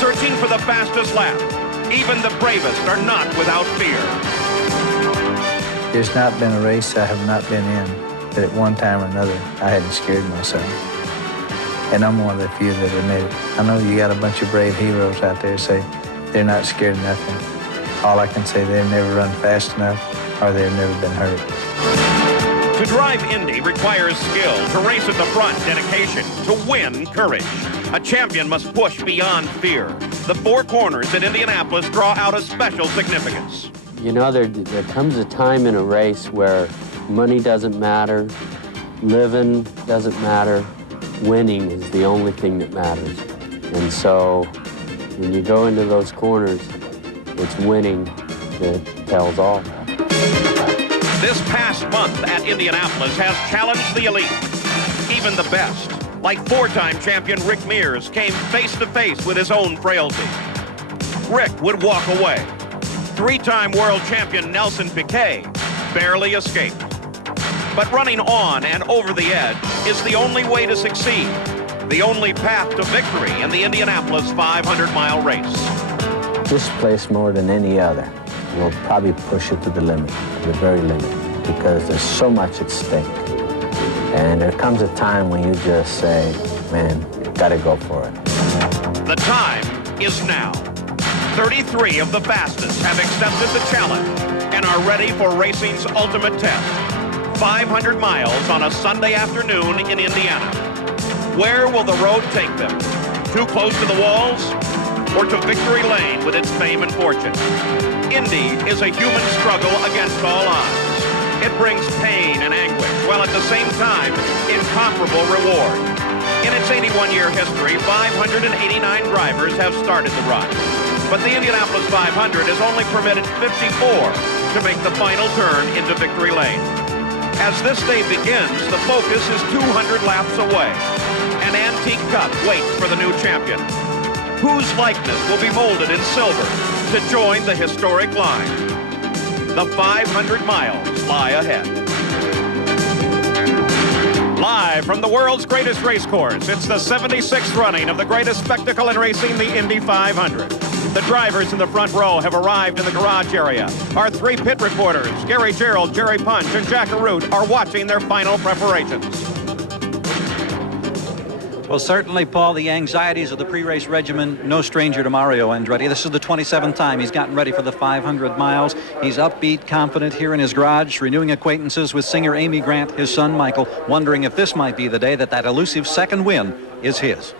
searching for the fastest lap. Even the bravest are not without fear. There's not been a race I have not been in that at one time or another I hadn't scared myself. And I'm one of the few that admit it. I know you got a bunch of brave heroes out there say they're not scared of nothing. All I can say, they've never run fast enough or they've never been hurt. To drive Indy requires skill. To race at the front, dedication. To win, courage. A champion must push beyond fear. The four corners at Indianapolis draw out a special significance. You know, there comes a time in a race where money doesn't matter, living doesn't matter, winning is the only thing that matters. And so when you go into those corners, it's winning that tells all. This past month at Indianapolis has challenged the elite, even the best. Like four-time champion Rick Mears came face-to-face with his own frailty. Rick would walk away. Three-time world champion Nelson Piquet barely escaped. But running on and over the edge is the only way to succeed, the only path to victory in the Indianapolis 500-mile race. This place, more than any other, will probably push it to the limit, to the very limit, because there's so much at stake. And there comes a time when you just say, man, gotta go for it. The time is now. 33 of the fastest have accepted the challenge and are ready for racing's ultimate test. 500 miles on a Sunday afternoon in Indiana. Where will the road take them? Too close to the walls? Or to victory lane with its fame and fortune? Indy is a human struggle against all odds. It brings pain and anguish, while at the same time, incomparable reward. In its 81-year history, 589 drivers have started the run. But the Indianapolis 500 has only permitted 54 to make the final turn into victory lane. As this day begins, the focus is 200 laps away. An antique cup waits for the new champion, whose likeness will be molded in silver to join the historic line. The 500 miles lie ahead. Live from the world's greatest race course, it's the 76th running of the greatest spectacle in racing, the Indy 500. The drivers in the front row have arrived in the garage area. Our three pit reporters, Gary Gerald, Jerry Punch, and Jack Arute, are watching their final preparations. Well, certainly, Paul, the anxieties of the pre-race regimen, no stranger to Mario Andretti. This is the 27th time he's gotten ready for the 500 miles. He's upbeat, confident here in his garage, renewing acquaintances with singer Amy Grant, his son Michael, wondering if this might be the day that elusive second win is his.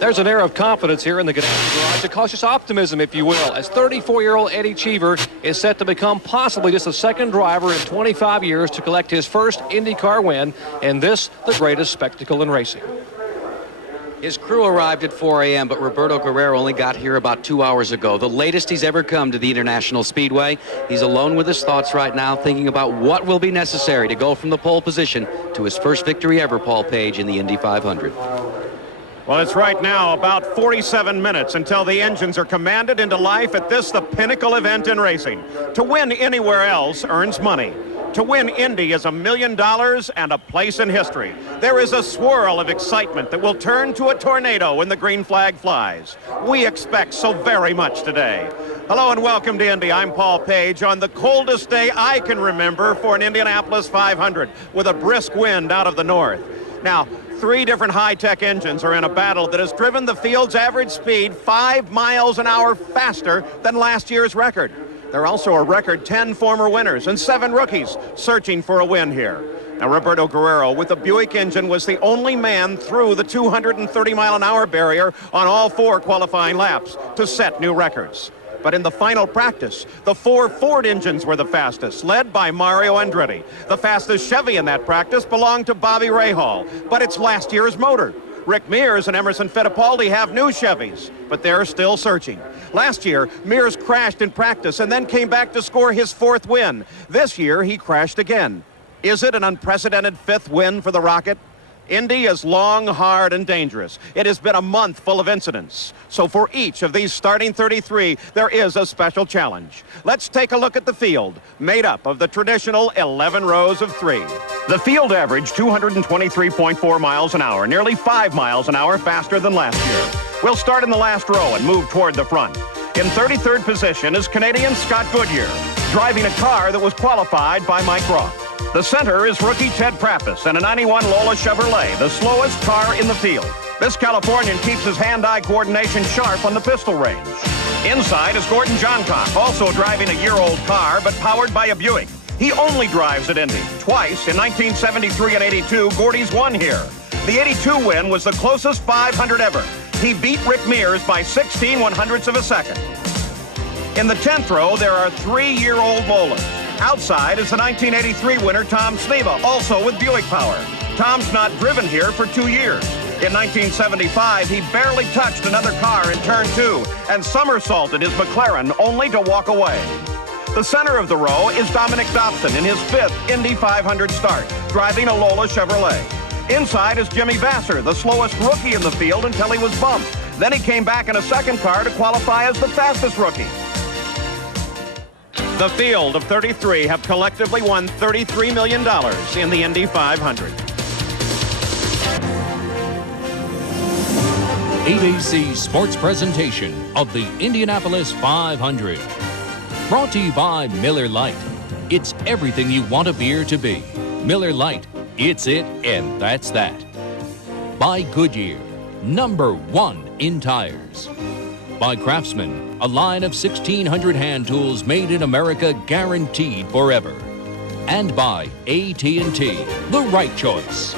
There's an air of confidence here in the Ganassi garage, a cautious optimism, if you will, as 34-year-old Eddie Cheever is set to become possibly just the second driver in 25 years to collect his first IndyCar win, and this, the greatest spectacle in racing. His crew arrived at 4 a.m., but Roberto Guerrero only got here about 2 hours ago, the latest he's ever come to the International Speedway. He's alone with his thoughts right now, thinking about what will be necessary to go from the pole position to his first victory ever, Paul Page, in the Indy 500. Well, it's right now about 47 minutes until the engines are commanded into life at this, the pinnacle event in racing. To win anywhere else earns money. To win Indy is $1 million and a place in history. There is a swirl of excitement that will turn to a tornado when the green flag flies. We expect so very much today. Hello and welcome to Indy. I'm Paul Page on the coldest day I can remember for an Indianapolis 500 with a brisk wind out of the north. Now, three different high-tech engines are in a battle that has driven the field's average speed 5 miles an hour faster than last year's record. There are also a record 10 former winners and 7 rookies searching for a win here. Now, Roberto Guerrero with the Buick engine was the only man through the 230-mile-an-hour barrier on all 4 qualifying laps to set new records. But in the final practice, the 4 Ford engines were the fastest, led by Mario Andretti. The fastest Chevy in that practice belonged to Bobby Rahal, but it's last year's motor. Rick Mears and Emerson Fittipaldi have new Chevys, but they're still searching. Last year, Mears crashed in practice and then came back to score his 4th win. This year, he crashed again. Is it an unprecedented 5th win for the Rocket? Indy is long, hard, and dangerous. It has been a month full of incidents. So for each of these starting 33, there is a special challenge. Let's take a look at the field, made up of the traditional 11 rows of 3. The field averaged 223.4 miles an hour, nearly 5 miles an hour faster than last year. We'll start in the last row and move toward the front. In 33rd position is Canadian Scott Goodyear, driving a car that was qualified by Mike Roth. The center is rookie Ted Prappis and a 91 Lola Chevrolet, the slowest car in the field. This Californian keeps his hand-eye coordination sharp on the pistol range. Inside is Gordon Johncock, also driving a year-old car, but powered by a Buick. He only drives at Indy. Twice, in 1973 and 82, Gordy's won here. The 82 win was the closest 500 ever. He beat Rick Mears by 16 100ths of a second. In the 10th row, there are 3-year-old Molins. Outside is the 1983 winner, Tom Sneva, also with Buick power. Tom's not driven here for 2 years. In 1975, he barely touched another car in turn 2 and somersaulted his McLaren only to walk away. The center of the row is Dominic Dobson in his 5th Indy 500 start, driving a Lola Chevrolet. Inside is Jimmy Vasser, the slowest rookie in the field until he was bumped. Then he came back in a second car to qualify as the fastest rookie. The field of 33 have collectively won $33 million in the Indy 500. ABC Sports presentation of the Indianapolis 500. Brought to you by Miller Lite. It's everything you want a beer to be. Miller Lite, it's it, and that's that. By Goodyear, #1 in tires. By Craftsman, a line of 1,600 hand tools made in America, guaranteed forever. And by AT&T, the right choice.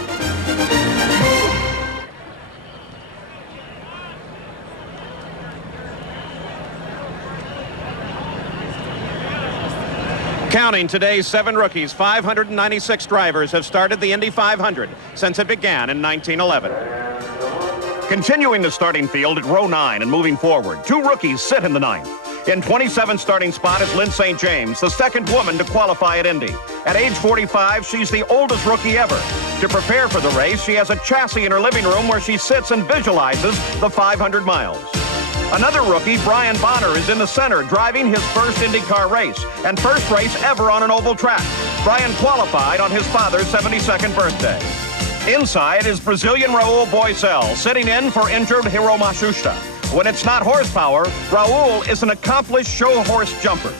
Counting today's 7 rookies, 596 drivers have started the Indy 500 since it began in 1911. Continuing the starting field at row 9 and moving forward, 2 rookies sit in the 9th. In 27th starting spot is Lynn St. James, the second woman to qualify at Indy. At age 45, she's the oldest rookie ever. To prepare for the race, she has a chassis in her living room where she sits and visualizes the 500 miles. Another rookie, Brian Bonner, is in the center, driving his first IndyCar race and first race ever on an oval track. Brian qualified on his father's 72nd birthday. Inside is Brazilian Raul Boisel, sitting in for injured Hiro Matsushita. When it's not horsepower, Raul is an accomplished show horse jumper.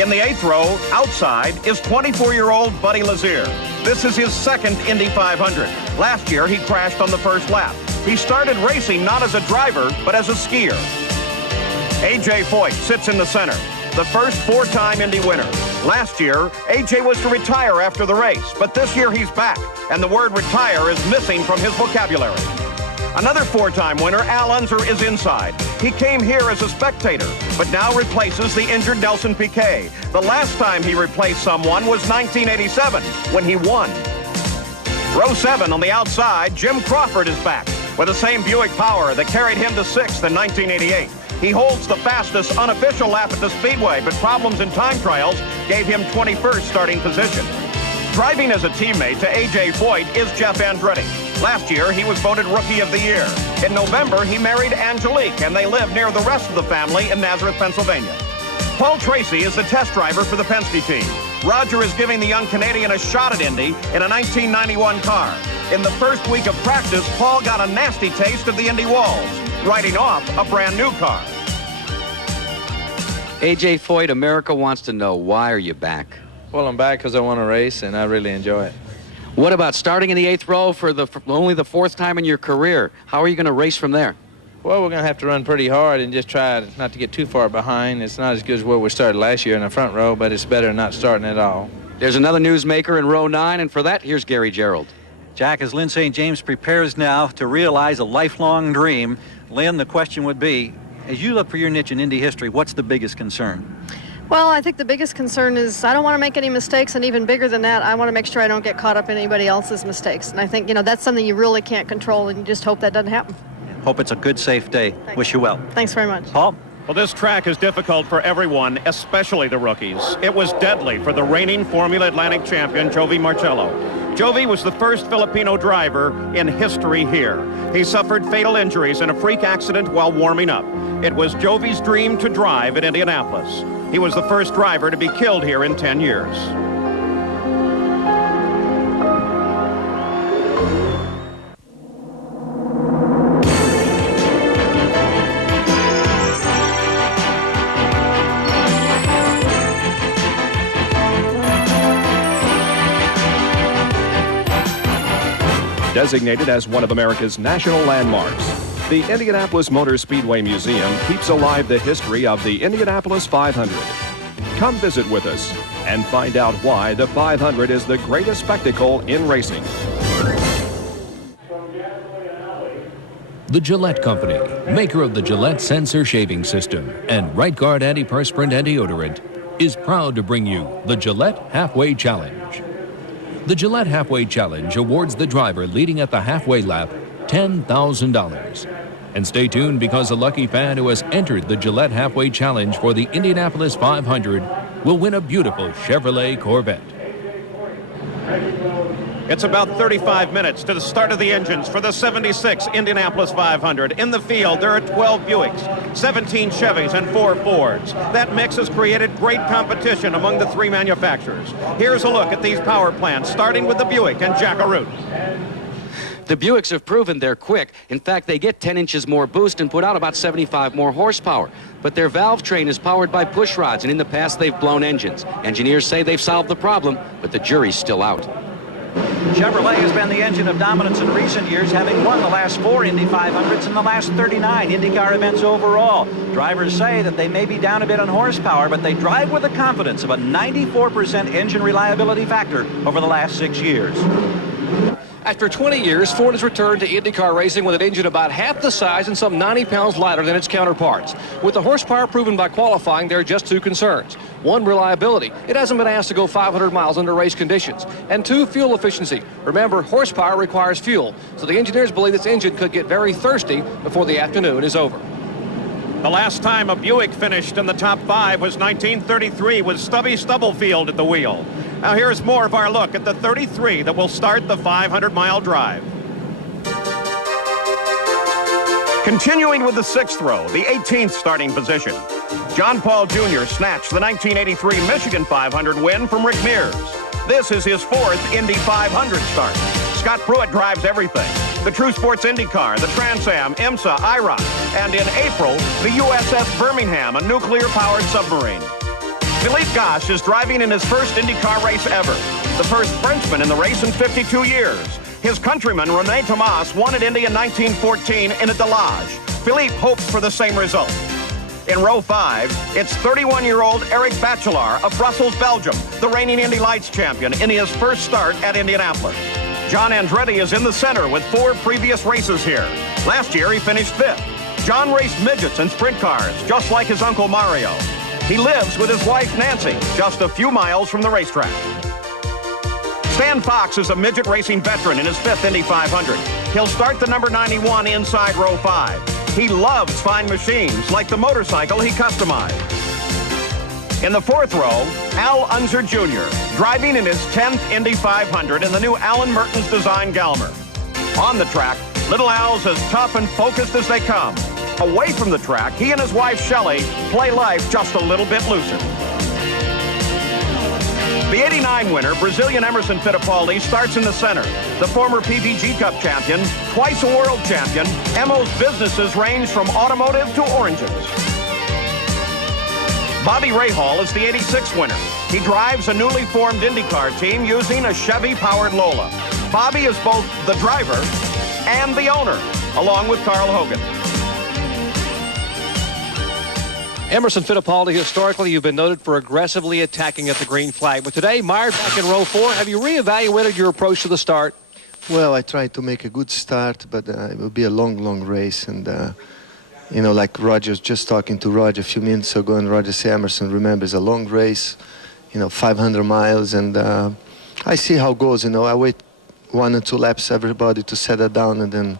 In the 8th row, outside, is 24-year-old Buddy Lazier. This is his second Indy 500. Last year, he crashed on the first lap. He started racing not as a driver, but as a skier. A.J. Foyt sits in the center, the first 4-time Indy winner. Last year, A.J. was to retire after the race, but this year he's back, and the word retire is missing from his vocabulary. Another 4-time winner, Al Unser, is inside. He came here as a spectator, but now replaces the injured Nelson Piquet. The last time he replaced someone was 1987, when he won. Row 7 on the outside, Jim Crawford is back with the same Buick power that carried him to 6th in 1988. He holds the fastest unofficial lap at the Speedway, but problems in time trials gave him 21st starting position. Driving as a teammate to A.J. Foyt is Jeff Andretti. Last year, he was voted Rookie of the Year. In November, he married Angelique, and they live near the rest of the family in Nazareth, Pennsylvania. Paul Tracy is the test driver for the Penske team. Roger is giving the young Canadian a shot at Indy in a 1991 car. In the first week of practice, Paul got a nasty taste of the Indy walls, writing off a brand new car. A.J. Foyt, America wants to know, why are you back? Well, I'm back because I want to race, and I really enjoy it. What about starting in the 8th row for only the 4th time in your career? How are you going to race from there? Well, we're going to have to run pretty hard and just try not to get too far behind. It's not as good as where we started last year in the front row, but it's better than not starting at all. There's another newsmaker in row 9, and for that, here's Gary Gerald. Jack, as Lynn St. James prepares now to realize a lifelong dream, Lynn, the question would be, as you look for your niche in Indy history, what's the biggest concern? Well, I think the biggest concern is I don't want to make any mistakes, and even bigger than that, I want to make sure I don't get caught up in anybody else's mistakes. And I think, that's something you really can't control, and you just hope that doesn't happen. Hope it's a good, safe day. Thanks. Wish you well. Thanks very much. Paul? Well, this track is difficult for everyone, especially the rookies. It was deadly for the reigning Formula Atlantic champion, Jovi Marcello. Jovi was the first Filipino driver in history here. He suffered fatal injuries in a freak accident while warming up. It was Jovi's dream to drive at Indianapolis. He was the first driver to be killed here in 10 years. Designated as one of America's national landmarks, the Indianapolis Motor Speedway Museum keeps alive the history of the Indianapolis 500. Come visit with us and find out why the 500 is the greatest spectacle in racing. The Gillette Company, maker of the Gillette Sensor Shaving System and Right Guard Antiperspirant Antiodorant, is proud to bring you the Gillette Halfway Challenge. The Gillette Halfway Challenge awards the driver leading at the halfway lap $10,000. And stay tuned because a lucky fan who has entered the Gillette Halfway Challenge for the Indianapolis 500 will win a beautiful Chevrolet Corvette. It's about 35 minutes to the start of the engines for the 76 Indianapolis 500. In the field, there are 12 Buicks, 17 Chevys, and 4 Fords. That mix has created great competition among the 3 manufacturers. Here's a look at these power plants, starting with the Buick and Jackaroo. The Buicks have proven they're quick. In fact, they get 10 inches more boost and put out about 75 more horsepower. But their valve train is powered by push rods, and in the past they've blown engines. Engineers say they've solved the problem, but the jury's still out. Chevrolet has been the engine of dominance in recent years, having won the last 4 Indy 500s and the last 39 IndyCar events overall. Drivers say that they may be down a bit on horsepower, but they drive with the confidence of a 94% engine reliability factor over the last 6 years. After 20 years, Ford has returned to IndyCar racing with an engine about half the size and some 90 pounds lighter than its counterparts. With the horsepower proven by qualifying, there are just 2 concerns. 1, reliability. It hasn't been asked to go 500 miles under race conditions. And 2, fuel efficiency. Remember, horsepower requires fuel, so the engineers believe this engine could get very thirsty before the afternoon is over. The last time a Buick finished in the top 5 was 1933 with Stubby Stubblefield at the wheel. Now here's more of our look at the 33 that will start the 500-mile drive. Continuing with the 6th row, the 18th starting position. John Paul Jr. snatched the 1983 Michigan 500 win from Rick Mears. This is his 4th Indy 500 start. Scott Pruitt drives everything. The True Sports IndyCar, the Trans Am, IMSA, IROC, and in April, the USS Birmingham, a nuclear-powered submarine. Philippe Gache is driving in his first IndyCar race ever, the first Frenchman in the race in 52 years. His countryman, René Thomas, won at Indy in 1914 in a Delage. Philippe hopes for the same result. In row 5, it's 31-year-old Eric Bachelard of Brussels, Belgium, the reigning Indy Lights champion in his first start at Indianapolis. John Andretti is in the center with 4 previous races here. Last year, he finished 5th. John raced midgets and sprint cars, just like his uncle Mario. He lives with his wife, Nancy, just a few miles from the racetrack. Stan Fox is a midget racing veteran in his 5th Indy 500. He'll start the number 91 inside row 5. He loves fine machines, like the motorcycle he customized. In the 4th row, Al Unser Jr., driving in his 10th Indy 500 in the new Alan Mertens design Galmer. On the track, little Al's as tough and focused as they come. Away from the track, he and his wife, Shelley, play life just a little bit looser. The 89 winner, Brazilian Emerson Fittipaldi, starts in the center. The former PPG Cup champion, twice a world champion, Emo's businesses range from automotive to oranges. Bobby Rahal is the 86 winner. He drives a newly formed IndyCar team using a Chevy-powered Lola. Bobby is both the driver and the owner, along with Carl Hogan. Emerson Fittipaldi, historically, you've been noted for aggressively attacking at the green flag. But today, mired back in row 4, have you reevaluated your approach to the start? Well, I tried to make a good start, but it will be a long, long race. And, you know, like Roger's just talking to Roger a few minutes ago, and Roger said, Emerson, remember, it's a long race, you know, 500 miles. And I see how it goes, you know. I wait 1 or 2 laps, everybody to settle down, and then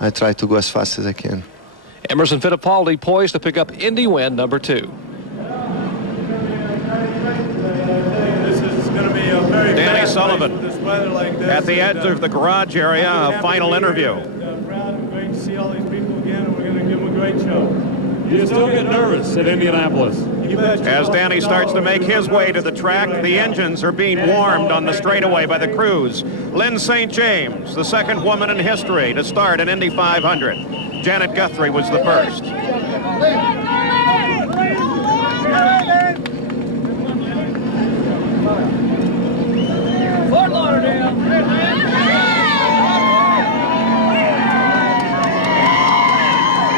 I try to go as fast as I can. Emerson Fittipaldi poised to pick up Indy win number 2. This is going to be a very Danny fast Sullivan race with this weather like this. At the edge of the garage area, a final interview. Proud and great to see all these people again, and we're going to give them a great show. You still get nervous at Indianapolis. As Danny starts to make his way to the track, the engines are being warmed on the straightaway by the crews. Lynn St. James, the second woman in history to start an Indy 500. Janet Guthrie was the first. Fort Lauderdale.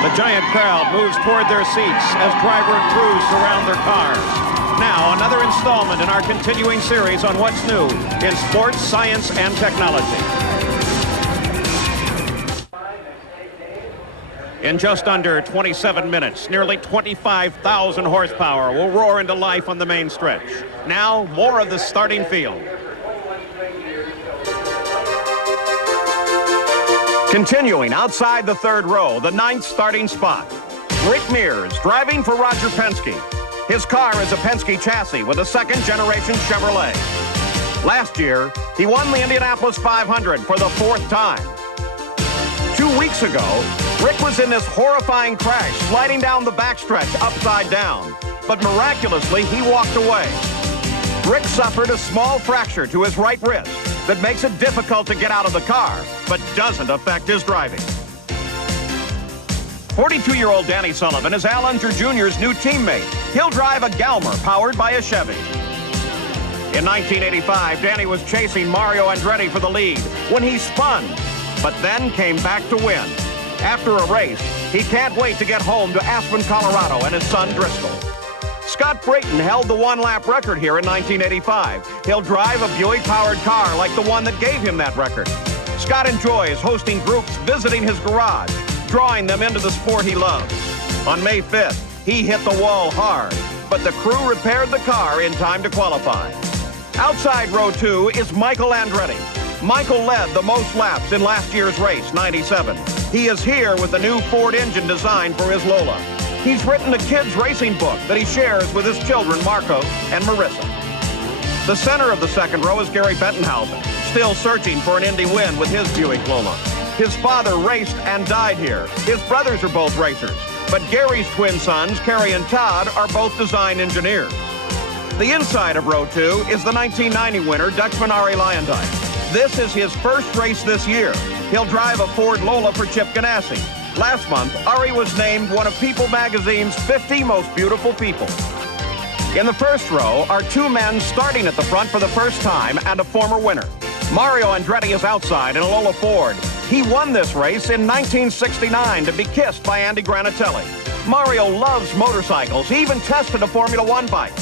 The giant crowd moves toward their seats as driver and crew surround their cars. Now, another installment in our continuing series on what's new in sports, science, and technology. In just under 27 minutes, nearly 25,000 horsepower will roar into life on the main stretch. Now, more of the starting field. Continuing outside the third row, the 9th starting spot. Rick Mears driving for Roger Penske. His car is a Penske chassis with a second-generation Chevrolet. Last year, he won the Indianapolis 500 for the 4th time. 2 weeks ago, Rick was in this horrifying crash, sliding down the backstretch upside down. But miraculously, he walked away. Rick suffered a small fracture to his right wrist that makes it difficult to get out of the car, but doesn't affect his driving. 42-year-old Danny Sullivan is Al Unser Jr.'s new teammate. He'll drive a Galmer powered by a Chevy. In 1985, Danny was chasing Mario Andretti for the lead when he spun, but then came back to win. After a race, he can't wait to get home to Aspen, Colorado, and his son Driscoll. Scott Brayton held the one-lap record here in 1985. He'll drive a Buick-powered car like the one that gave him that record. Scott enjoys hosting groups visiting his garage, drawing them into the sport he loves. On May 5th, he hit the wall hard, but the crew repaired the car in time to qualify. Outside row 2 is Michael Andretti. Michael led the most laps in last year's race, 97. He is here with the new Ford engine designed for his Lola. He's written a kid's racing book that he shares with his children, Marco and Marissa. The center of the second row is Gary Bettenhausen, still searching for an Indy win with his Buick Lola. His father raced and died here. His brothers are both racers, but Gary's twin sons, Kerry and Todd, are both design engineers. The inside of row 2 is the 1990 winner, Dutchman Arie Luyendyk. This is his first race this year. He'll drive a Ford Lola for Chip Ganassi. Last month, Arie was named one of People magazine's 50 most beautiful people. In the first row are 2 men starting at the front for the first time and a former winner. Mario Andretti is outside in a Lola Ford. He won this race in 1969 to be kissed by Andy Granatelli. Mario loves motorcycles. He even tested a Formula One bike.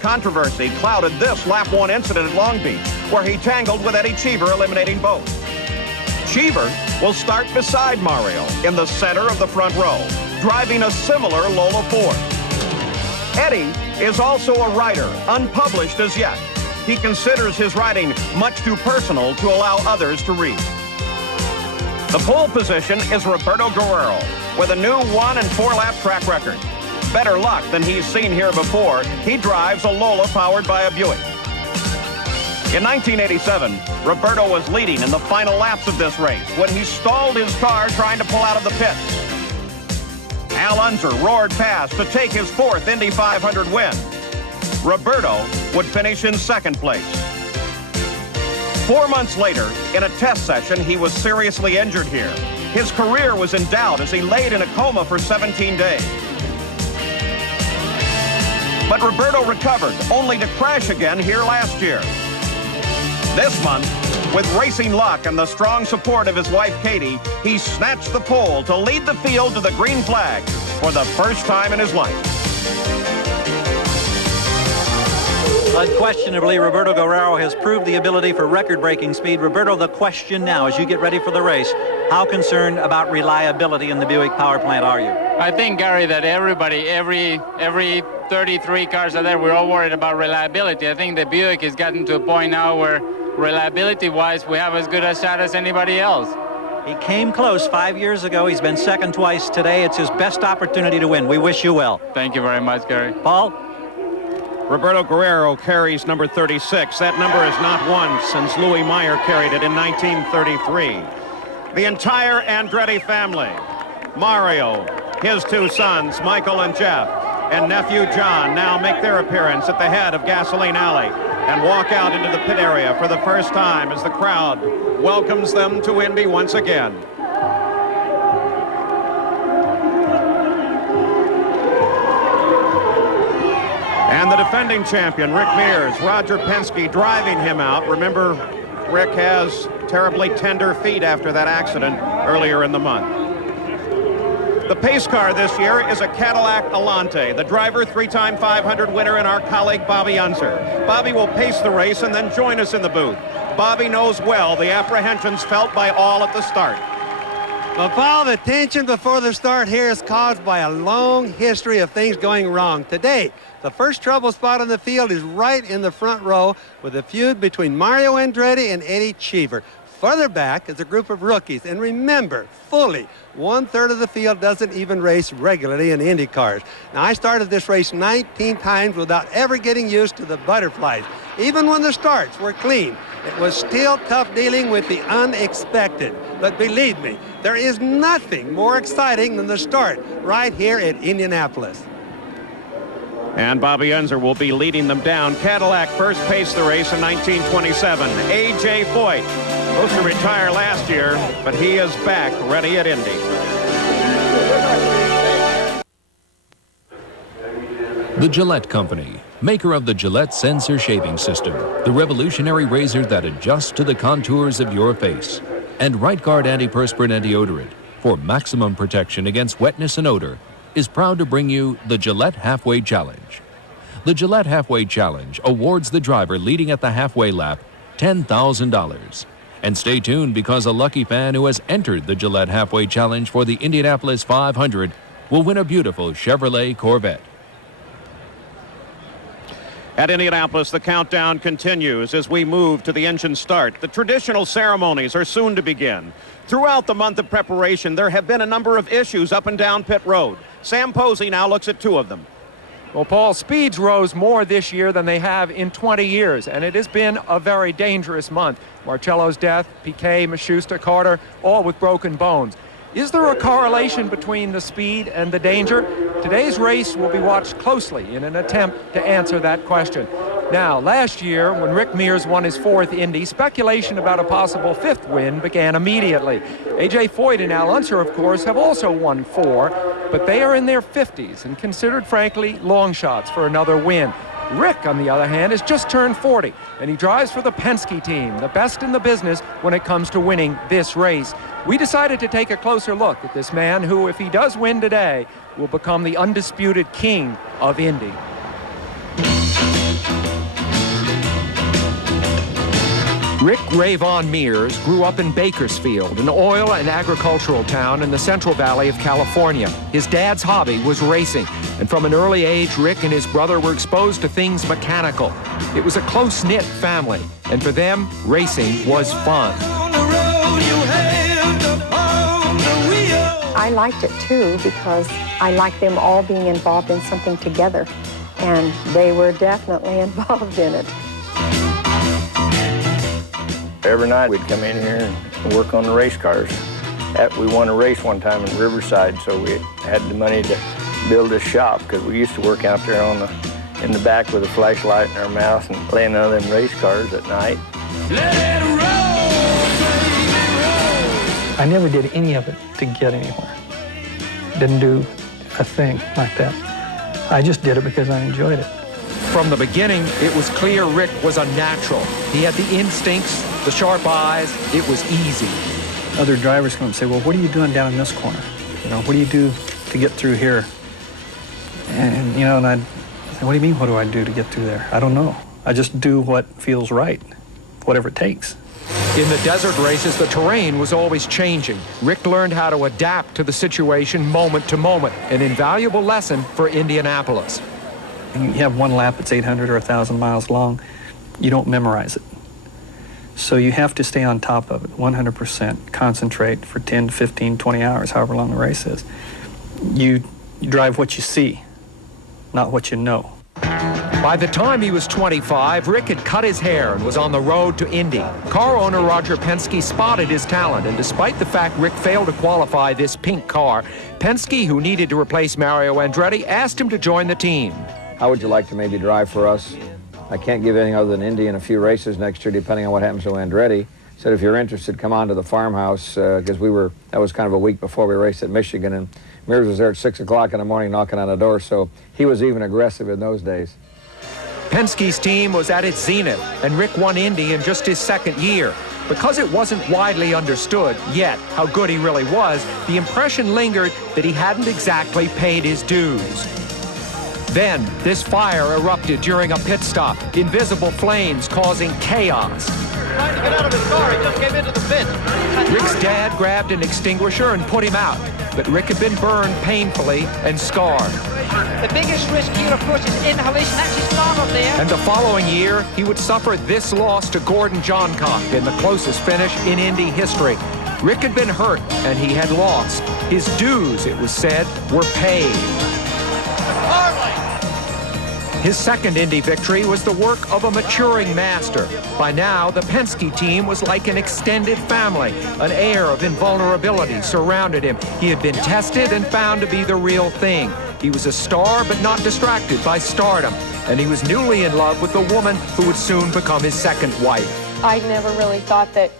Controversy clouded this lap 1 incident at Long Beach, where he tangled with Eddie Cheever, eliminating both. Cheever will start beside Mario in the center of the front row, driving a similar Lola Ford. Eddie is also a writer, unpublished as yet. He considers his writing much too personal to allow others to read. The pole position is Roberto Guerrero with a new 1 and 4 lap track record. Better luck than he's seen here before. He drives a Lola powered by a Buick. In 1987, Roberto was leading in the final laps of this race when he stalled his car trying to pull out of the pits. Al Unser roared past to take his 4th Indy 500 win. Roberto would finish in 2nd place. 4 months later, in a test session, he was seriously injured here. His career was in doubt as he laid in a coma for 17 days. But Roberto recovered, only to crash again here last year. This month, with racing luck and the strong support of his wife, Katie, he snatched the pole to lead the field to the green flag for the first time in his life. Unquestionably, Roberto Guerrero has proved the ability for record-breaking speed. Roberto, the question now, as you get ready for the race, how concerned about reliability in the Buick power plant are you? I think, Gary, that everybody, every 33 cars out there, we're all worried about reliability. I think the Buick has gotten to a point now where reliability-wise, we have as good a shot as anybody else. He came close 5 years ago. He's been second twice today. It's his best opportunity to win. We wish you well. Thank you very much, Gary. Paul? Roberto Guerrero carries number 36. That number is not won since Louis Meyer carried it in 1933. The entire Andretti family, Mario, his 2 sons, Michael and Jeff, and nephew John, now make their appearance at the head of Gasoline Alley and walk out into the pit area for the first time as the crowd welcomes them to Indy once again. And the defending champion, Rick Mears, Roger Penske driving him out. Remember, Rick has terribly tender feet after that accident earlier in the month. The pace car this year is a Cadillac Alante. The driver, three-time 500 winner, and our colleague Bobby Unser. Bobby will pace the race and then join us in the booth. Bobby knows well the apprehensions felt by all at the start. Well, Paul, the tension before the start here is caused by a long history of things going wrong. Today, the first trouble spot on the field is right in the front row with a feud between Mario Andretti and Eddie Cheever. Further back is a group of rookies, and remember, fully 1/3 of the field doesn't even race regularly in Indy cars. Now, I started this race 19 times without ever getting used to the butterflies. Even when the starts were clean, it was still tough dealing with the unexpected. But believe me, there is nothing more exciting than the start right here at Indianapolis. And Bobby Unser will be leading them down. Cadillac first paced the race in 1927. A.J. Foyt, supposed to retire last year, but he is back ready at Indy. The Gillette Company, maker of the Gillette Sensor Shaving System, the revolutionary razor that adjusts to the contours of your face, and Right Guard Antiperspirant Antiodorant for maximum protection against wetness and odor, is proud to bring you the Gillette Halfway Challenge. The Gillette Halfway Challenge awards the driver leading at the halfway lap $10,000. And stay tuned, because a lucky fan who has entered the Gillette Halfway Challenge for the Indianapolis 500 will win a beautiful Chevrolet Corvette. At Indianapolis, the countdown continues as we move to the engine start. The traditional ceremonies are soon to begin. Throughout the month of preparation, there have been a number of issues up and down pit road. Sam Posey now looks at two of them. Well, Paul, speeds rose more this year than they have in 20 years, and it has been a very dangerous month. Marcello's death, Piquet, Maschusta, Carter, all with broken bones. Is there a correlation between the speed and the danger? Today's race will be watched closely in an attempt to answer that question. Now, last year, when Rick Mears won his 4th Indy, speculation about a possible 5th win began immediately. A.J. Foyt and Al Unser, of course, have also won 4, but they are in their 50s and considered, frankly, long shots for another win. Rick, on the other hand, has just turned 40, and he drives for the Penske team, the best in the business when it comes to winning this race. We decided to take a closer look at this man who, if he does win today, will become the undisputed king of Indy. Rick Ray Von Mears grew up in Bakersfield, an oil and agricultural town in the Central Valley of California. His dad's hobby was racing, and from an early age, Rick and his brother were exposed to things mechanical. It was a close-knit family, and for them, racing was fun. I liked it too because I liked them all being involved in something together, and they were definitely involved in it. Every night we'd come in here and work on the race cars. We won a race one time in Riverside, so we had the money to build a shop, because we used to work out there in the back with a flashlight in our mouth and playing on them race cars at night. I never did any of it to get anywhere. Didn't do a thing like that. I just did it because I enjoyed it. From the beginning, it was clear Rick was a natural. He had the instincts, the sharp eyes. It was easy. Other drivers come and say, well, what are you doing down in this corner? You know, what do you do to get through here? And you know, and I'd say, what do you mean, what do I do to get through there? I don't know. I just do what feels right, whatever it takes. In the desert races, the terrain was always changing. Rick learned how to adapt to the situation moment to moment, an invaluable lesson for Indianapolis. You have one lap that's 800 or 1,000 miles long, you don't memorize it. So you have to stay on top of it, 100%, concentrate for 10 to 15, 20 hours, however long the race is. You drive what you see, not what you know. By the time he was 25, Rick had cut his hair and was on the road to Indy. Car owner Roger Penske spotted his talent, and despite the fact Rick failed to qualify this pink car, Penske, who needed to replace Mario Andretti, asked him to join the team. How would you like to maybe drive for us? I can't give anything other than Indy and a few races next year, depending on what happens to Andretti. Said if you're interested, come on to the farmhouse, because that was kind of a week before we raced at Michigan, and Mears was there at 6 o'clock in the morning knocking on the door, so he was even aggressive in those days. Penske's team was at its zenith, and Rick won Indy in just his second year. Because it wasn't widely understood yet how good he really was, the impression lingered that he hadn't exactly paid his dues. Then, this fire erupted during a pit stop, invisible flames causing chaos. Trying to get out of his car, he just came into the pit. Rick's dad grabbed an extinguisher and put him out, but Rick had been burned painfully and scarred. The biggest risk here, of course, is inhalation. Actually start up there. And the following year, he would suffer this loss to Gordon Johncock in the closest finish in Indy history. Rick had been hurt, and he had lost. His dues, it was said, were paid. His second Indy victory was the work of a maturing master. By now, the Penske team was like an extended family. An air of invulnerability surrounded him. He had been tested and found to be the real thing. He was a star, but not distracted by stardom. And he was newly in love with the woman who would soon become his second wife. I never really thought that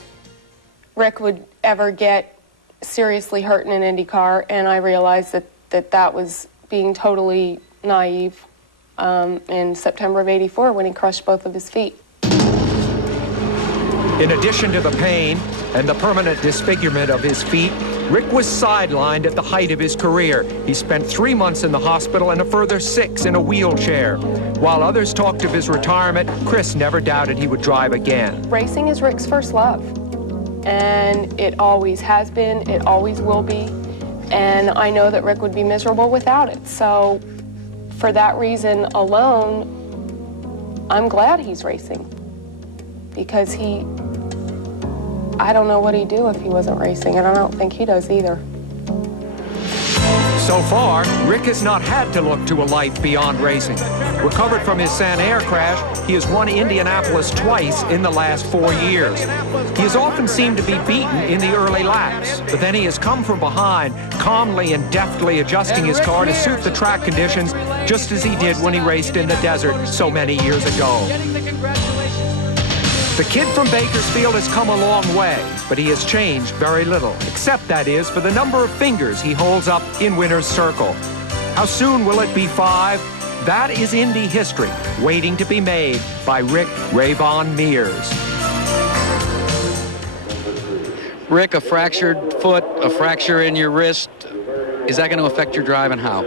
Rick would ever get seriously hurt in an Indy car, and I realized that was being totally naive. In September of '84 when he crushed both of his feet. In addition to the pain and the permanent disfigurement of his feet, Rick was sidelined at the height of his career. He spent 3 months in the hospital and a further 6 in a wheelchair. While others talked of his retirement, Chris never doubted he would drive again. Racing is Rick's first love, and it always has been, it always will be, and I know that Rick would be miserable without it. So for that reason alone, I'm glad he's racing, because I don't know what he'd do if he wasn't racing, and I don't think he does either. So far, Rick has not had to look to a life beyond racing. Recovered from his Sanair crash, he has won Indianapolis twice in the last 4 years. He has often seemed to be beaten in the early laps, but then he has come from behind, calmly and deftly adjusting his car to suit the track conditions, just as he did when he raced in the desert so many years ago. The kid from Bakersfield has come a long way, but he has changed very little, except, that is, for the number of fingers he holds up in winner's circle. How soon will it be 5? That is Indy history, waiting to be made by Rick Rayvon Mears. Rick, a fractured foot, a fracture in your wrist, is that going to affect your drive, and how?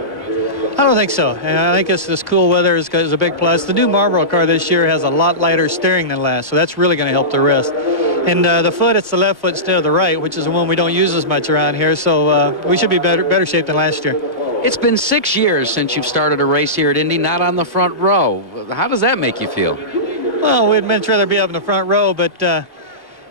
I don't think so. And I think this cool weather is a big plus. The new Marlboro car this year has a lot lighter steering than last, so that's really going to help the wrist. And the foot, it's the left foot instead of the right, which is the one we don't use as much around here, so we should be better shape than last year. It's been 6 years since you've started a race here at Indy, not on the front row. How does that make you feel? Well, we'd much rather be up in the front row, but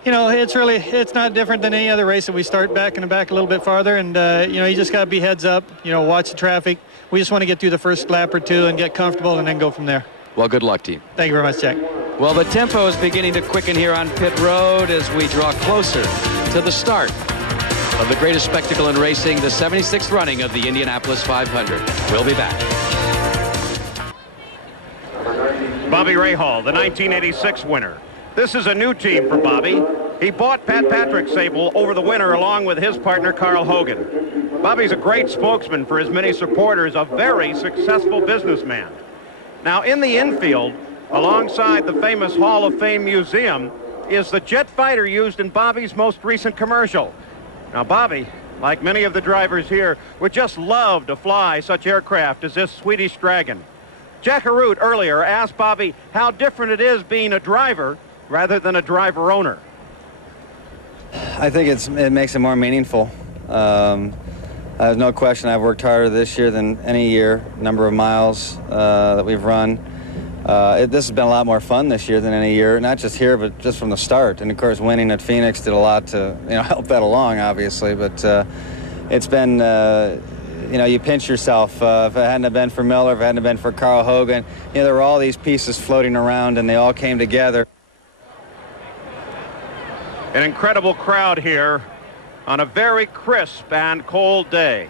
you know, it's not different than any other race that we start back in the back a little bit farther, and you know, you just got to be heads up, you know, watch the traffic. We just want to get through the first lap or two and get comfortable and then go from there. Well, good luck to you. Thank you very much, Jack. Well, the tempo is beginning to quicken here on pit road as we draw closer to the start of the greatest spectacle in racing, the 76th running of the Indianapolis 500. We'll be back. Bobby Rahal, the 1986 winner. This is a new team for Bobby. He bought Pat Patrick's Sable over the winter along with his partner Carl Hogan. Bobby's a great spokesman for his many supporters, a very successful businessman. Now in the infield, alongside the famous Hall of Fame Museum, is the jet fighter used in Bobby's most recent commercial. Now Bobby, like many of the drivers here, would just love to fly such aircraft as this Swedish Dragon. Jack Arute earlier asked Bobby how different it is being a driver rather than a driver owner. I think it makes it more meaningful. There's no question I've worked harder this year than any year, number of miles that we've run. This has been a lot more fun this year than any year, not just here, but just from the start. And of course, winning at Phoenix did a lot to, you know, help that along, obviously. But it's been, you know, you pinch yourself. If it hadn't have been for Miller, if it hadn't have been for Carl Hogan, you know, there were all these pieces floating around, and they all came together. An incredible crowd here on a very crisp and cold day.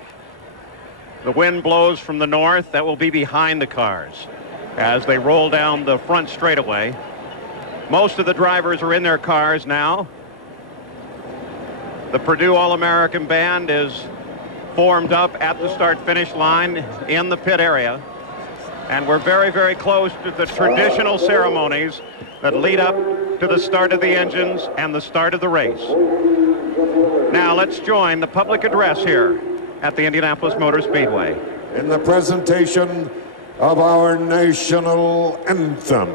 The wind blows from the north. That will be behind the cars as they roll down the front straightaway. Most of the drivers are in their cars now. The Purdue All-American Band is formed up at the start-finish line in the pit area. And we're very, very close to the traditional ceremonies that lead up to the start of the engines and the start of the race. Now let's join the public address here at the Indianapolis Motor Speedway. In the presentation of our national anthem.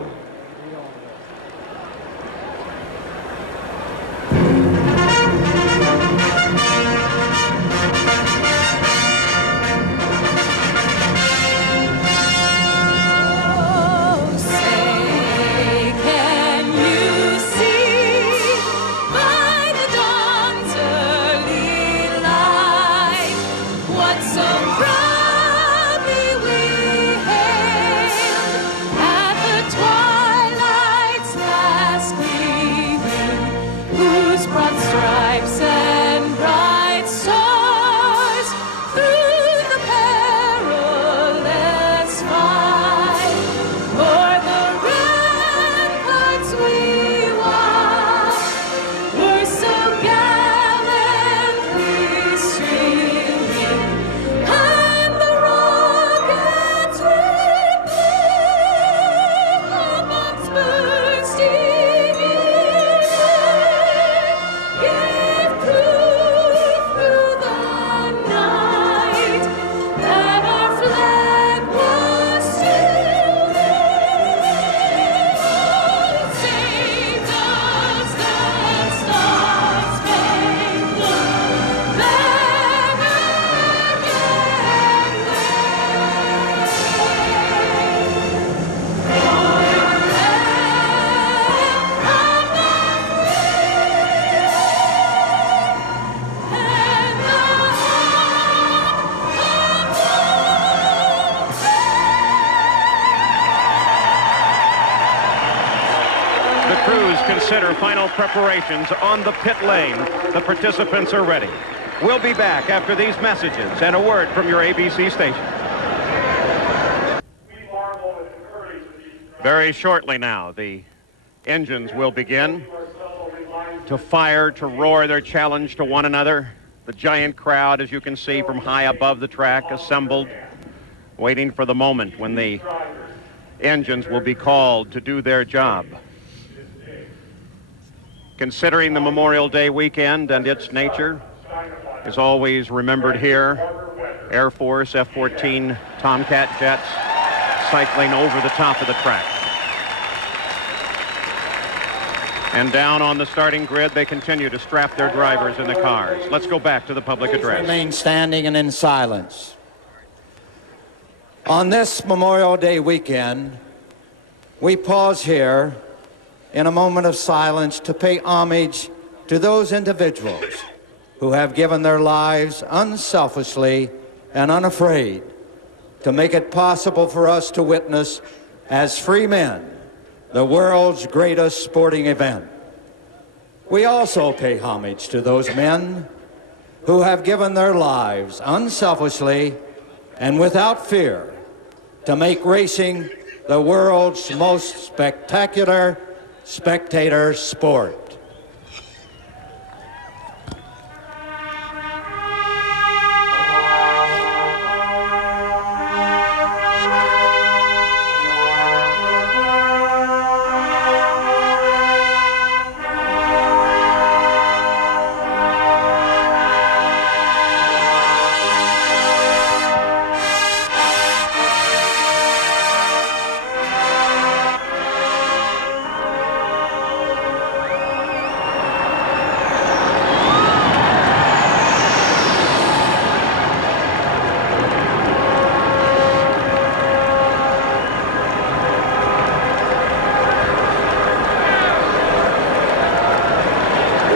Consider final preparations on the pit lane. The participants are ready. We'll be back after these messages and a word from your ABC station. Very shortly now, the engines will begin to fire, to roar their challenge to one another. The giant crowd, as you can see from high above the track, assembled, waiting for the moment when the engines will be called to do their job. Considering the Memorial Day weekend and its nature is always remembered here. Air Force F-14 Tomcat jets cycling over the top of the track. And down on the starting grid, they continue to strap their drivers in the cars. Let's go back to the public address. Remain standing and in silence. On this Memorial Day weekend, we pause here in a moment of silence to pay homage to those individuals who have given their lives unselfishly and unafraid to make it possible for us to witness as free men the world's greatest sporting event. We also pay homage to those men who have given their lives unselfishly and without fear to make racing the world's most spectacular spectator sport.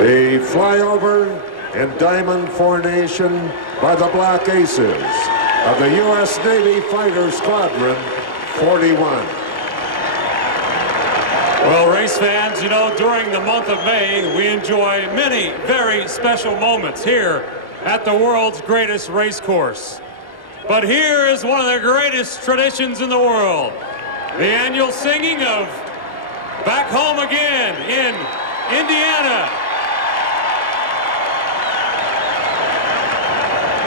A flyover in diamond formation by the Black Aces of the U.S. Navy Fighter Squadron 41. Well, race fans, you know, during the month of May, we enjoy many very special moments here at the world's greatest race course. But here is one of the greatest traditions in the world, the annual singing of Back Home Again in Indiana.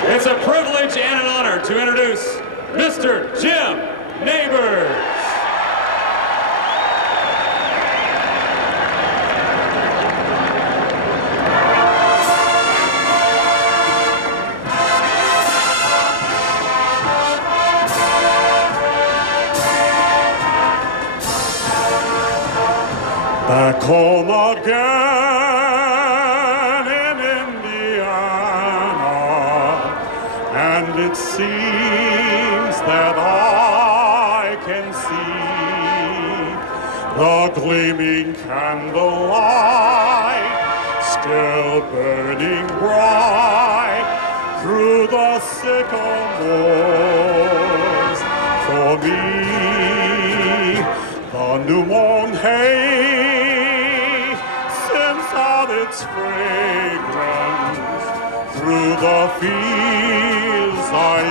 It's a privilege and an honor to introduce Mr. Jim Neighbors. Back home again in Indiana, and it seems that I can see the gleaming candlelight still burning bright through the sycamores. For me, the new mown hay sends out its fragrance through the fields I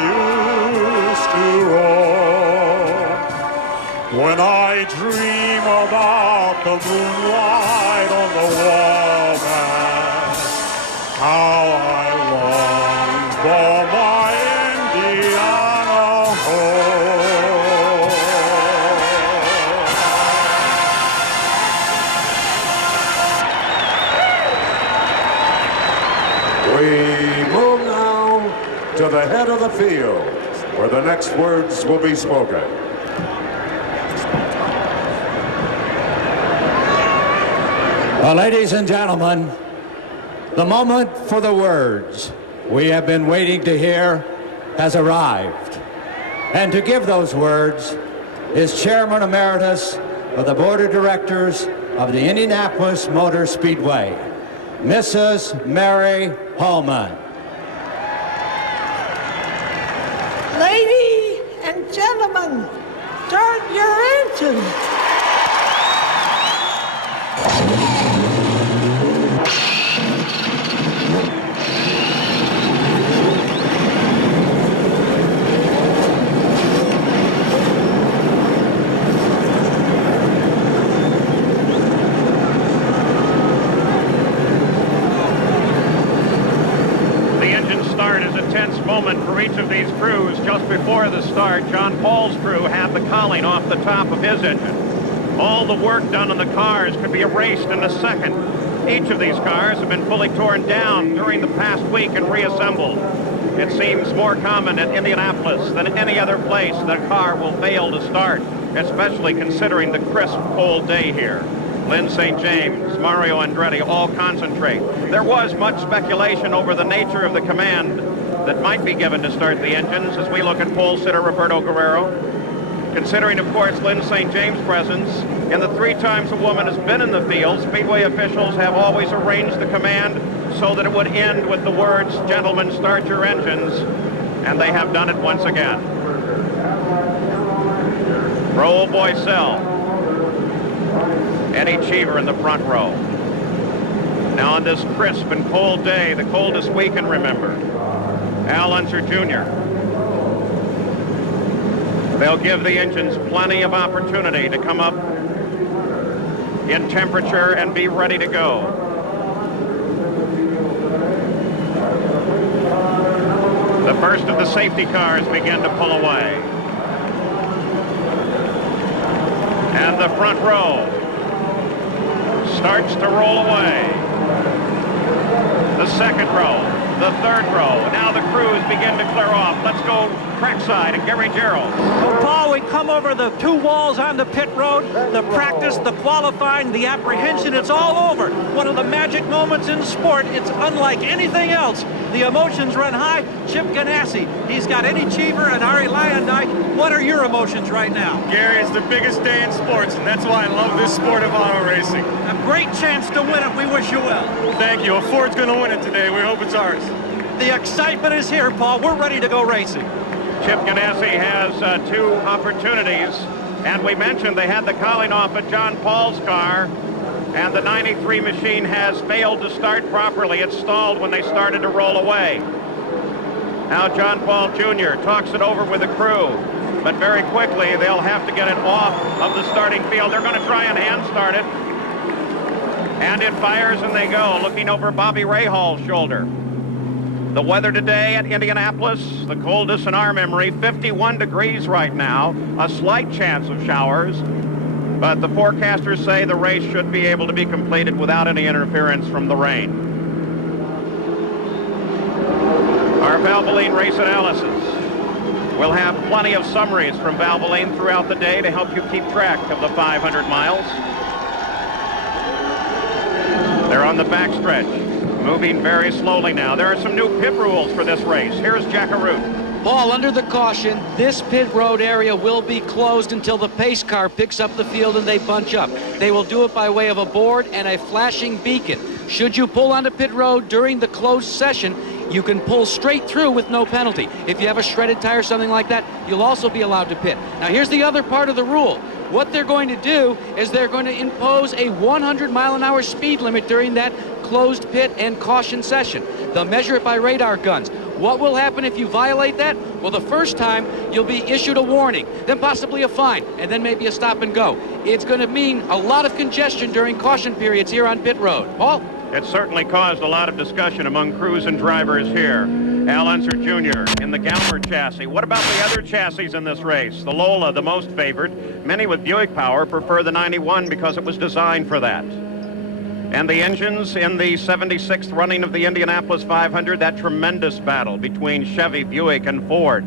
used to roam. When I dream about the moonlight on the wall, how I long for my Indiana home. We move now to the head of the field, where the next words will be spoken. Well, ladies and gentlemen, the moment for the words we have been waiting to hear has arrived. And to give those words is Chairman Emeritus of the Board of Directors of the Indianapolis Motor Speedway, Mrs. Mary Holman. Ladies and gentlemen, start your engines. Moment for each of these crews. Just before the start, John Paul's crew had the cowling off the top of his engine. All the work done on the cars could be erased in a second. Each of these cars have been fully torn down during the past week and reassembled. It seems more common at Indianapolis than any other place that a car will fail to start, especially considering the crisp, cold day here. Lynn St. James, Mario Andretti all concentrate. There was much speculation over the nature of the command that might be given to start the engines as we look at pole sitter Roberto Guerrero. Considering, of course, Lynn St. James' presence, and the 3 times a woman has been in the field, Speedway officials have always arranged the command so that it would end with the words, "Gentlemen, start your engines," and they have done it once again. Raul Boycell, Eddie Cheever in the front row. Now on this crisp and cold day, the coldest we can remember, Al Unser Jr. They'll give the engines plenty of opportunity to come up in temperature and be ready to go. The first of the safety cars begin to pull away. And the front row starts to roll away. The second row. The third row. Now the crews begin to clear off. Let's go trackside and Gary Gerald. Well, Paul, we come over the 2 walls on the pit road, the practice, the qualifying, the apprehension, it's all over. One of the magic moments in sport. It's unlike anything else. The emotions run high. Chip Ganassi, he's got Eddie Cheever and Ari Luyendyk. What are your emotions right now? Gary, it's the biggest day in sports, and that's why I love this sport of auto racing. A great chance to win it. We wish you well. Thank you. A Ford's going to win it today. We hope it's ours. The excitement is here, Paul. We're ready to go racing. Chip Ganassi has 2 opportunities, and we mentioned they had the cowling off of John Paul's car, and the 93 machine has failed to start properly. It stalled when they started to roll away. Now John Paul Jr. talks it over with the crew, but very quickly they'll have to get it off of the starting field. They're going to try and hand start it, and it fires and they go, looking over Bobby Rahall's shoulder. The weather today at Indianapolis, the coldest in our memory, 51 degrees right now, a slight chance of showers, but the forecasters say the race should be able to be completed without any interference from the rain. Our Valvoline race analysis. We'll have plenty of summaries from Valvoline throughout the day to help you keep track of the 500 miles. They're on the backstretch, moving very slowly now. There are some new pit rules for this race. Here's Jack Arute. Paul, under the caution, this pit road area will be closed until the pace car picks up the field and they bunch up. They will do it by way of a board and a flashing beacon. Should you pull onto pit road during the closed session, you can pull straight through with no penalty. If you have a shredded tire, something like that, you'll also be allowed to pit. Now, here's the other part of the rule. What they're going to do is they're going to impose a 100-mile-an-hour speed limit during that closed pit and caution session. They'll measure it by radar guns. What will happen if you violate that? Well, the first time, you'll be issued a warning, then possibly a fine, and then maybe a stop and go. It's going to mean a lot of congestion during caution periods here on pit road. Paul? It certainly caused a lot of discussion among crews and drivers here. Al Unser Jr. in the Galmer chassis. What about the other chassis in this race? The Lola, the most favored. Many with Buick power prefer the 91 because it was designed for that. And the engines in the 76th running of the Indianapolis 500, that tremendous battle between Chevy, Buick, and Ford.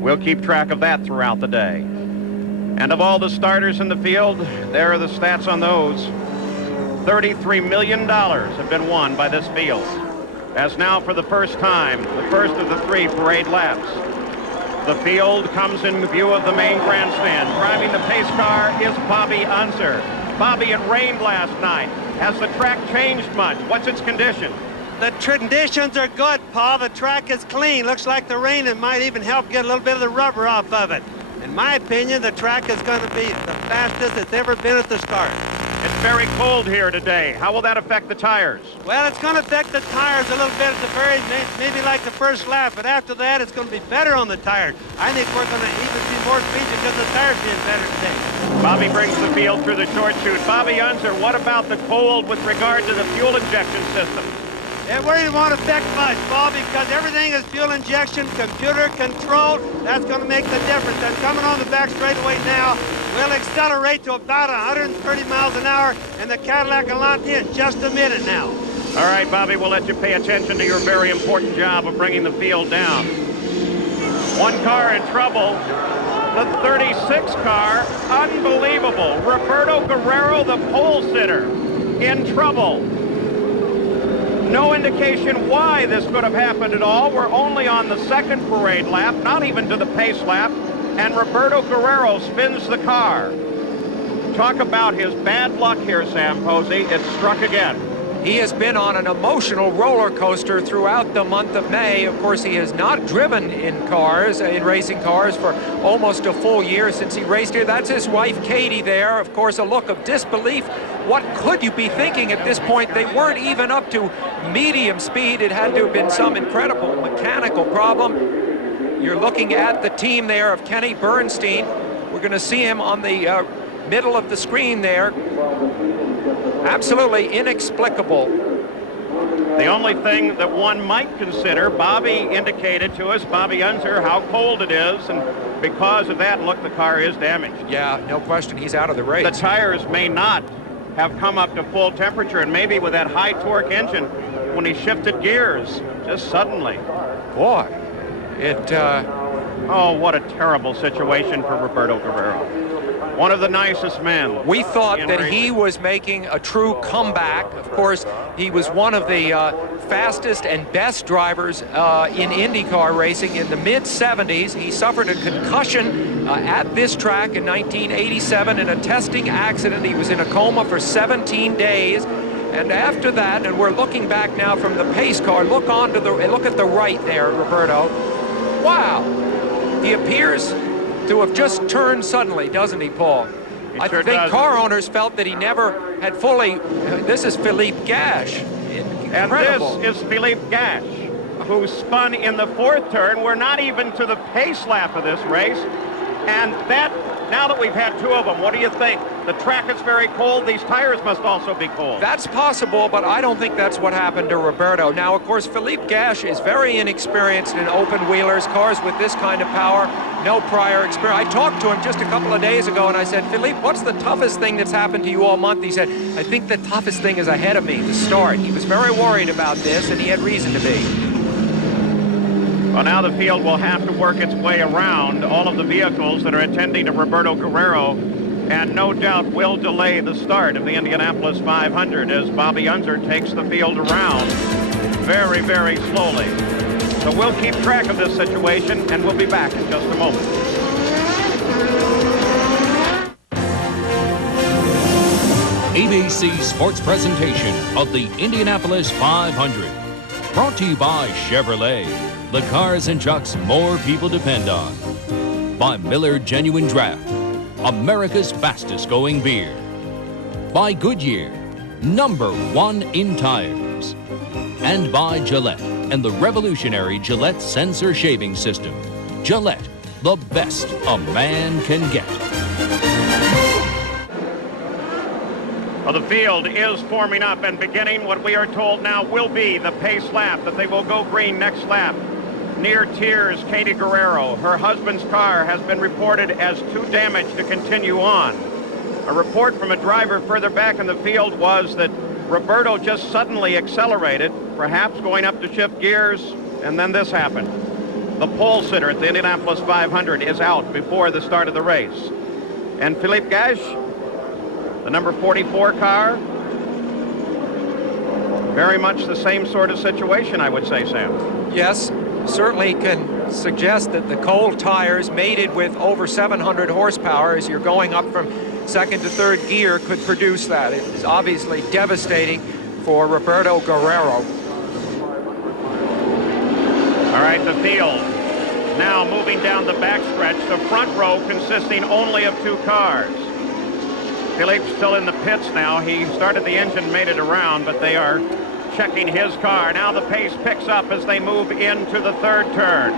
We'll keep track of that throughout the day. And of all the starters in the field, there are the stats on those. $33 million have been won by this field. As now, for the first time, the first of the 3 parade laps. The field comes in view of the main grandstand. Driving the pace car is Bobby Unser. Bobby, it rained last night. Has the track changed much? What's its condition? The conditions are good, Paul. The track is clean. Looks like the rain might even help get a little bit of the rubber off of it. In my opinion, the track is going to be the fastest it's ever been at the start. It's very cold here today. How will that affect the tires? Well, it's going to affect the tires a little bit at the very, maybe like the first lap, but after that, it's going to be better on the tires. I think we're going to even see more speed because the tires being better today. Bobby brings the field through the short chute. Bobby Unser, what about the cold with regard to the fuel injection system? It really won't affect much, Paul, because everything is fuel injection, computer controlled. That's going to make the difference. And coming on the back straightaway now, we'll accelerate to about 130 miles an hour in the Cadillac Alante in just a minute now. All right, Bobby, we'll let you pay attention to your very important job of bringing the field down. One car in trouble. The 36 car, unbelievable. Roberto Guerrero, the pole sitter, in trouble. No indication why this could have happened at all. We're only on the second parade lap, not even to the pace lap, and Roberto Guerrero spins the car. Talk about his bad luck here, Sam Posey. It struck again. He has been on an emotional roller coaster throughout the month of May. Of course, he has not driven in cars, in racing cars, for almost a full year since he raced here. That's his wife, Katie, there. Of course, a look of disbelief. What could you be thinking at this point? They weren't even up to medium speed. It had to have been some incredible mechanical problem. You're looking at the team there of Kenny Bernstein. We're going to see him on the middle of the screen there. Absolutely inexplicable. The only thing that one might consider, Bobby indicated to us, Bobby Unser, how cold it is, and because of that, look, the car is damaged. Yeah, no question, he's out of the race. The tires may not have come up to full temperature, and maybe with that high torque engine, when he shifted gears, just suddenly. Boy, it... Oh, what a terrible situation for Roberto Guerrero. One of the nicest men. We thought that he was making a true comeback. Of course, he was one of the fastest and best drivers in IndyCar racing in the mid-70s. He suffered a concussion at this track in 1987 in a testing accident. He was in a coma for 17 days. And after that, and we're looking back now from the pace car, look at the right there, Roberto. Wow. He appears to have just turned suddenly, doesn't he, Paul? I think car owners felt that he never had fully... This is Philippe Gash. Incredible. And this is Philippe Gash, who spun in the fourth turn. We're not even to the pace lap of this race. And that, now that we've had two of them, what do you think? The track is very cold. These tires must also be cold. That's possible, but I don't think that's what happened to Roberto. Now, of course, Philippe Gash is very inexperienced in open wheelers, cars with this kind of power, no prior experience. I talked to him just a couple of days ago, and I said, Philippe, what's the toughest thing that's happened to you all month? He said, I think the toughest thing is ahead of me, the start. He was very worried about this, and he had reason to be. Well, now the field will have to work its way around all of the vehicles that are attending to Roberto Guerrero and no doubt will delay the start of the Indianapolis 500 as Bobby Unser takes the field around very, very slowly. So we'll keep track of this situation, and we'll be back in just a moment. ABC Sports presentation of the Indianapolis 500. Brought to you by Chevrolet, the cars and trucks more people depend on. By Miller Genuine Draft, America's fastest going beer. By Goodyear, #1 in tires. And by Gillette and the revolutionary Gillette Sensor Shaving System. Gillette, the best a man can get. Well, the field is forming up and beginning what we are told now will be the pace lap, that they will go green next lap. Near tears, Katie Guerrero. Her husband's car has been reported as too damaged to continue on. A report from a driver further back in the field was that Roberto just suddenly accelerated, perhaps going up to shift gears, and then this happened. The pole sitter at the Indianapolis 500 is out before the start of the race. And Philippe Gage, the number 44 car, very much the same sort of situation, I would say, Sam. Yes, certainly can suggest that the cold tires mated with over 700 horsepower as you're going up from second to third gear could produce that. It is obviously devastating for Roberto Guerrero. All right, the field now moving down the backstretch, the front row consisting only of 2 cars. Philippe's still in the pits now. He started the engine, made it around, but they are checking his car. Now the pace picks up as they move into the third turn.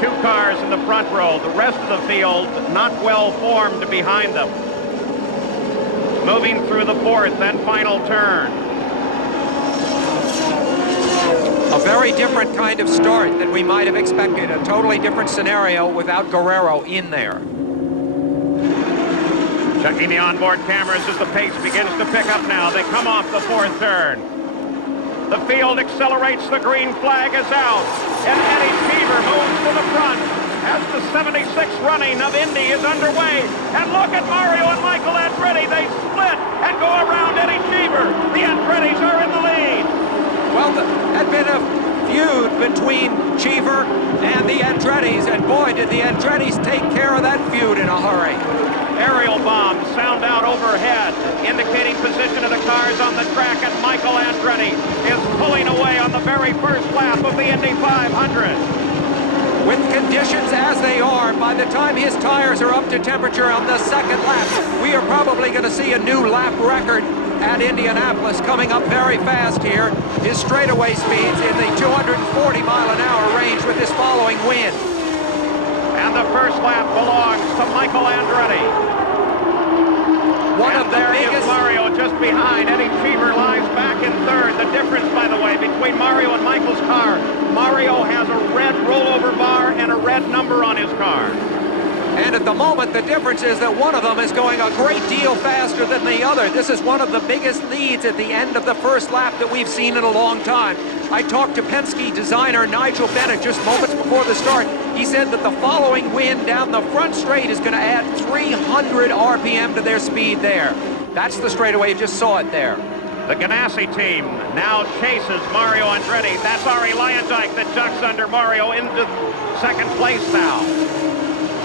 2 cars in the front row. The rest of the field not well formed behind them. Moving through the fourth and final turn. A very different kind of start than we might have expected. A totally different scenario without Guerrero in there. Checking the onboard cameras as the pace begins to pick up now. They come off the fourth turn. The field accelerates. The green flag is out. And Eddie Cheever moves to the front as the 76th running of Indy is underway. And look at Mario and Michael Andretti. They split and go around Eddie Cheever. The Andrettis are in the lead. Well, there had been a feud between Cheever and the Andrettis, and boy, did the Andrettis take care of that feud in a hurry. Aerial bombs sound out overhead, indicating position of the cars on the track, and Michael Andretti is pulling away on the very first lap of the Indy 500. With conditions as they are, by the time his tires are up to temperature on the second lap, we are probably going to see a new lap record at Indianapolis coming up very fast here. His straightaway speeds in the 240-mile-an-hour range with this following wind. And the first lap belongs to Michael Andretti. One of the biggest... Mario just behind. Eddie Cheever lies back in third. The difference, by the way, between Mario and Michael's car, Mario has a red rollover bar and a red number on his car. And at the moment, the difference is that one of them is going a great deal faster than the other. This is one of the biggest leads at the end of the first lap that we've seen in a long time. I talked to Penske designer Nigel Bennett just moments before the start. He said that the following wind down the front straight is going to add 300 RPM to their speed there. That's the straightaway. You just saw it there. The Ganassi team now chases Mario Andretti. That's Arie Luyendyk that ducks under Mario into second place now.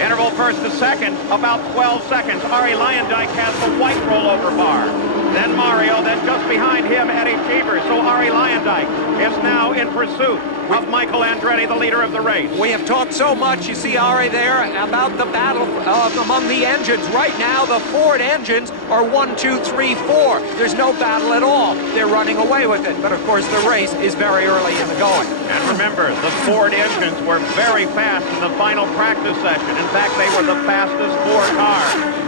Interval first to second, about 12 seconds. Arie Luyendyk has the white rollover bar. Then Mario, then just behind him, Eddie Cheever. So Arie Luyendyk is now in pursuit of Michael Andretti, the leader of the race. We have talked so much, you see Arie there, about the battle among the engines. Right now, the Ford engines are 1, 2, 3, 4. There's no battle at all. They're running away with it. But of course, the race is very early in the going. And remember, the Ford engines were very fast in the final practice session. In fact, they were the fastest 4 cars.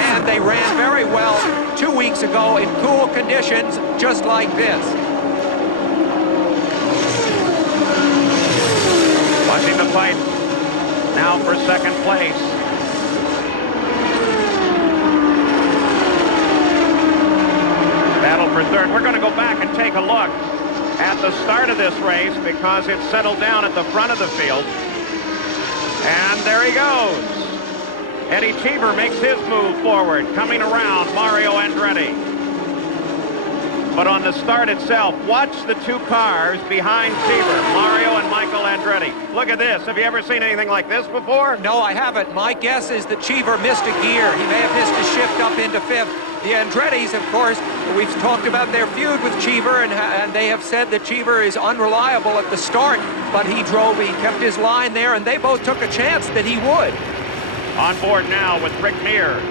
And they ran very well 2 weeks ago in cool conditions just like this. Watching the fight now for second place. Battle for third. We're going to go back and take a look at the start of this race because it's settled down at the front of the field. And there he goes. Eddie Cheever makes his move forward, coming around Mario Andretti. But on the start itself, watch the two cars behind Cheever, Mario and Michael Andretti. Look at this. Have you ever seen anything like this before? No, I haven't. My guess is that Cheever missed a gear. He may have missed a shift up into fifth. The Andrettis, of course, we've talked about their feud with Cheever, and they have said that Cheever is unreliable at the start, but he kept his line there, and they both took a chance that he would. On board now with Rick Mears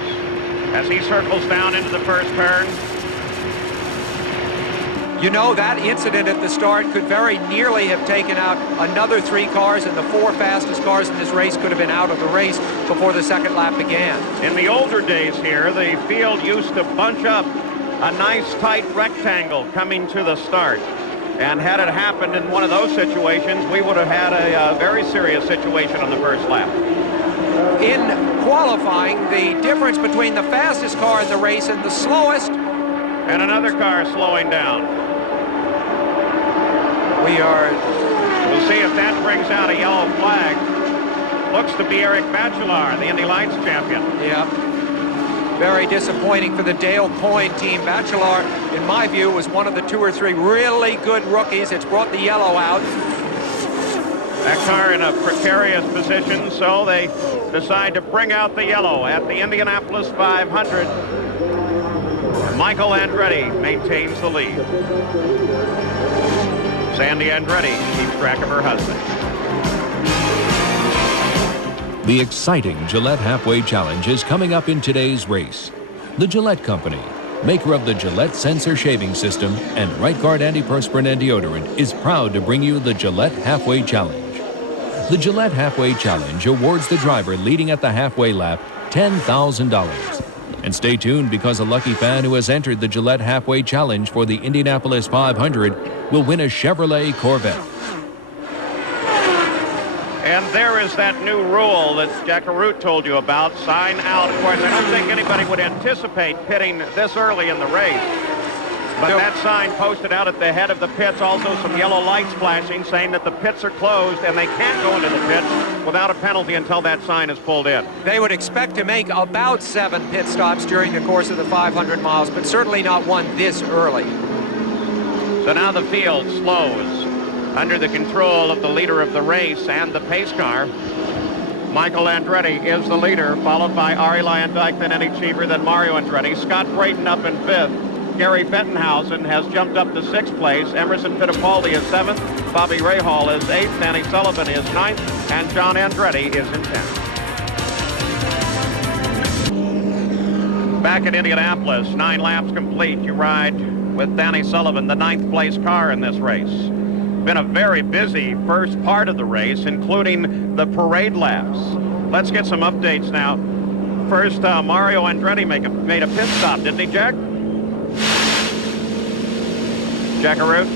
as he circles down into the first turn. You know, that incident at the start could very nearly have taken out another 3 cars, and the 4 fastest cars in this race could have been out of the race before the second lap began. In the older days here, the field used to bunch up a nice tight rectangle coming to the start. And had it happened in one of those situations, we would have had a very serious situation on the first lap. In qualifying, the difference between the fastest car in the race and the slowest. And another car slowing down. We'll see if that brings out a yellow flag. Looks to be Eric Bachelard, the Indy Lights champion. Yeah. Very disappointing for the Dale Coyne team. Bachelard, in my view, was one of the 2 or 3 really good rookies. It's brought the yellow out. That car in a precarious position, so they decide to bring out the yellow at the Indianapolis 500. Michael Andretti maintains the lead. Sandy Andretti keeps track of her husband. The exciting Gillette Halfway Challenge is coming up in today's race. The Gillette Company, maker of the Gillette Sensor Shaving System and Right Guard Antiperspirant and Deodorant, is proud to bring you the Gillette Halfway Challenge. The Gillette Halfway Challenge awards the driver leading at the halfway lap $10,000. And stay tuned, because a lucky fan who has entered the Gillette Halfway Challenge for the Indianapolis 500 will win a Chevrolet Corvette. And there is that new rule that Jack Arute told you about, sign out. Of course, I don't think anybody would anticipate pitting this early in the race. But that sign posted out at the head of the pits, also some yellow lights flashing, saying that the pits are closed and they can't go into the pits without a penalty until that sign is pulled in. They would expect to make about 7 pit stops during the course of the 500 miles, but certainly not one this early. So now the field slows under the control of the leader of the race and the pace car. Michael Andretti is the leader, followed by Arie Luyendyk, then Eddie Cheever, then Mario Andretti. Scott Brayton up in 5th. Gary Bettenhausen has jumped up to 6th place. Emerson Fittipaldi is 7th. Bobby Rahal is 8th. Danny Sullivan is 9th. And John Andretti is in 10th. Back at Indianapolis, 9 laps complete. You ride with Danny Sullivan, the 9th place car in this race. Been a very busy first part of the race, including the parade laps. Let's get some updates now. First, Mario Andretti made a pit stop, didn't he, Jack? Jack Arute.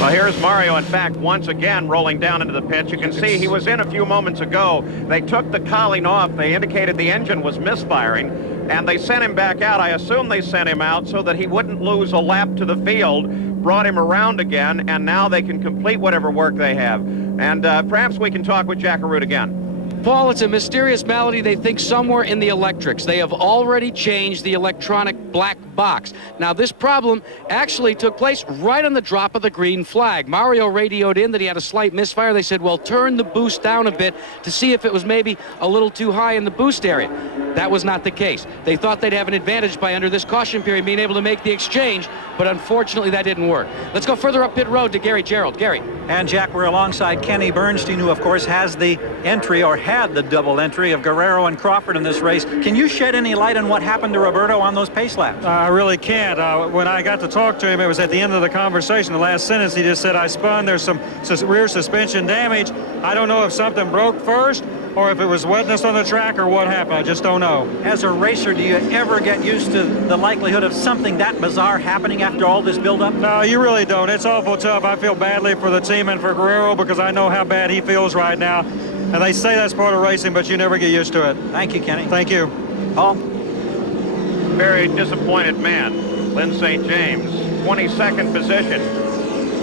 Well, here's Mario, in fact, once again rolling down into the pits. You can see he was in a few moments ago. They took the cowling off. They indicated the engine was misfiring, and they sent him back out. I assume they sent him out so that he wouldn't lose a lap to the field, brought him around again, and now they can complete whatever work they have. And perhaps we can talk with Jack Arute again. Paul, it's a mysterious malady, they think, somewhere in the electrics. They have already changed the electronic black box. Now, this problem actually took place right on the drop of the green flag. Mario radioed in that he had a slight misfire. They said, well, turn the boost down a bit to see if it was maybe a little too high in the boost area. That was not the case. They thought they'd have an advantage by, under this caution period, being able to make the exchange, but unfortunately that didn't work. Let's go further up pit road to Gary Gerald. Gary. And Jack, we're alongside Kenny Bernstein, who of course has the entry, or had the double entry, of Guerrero and Crawford in this race. Can you shed any light on what happened to Roberto on those pace laps? I really can't. When I got to talk to him, it was at the end of the conversation. The last sentence, he just said, I spun. There's some rear suspension damage. I don't know if something broke first or if it was wetness on the track or what happened. I just don't know. As a racer, do you ever get used to the likelihood of something that bizarre happening after all this buildup? No, you really don't. It's awful tough. I feel badly for the team and for Guerrero because I know how bad he feels right now. And they say that's part of racing, but you never get used to it. Thank you, Kenny. Thank you. Paul? Very disappointed man. Lynn St. James, 22nd position.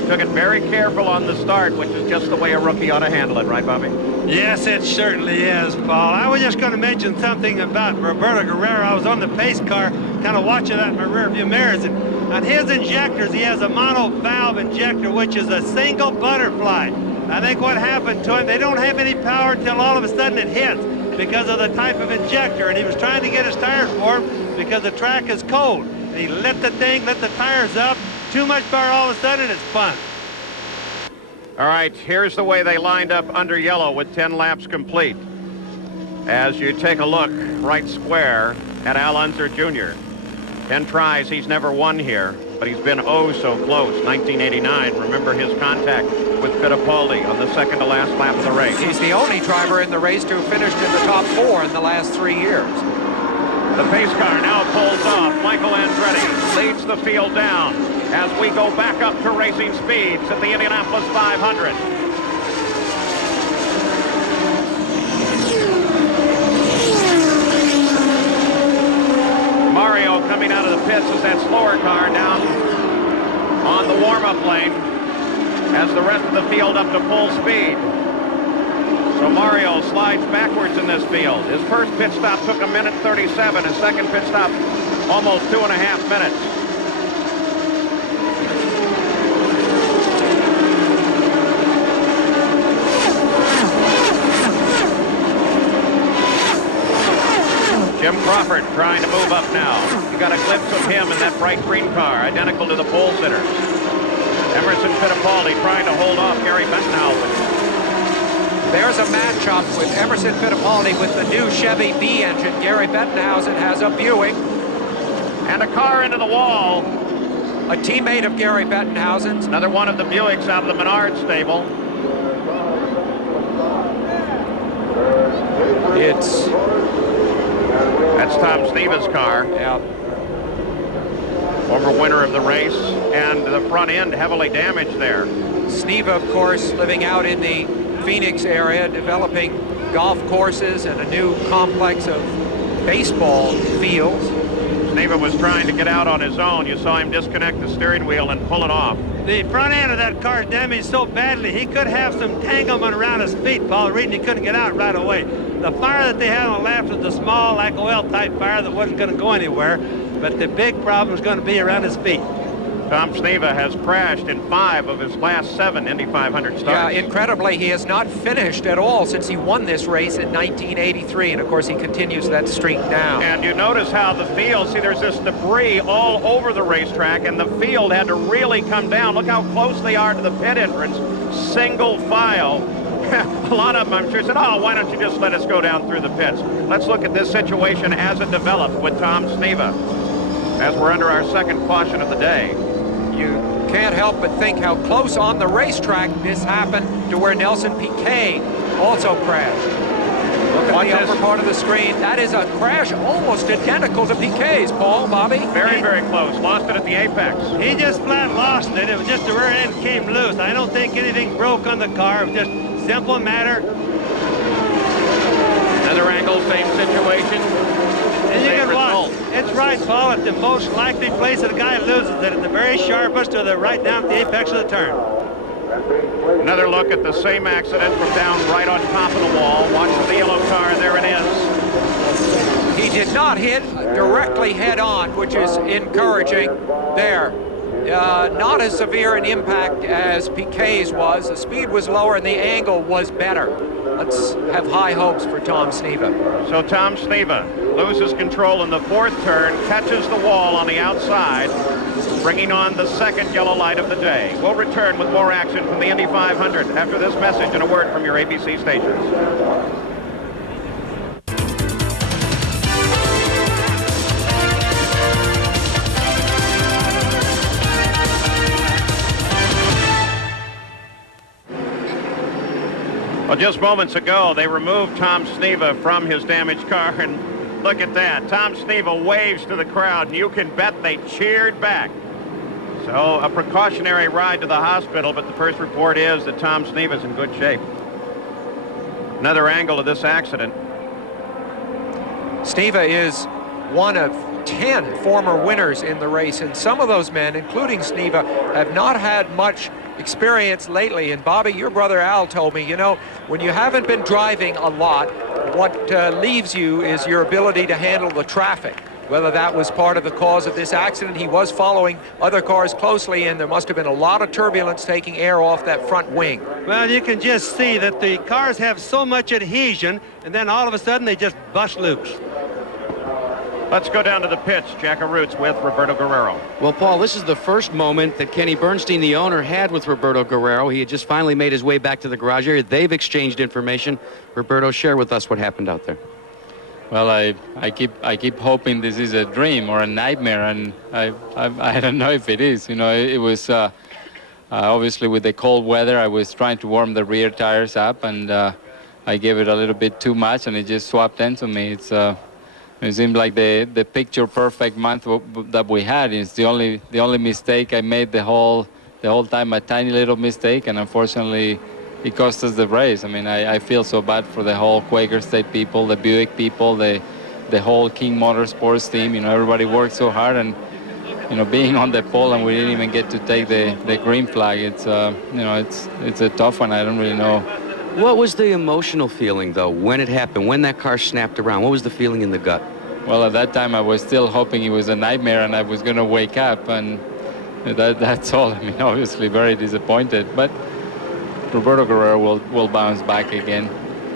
Took it very careful on the start, which is just the way a rookie ought to handle it, right, Bobby? Yes, it certainly is, Paul. I was just going to mention something about Roberto Guerrero. I was on the pace car, kind of watching that in my rear view mirrors, and on his injectors, he has a mono valve injector, which is a single butterfly. I think what happened to him, they don't have any power till all of a sudden it hits because of the type of injector, and he was trying to get his tires warm because the track is cold. And he lit the tires up, too much power, all of a sudden it spun. All right, here's the way they lined up under yellow with 10 laps complete. As you take a look right square at Al Unser Jr. 10 tries, he's never won here, but he's been oh so close. 1989, remember his contact with Fittipaldi on the second to last lap of the race. He's the only driver in the race to have finished in the top 4 in the last 3 years. The pace car now pulls off. Michael Andretti leads the field down as we go back up to racing speeds at the Indianapolis 500. Mario coming out of the pits as that slower car down on the warm-up lane as the rest of the field up to full speed. So Mario slides backwards in this field. His first pit stop took 1:37. His second pit stop almost 2.5 minutes. Jim Crawford trying to move up now. You got a glimpse of him in that bright green car, identical to the pole sitters. Emerson Fittipaldi trying to hold off Gary Bettenhausen. There's a matchup with Emerson Fittipaldi with the new Chevy B engine. Gary Bettenhausen has a Buick. And a car into the wall. A teammate of Gary Bettenhausen's. Another one of the Buicks out of the Menard stable. That's Tom Sneva's car. Yeah. Former winner of the race, and the front end heavily damaged there. Sneva, of course, living out in the Phoenix area, developing golf courses and a new complex of baseball fields. Sneva was trying to get out on his own. You saw him disconnect the steering wheel and pull it off. The front end of that car is damaged so badly, he could have some tanglement around his feet, Paul Reed, and he couldn't get out right away. The fire that they had on the left was the small, like oil type fire that wasn't going to go anywhere, but the big problem is going to be around his feet. Tom Sneva has crashed in 5 of his last 7 Indy 500 starts. Yeah, incredibly, he has not finished at all since he won this race in 1983, and of course he continues that streak now. And you notice how the field, see there's this debris all over the racetrack, and the field had to really come down. Look how close they are to the pit entrance, single file. A lot of them, I'm sure, said, oh, why don't you just let us go down through the pits? Let's look at this situation as it developed with Tom Sneva, as we're under our second caution of the day. You can't help but think how close on the racetrack this happened to where Nelson Piquet also crashed. Look at the upper part of the screen. That is a crash almost identical to Piquet's, Paul, Bobby. Very, very close. Lost it at the apex. He just flat lost it. It was just the rear end came loose. I don't think anything broke on the car. It was just simple matter. Another angle, same situation. And you can watch. It's right, Paul, at the most likely place that a guy loses it, at the very sharpest or the right down at the apex of the turn. Another look at the same accident from down right on top of the wall. Watch the yellow car, there it is. He did not hit directly head on, which is encouraging there. Not as severe an impact as Piquet's was. The speed was lower and the angle was better. Let's have high hopes for Tom Sneva. So Tom Sneva loses control in the 4th turn, catches the wall on the outside, bringing on the second yellow light of the day. We'll return with more action from the Indy 500 after this message and a word from your ABC stations. Well, just moments ago, they removed Tom Sneva from his damaged car, and look at that. Tom Sneva waves to the crowd, and you can bet they cheered back. So a precautionary ride to the hospital, but the first report is that Tom Sneva's in good shape. Another angle of this accident. Sneva is one of 10 former winners in the race, and some of those men, including Sneva, have not had much experience lately. And Bobby, your brother Al told me, you know, when you haven't been driving a lot, what leaves you is your ability to handle the traffic. Whether that was part of the cause of this accident, he was following other cars closely, and there must have been a lot of turbulence taking air off that front wing. Well, you can just see that the cars have so much adhesion, and then all of a sudden they just bust loose. Let's go down to the pits. Jack Roots with Roberto Guerrero. Well, Paul, this is the first moment that Kenny Bernstein, the owner, had with Roberto Guerrero. He had just finally made his way back to the garage area. They've exchanged information. Roberto, share with us what happened out there. Well, I keep hoping this is a dream or a nightmare, and I don't know if it is. You know, it was obviously with the cold weather. I was trying to warm the rear tires up, and I gave it a little bit too much, and it just swapped into me. It seemed like the picture perfect month that we had. It's the only mistake I made the whole time, a tiny little mistake, and unfortunately it cost us the race. I mean, I feel so bad for the whole Quaker State people, the Buick people, the whole King Motorsports team. You know, everybody worked so hard, and you know, being on the pole and we didn't even get to take the green flag. It's you know, it's a tough one. I don't really know. What was the emotional feeling, though, when it happened, when that car snapped around? What was the feeling in the gut? Well, at that time, I was still hoping it was a nightmare and I was going to wake up, and that's all. I mean, obviously very disappointed, but Roberto Guerrero will bounce back again.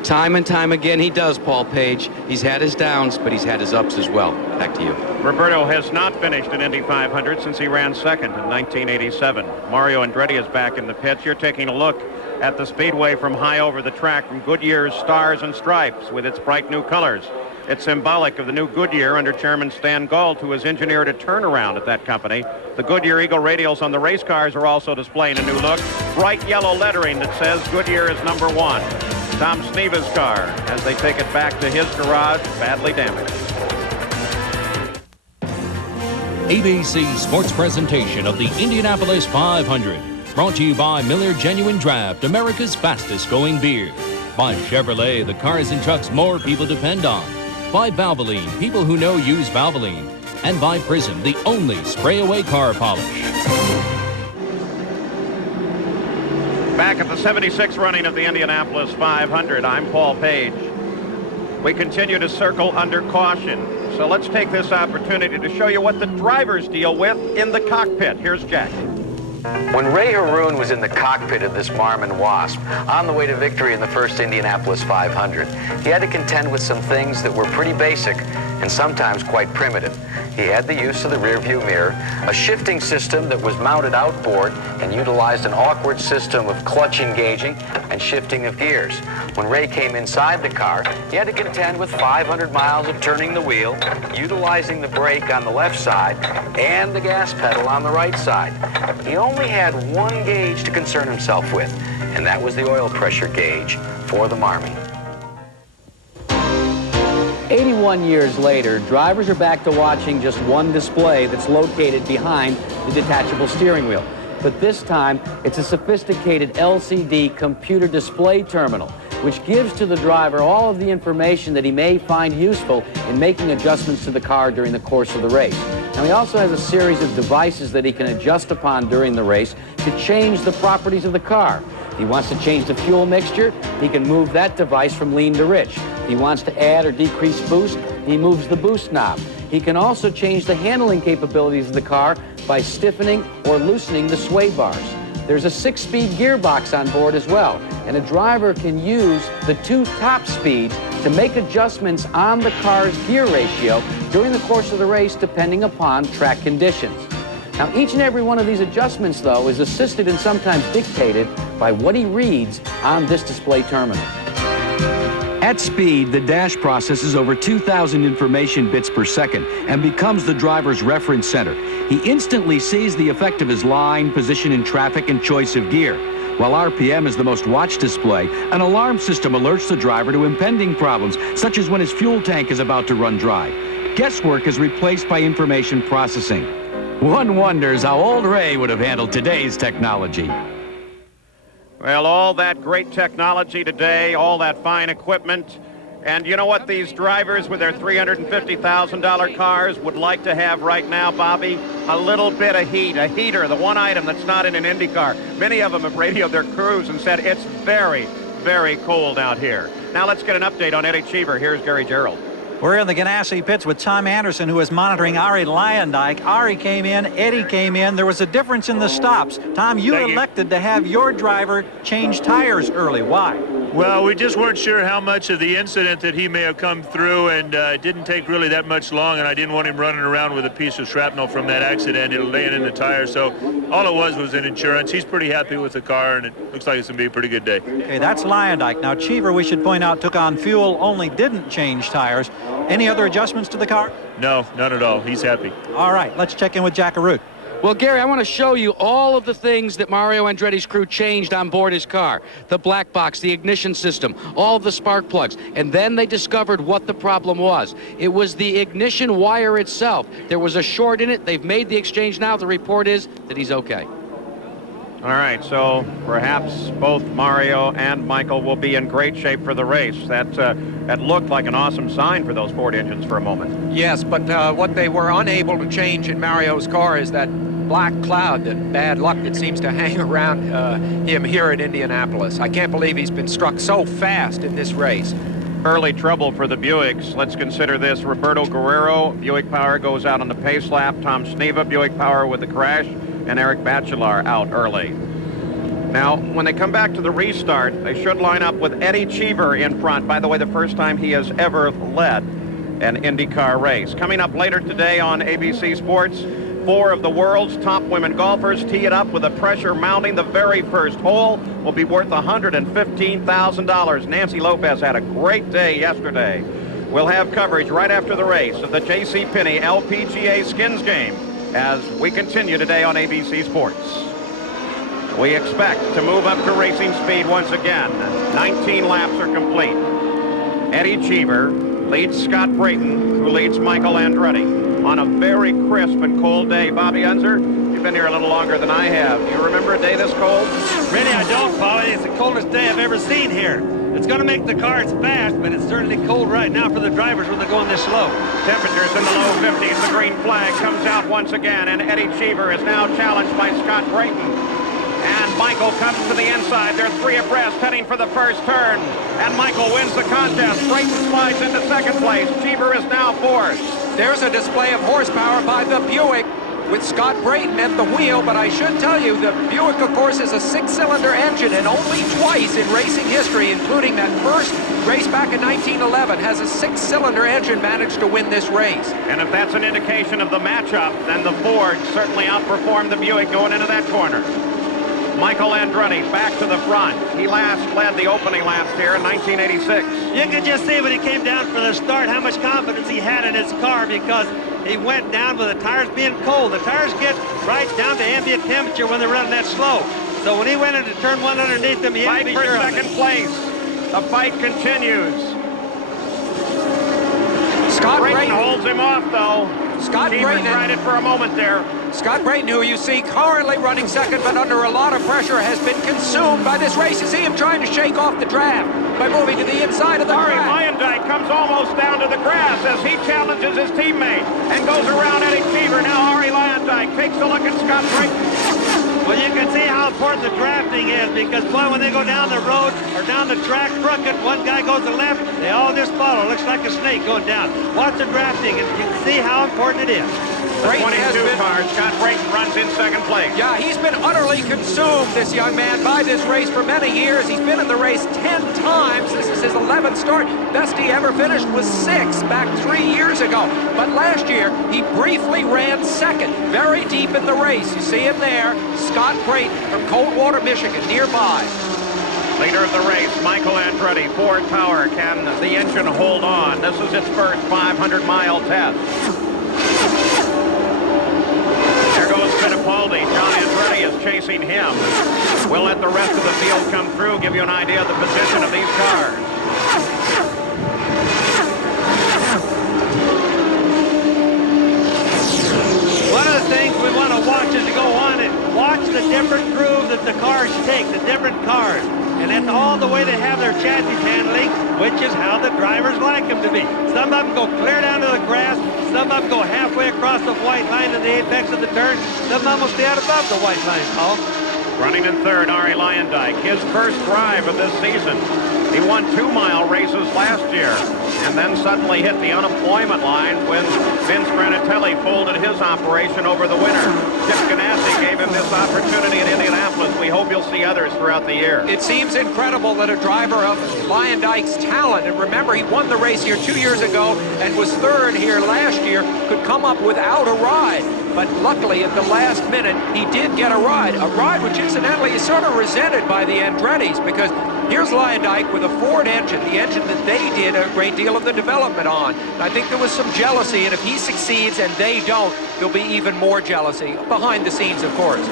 Time and time again, he does, Paul Page. He's had his downs, but he's had his ups as well. Back to you. Roberto has not finished an Indy 500 since he ran second in 1987. Mario Andretti is back in the pits. You're taking a look at the Speedway from high over the track from Goodyear's Stars and Stripes with its bright new colors. It's symbolic of the new Goodyear under Chairman Stan Gault, who has engineered a turnaround at that company. The Goodyear Eagle radials on the race cars are also displaying a new look. Bright yellow lettering that says Goodyear is #1. Tom Sneva's car, as they take it back to his garage, badly damaged. ABC Sports presentation of the Indianapolis 500. Brought to you by Miller Genuine Draft, America's fastest going beer. By Chevrolet, the cars and trucks more people depend on. By Valvoline, people who know use Valvoline. And by Prism, the only spray-away car polish. Back at the 76th running of the Indianapolis 500, I'm Paul Page. We continue to circle under caution. So let's take this opportunity to show you what the drivers deal with in the cockpit. Here's Jack. When Ray Haroon was in the cockpit of this Marmon Wasp, on the way to victory in the first Indianapolis 500, he had to contend with some things that were pretty basic and sometimes quite primitive. He had the use of the rearview mirror, a shifting system that was mounted outboard and utilized an awkward system of clutch engaging and shifting of gears. When Ray came inside the car, he had to contend with 500 miles of turning the wheel, utilizing the brake on the left side and the gas pedal on the right side. He only had one gauge to concern himself with, and that was the oil pressure gauge for the Marmy. 81 years later, drivers are back to watching just one display that's located behind the detachable steering wheel. But this time, it's a sophisticated LCD computer display terminal, which gives to the driver all of the information that he may find useful in making adjustments to the car during the course of the race. Now, he also has a series of devices that he can adjust upon during the race to change the properties of the car. If he wants to change the fuel mixture, he can move that device from lean to rich. If he wants to add or decrease boost, he moves the boost knob. He can also change the handling capabilities of the car by stiffening or loosening the sway bars. There's a 6-speed gearbox on board as well, and a driver can use the 2 top speeds to make adjustments on the car's gear ratio during the course of the race depending upon track conditions. Now, each and every one of these adjustments, though, is assisted and sometimes dictated by what he reads on this display terminal. At speed, the dash processes over 2,000 information bits per second and becomes the driver's reference center. He instantly sees the effect of his line, position in traffic, and choice of gear. While RPM is the most watched display, an alarm system alerts the driver to impending problems, such as when his fuel tank is about to run dry. Guesswork is replaced by information processing. One wonders how old Ray would have handled today's technology. Well, all that great technology today, all that fine equipment, And you know what these drivers with their $350,000 cars would like to have right now, Bobby? A little bit of heat, a heater, the one item that's not in an Indy car. Many of them have radioed their crews and said it's very, very cold out here. Now let's get an update on Eddie Cheever. Here's Gary Gerald. We're in the Ganassi pits with Tom Anderson, who is monitoring Ari Lyondike. Ari came in, Eddie came in. There was a difference in the stops. Tom, you elected to have your driver change tires early. Why? Well, we just weren't sure how much of the incident that he may have come through, and it didn't take really that much long, and I didn't want him running around with a piece of shrapnel from that accident. It'll lay it in the tire, so all it was an insurance. He's pretty happy with the car, and it looks like it's going to be a pretty good day. Okay, that's Lyondike. Now, Cheever, we should point out, took on fuel, only didn't change tires. Any other adjustments to the car? No, none at all. He's happy. All right, let's check in with Jack Arute. Well, Gary, I want to show you all of the things that Mario Andretti's crew changed on board his car. The black box, the ignition system, all of the spark plugs. And then they discovered what the problem was. It was the ignition wire itself. There was a short in it. They've made the exchange now. The report is that he's okay. All right, so perhaps both Mario and Michael will be in great shape for the race. That looked like an awesome sign for those Ford engines for a moment. Yes, but what they were unable to change in Mario's car is that black cloud, that bad luck that seems to hang around him here at Indianapolis. I can't believe he's been struck so fast in this race. Early trouble for the Buicks. Let's consider this. Roberto Guerrero, Buick Power, goes out on the pace lap. Tom Sneva, Buick Power, with the crash. And Eric Bachelard out early. Now, when they come back to the restart, they should line up with Eddie Cheever in front. By the way, the first time he has ever led an IndyCar race. Coming up later today on ABC Sports, 4 of the world's top women golfers tee it up with the pressure mounting. The very first hole will be worth $115,000. Nancy Lopez had a great day yesterday. We'll have coverage right after the race of the J.C. Penney LPGA Skins Game as we continue today on ABC Sports. We expect to move up to racing speed once again. 19 laps are complete. Eddie Cheever leads Scott Brayton, who leads Michael Andretti on a very crisp and cold day. Bobby Unser, you've been here a little longer than I have. Do you remember a day this cold? Really, I don't, Bobby. It's the coldest day I've ever seen here. It's going to make the cars fast, but it's certainly cold right now for the drivers when they're going this slow. Temperatures in the low 50s. The green flag comes out once again, and Eddie Cheever is now challenged by Scott Brayton. And Michael comes to the inside. They're 3 abreast, heading for the first turn. And Michael wins the contest. Brayton slides into second place. Cheever is now 4th. There's a display of horsepower by the Buick with Scott Brayton at the wheel, but I should tell you, the Buick, of course, is a 6-cylinder engine, and only twice in racing history, including that first race back in 1911, has a 6-cylinder engine managed to win this race. And if that's an indication of the matchup, then the Ford certainly outperformed the Buick going into that corner. Michael Andretti back to the front. He last led the opening laps here in 1986. You could just see when he came down for the start how much confidence he had in his car, because he went down with the tires being cold. The tires get right down to ambient temperature when they're running that slow. So when he went into turn 1 underneath them, he had to be sure. Fight for second place. The fight continues. Scott Brayton holds him off, though. Scott Brayton tried it for a moment there. Scott Brayton, who you see currently running second, but under a lot of pressure, has been consumed by this race. You see him trying to shake off the draft by moving to the inside of the Ari track. Lyondike comes almost down to the grass as he challenges his teammate and goes around Eddie Cheever. Now Ari Lyondike takes a look at Scott Brayton. Well, you can see how important the drafting is, because, boy, when they go down the road or down the track crooked, one guy goes to the left, they all just follow. It looks like a snake going down. Watch the drafting, and you can see how important it is. The 22 car, Scott Brayton runs in second place. Yeah, he's been utterly consumed, this young man, by this race for many years. He's been in the race 10 times. This is his 11th start. Best he ever finished was 6 back 3 years ago. But last year, he briefly ran second, very deep in the race. You see him there, Scott Brayton from Coldwater, Michigan, nearby. Leader of the race, Michael Andretti, Ford Power. Can the engine hold on? This is its first 500-mile test. There goes Fittipaldi. John Andretti is chasing him. We'll let the rest of the field come through, give you an idea of the position of these cars. One of the things we want to watch as we go on and watch the different grooves that the cars take, the different cars. And that's all the way they have their chassis handling, which is how the drivers like them to be. Some of them go clear down to the grass. Some of them go halfway across the white line to the apex of the turn. Some of them will stay out above the white line, Paul. Running in third, Ari Luyendyk, his first drive of this season. He won 2-mile races last year and then suddenly hit the unemployment line when Vince Granatelli folded his operation over the winter. Chip Ganassi gave him this opportunity in Indianapolis. We hope you'll see others throughout the year. It seems incredible that a driver of Luyendyk's talent, and remember he won the race here 2 years ago and was third here last year, could come up without a ride. But luckily, at the last minute, he did get a ride which incidentally is sort of resented by the Andretti's, because here's Luyendyk with a Ford engine, the engine that they did a great deal of the development on. And I think there was some jealousy, and if he succeeds and they don't, there'll be even more jealousy, behind the scenes, of course.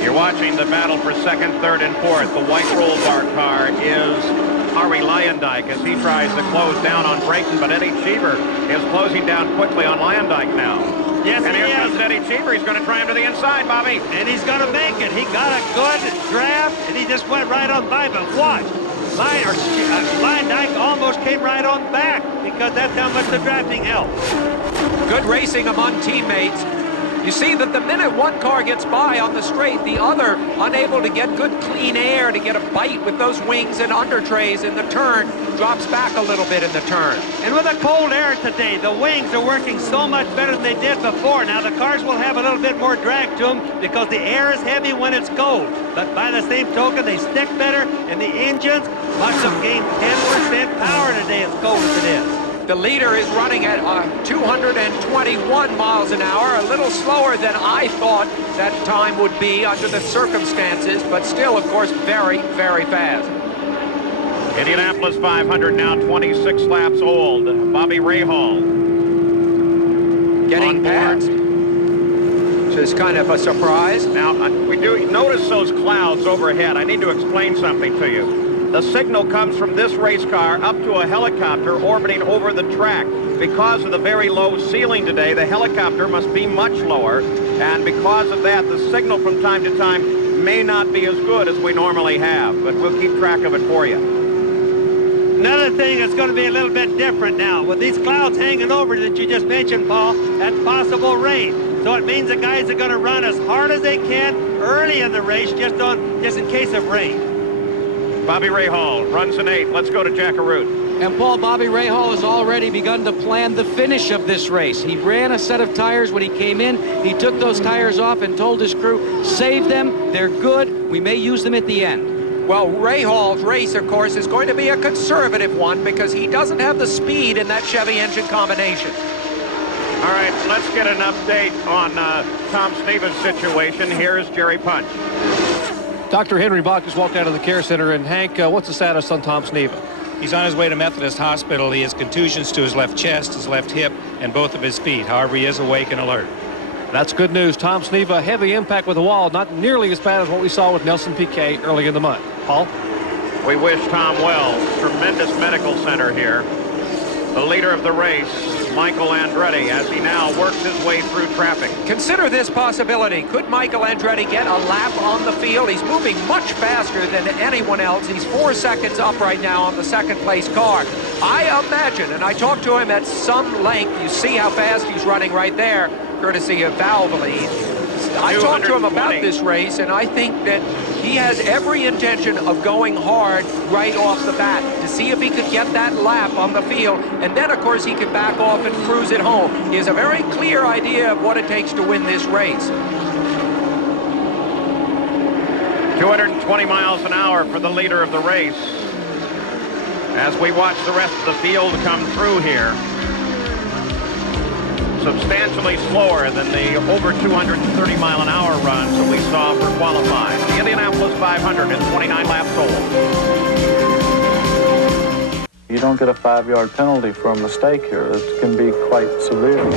You're watching the battle for second, third, and fourth. The white roll bar car is Ari Luyendyk as he tries to close down on Brayton, but Eddie Cheever is closing down quickly on Luyendyk now. Yes, and here he comes Eddie Cheever. He's going to try him to the inside, Bobby. And he's going to make it. He got a good draft, and he just went right on by. But watch, Luyendyk almost came right on back, because that's how much the drafting helped. Good racing among teammates. You see that the minute one car gets by on the straight, the other, unable to get good clean air to get a bite with those wings and under trays in the turn, drops back a little bit in the turn. And with the cold air today, the wings are working so much better than they did before. Now the cars will have a little bit more drag to them because the air is heavy when it's cold. But by the same token, they stick better, and the engines must have gained 10% power today as cold as it is. The leader is running at 221 miles an hour, a little slower than I thought that time would be under the circumstances, but still, of course, very, very fast. Indianapolis 500 now 26 laps old. Bobby Rahal getting past, which is kind of a surprise. Now, we do notice those clouds overhead. I need to explain something to you. The signal comes from this race car up to a helicopter orbiting over the track. Because of the very low ceiling today, the helicopter must be much lower, and because of that, the signal from time to time may not be as good as we normally have, but we'll keep track of it for you. Another thing that's going to be a little bit different now, with these clouds hanging over that you just mentioned, Paul, that's possible rain. So it means the guys are going to run as hard as they can early in the race, just in case of rain. Bobby Rahal runs an 8. Let's go to Jack Arute. And Paul, Bobby Rahal has already begun to plan the finish of this race. He ran a set of tires when he came in. He took those tires off and told his crew, save them, they're good, we may use them at the end. Well, Rahal's race, of course, is going to be a conservative one because he doesn't have the speed in that Chevy engine combination. All right, let's get an update on Tom Sneva's situation. Here's Jerry Punch. Dr. Henry Bach just walked out of the care center, and Hank, what's the status on Tom Sneva? He's on his way to Methodist Hospital. He has contusions to his left chest, his left hip, and both of his feet. However, he is awake and alert. That's good news. Tom Sneva, heavy impact with the wall, not nearly as bad as what we saw with Nelson Piquet early in the month. Paul? We wish Tom well. Tremendous medical center here. The leader of the race, Michael Andretti, as he now works his way through traffic. Consider this possibility. Could Michael Andretti get a lap on the field? He's moving much faster than anyone else. He's 4 seconds up right now on the second place car. I imagine, and I talked to him at some length, you see how fast he's running right there, courtesy of Valvoline. I talked to him about this race, and I think that he has every intention of going hard right off the bat to see if he could get that lap on the field, and then, of course, he can back off and cruise it home. He has a very clear idea of what it takes to win this race. 220 miles an hour for the leader of the race. As we watch the rest of the field come through here, substantially slower than the over 230 mile an hour runs that we saw for qualifying. The Indianapolis 500 is 29 laps old. You don't get a 5-yard penalty for a mistake here. It can be quite severe.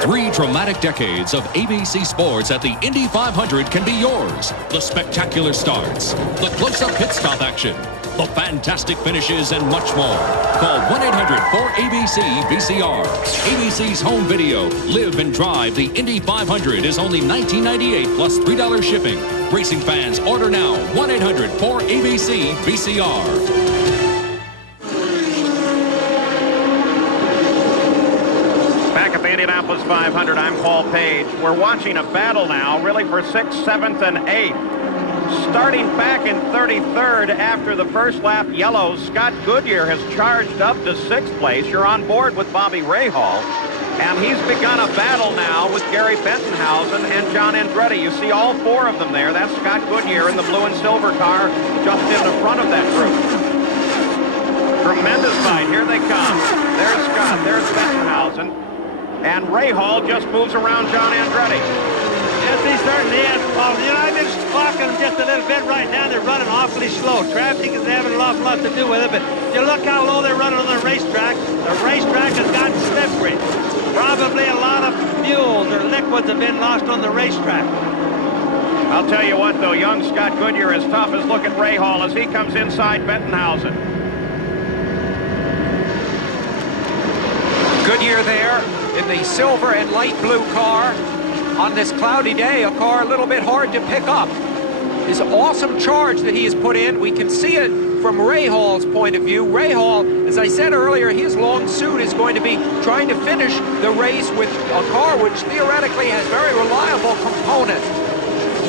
3 dramatic decades of ABC sports at the Indy 500 can be yours. The spectacular starts, the close-up pit stop action, the fantastic finishes, and much more. Call 1-800-4ABC-VCR. ABC's home video. Live and drive the Indy 500 is only $19.98 plus $3 shipping. Racing fans, order now. 1-800-4ABC-VCR. Indianapolis 500. I'm Paul Page. We're watching a battle now, really for 6th, 7th, and 8th. Starting back in 33rd after the first lap, yellow, Scott Goodyear has charged up to 6th place. You're on board with Bobby Rahal. And he's begun a battle now with Gary Bettenhausen and John Andretti. You see all four of them there. That's Scott Goodyear in the blue and silver car just in the front of that group. Tremendous fight. Here they come. There's Scott. There's Bettenhausen. And Rahal just moves around John Andretti. Yes, he certainly is, Paul. You know, I've been stalking them just a little bit right now. They're running awfully slow. Traffic is having an awful lot to do with it, but you look how low they're running on the racetrack. The racetrack has gotten slippery. Probably a lot of fuels or liquids have been lost on the racetrack. I'll tell you what, though, young Scott Goodyear is tough as look at Rahal as he comes inside Bettenhausen. Goodyear there in the silver and light blue car. On this cloudy day, a car a little bit hard to pick up. His awesome charge that he has put in, we can see it from Rahal's point of view. Rahal, as I said earlier, his long suit is going to be trying to finish the race with a car which theoretically has very reliable components.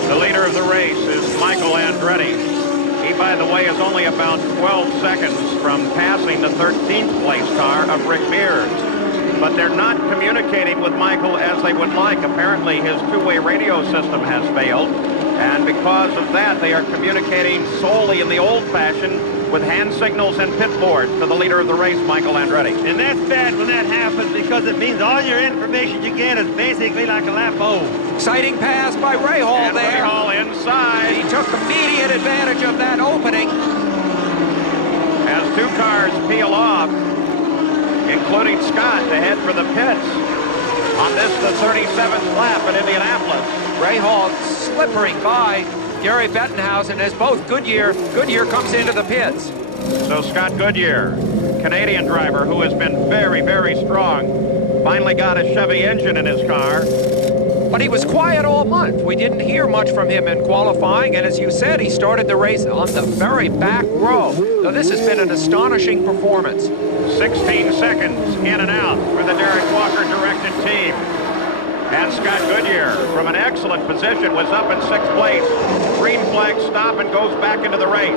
The leader of the race is Michael Andretti. He, by the way, is only about 12 seconds from passing the 13th place car of Rick Mears. But they're not communicating with Michael as they would like. Apparently, his two-way radio system has failed. And because of that, they are communicating solely in the old-fashioned with hand signals and pit board to the leader of the race, Michael Andretti. And that's bad when that happens because it means all your information you get is basically like a lap old. Exciting pass by Rahal and there. Rahal inside. He took immediate advantage of that opening. As two cars peel off, including Scott, to head for the pits on this, the 37th lap at Indianapolis. Rahal slippering by Gary Bettenhausen as both Goodyear comes into the pits. So Scott Goodyear, Canadian driver who has been very, very strong, finally got a Chevy engine in his car. But he was quiet all month. We didn't hear much from him in qualifying, and as you said, he started the race on the very back row. So this has been an astonishing performance. 16 seconds in and out for the Derek Walker-directed team. And Scott Goodyear, from an excellent position, was up in 6th place. Green flag stop and goes back into the race.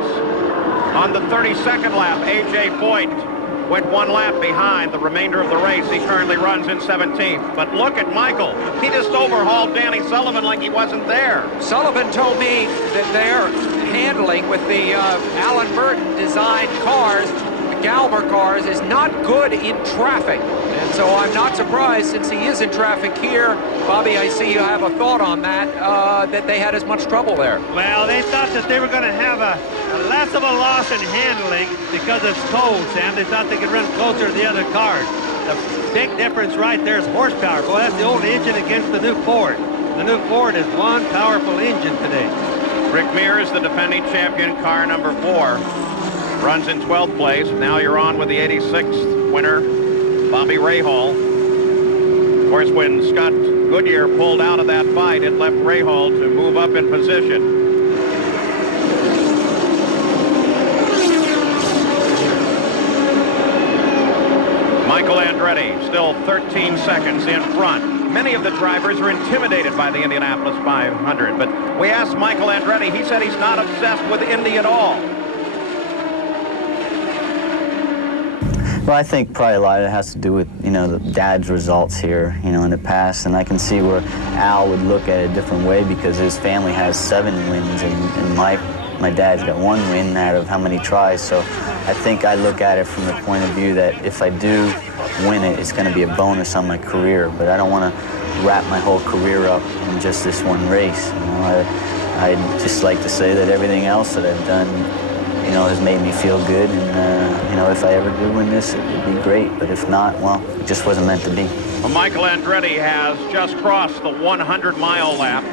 On the 32nd lap, A.J. Foyt went one lap behind the remainder of the race. He currently runs in 17th. But look at Michael. He just overhauled Danny Sullivan like he wasn't there. Sullivan told me that their handling with the Alan Burton designed cars, the Galmer cars, is not good in traffic. And so I'm not surprised, since he is in traffic here. Bobby, I see you have a thought on that, that they had as much trouble there. Well, they thought that they were going to have a less of a loss in handling because it's cold, Sam. They thought they could run closer to the other cars. The big difference right there is horsepower. Well, that's the old engine against the new Ford. The new Ford is one powerful engine today. Rick Mears, the defending champion, car number 4, runs in 12th place. Now you're on with the 86th winner, Bobby Rahal. Of course, when Scott Goodyear pulled out of that fight, it left Rahal to move up in position. Michael Andretti still 13 seconds in front. Many of the drivers are intimidated by the Indianapolis 500, but we asked Michael Andretti. He said he's not obsessed with Indy at all. Well, I think probably a lot of it has to do with, the dad's results here, in the past. And I can see where Al would look at it a different way because his family has 7 wins and my dad's got 1 win out of how many tries. So I think I look at it from the point of view that if I do win it, it's going to be a bonus on my career. But I don't want to wrap my whole career up in just this one race. I'd just like to say that everything else that I've done has made me feel good, and if I ever do win this, it would be great. But if not, well, it just wasn't meant to be. Well, Michael Andretti has just crossed the 100-mile lap,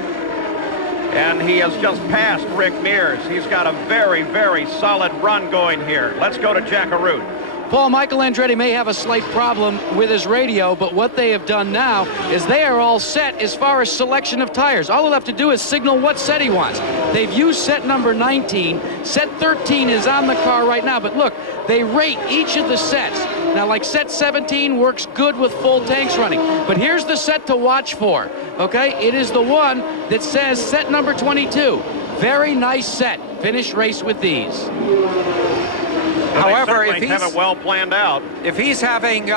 and he has just passed Rick Mears. He's got a very, very solid run going here. Let's go to Jack Arute. Paul, Michael Andretti may have a slight problem with his radio, but what they have done now is they are all set as far as selection of tires. All he'll have to do is signal what set he wants. They've used set number 19. Set 13 is on the car right now, but look, they rate each of the sets. Now, like set 17 works good with full tanks running. But here's the set to watch for, okay? It is the one that says set number 22. Very nice set. Finish race with these. However, if he's have it well planned out. If he's having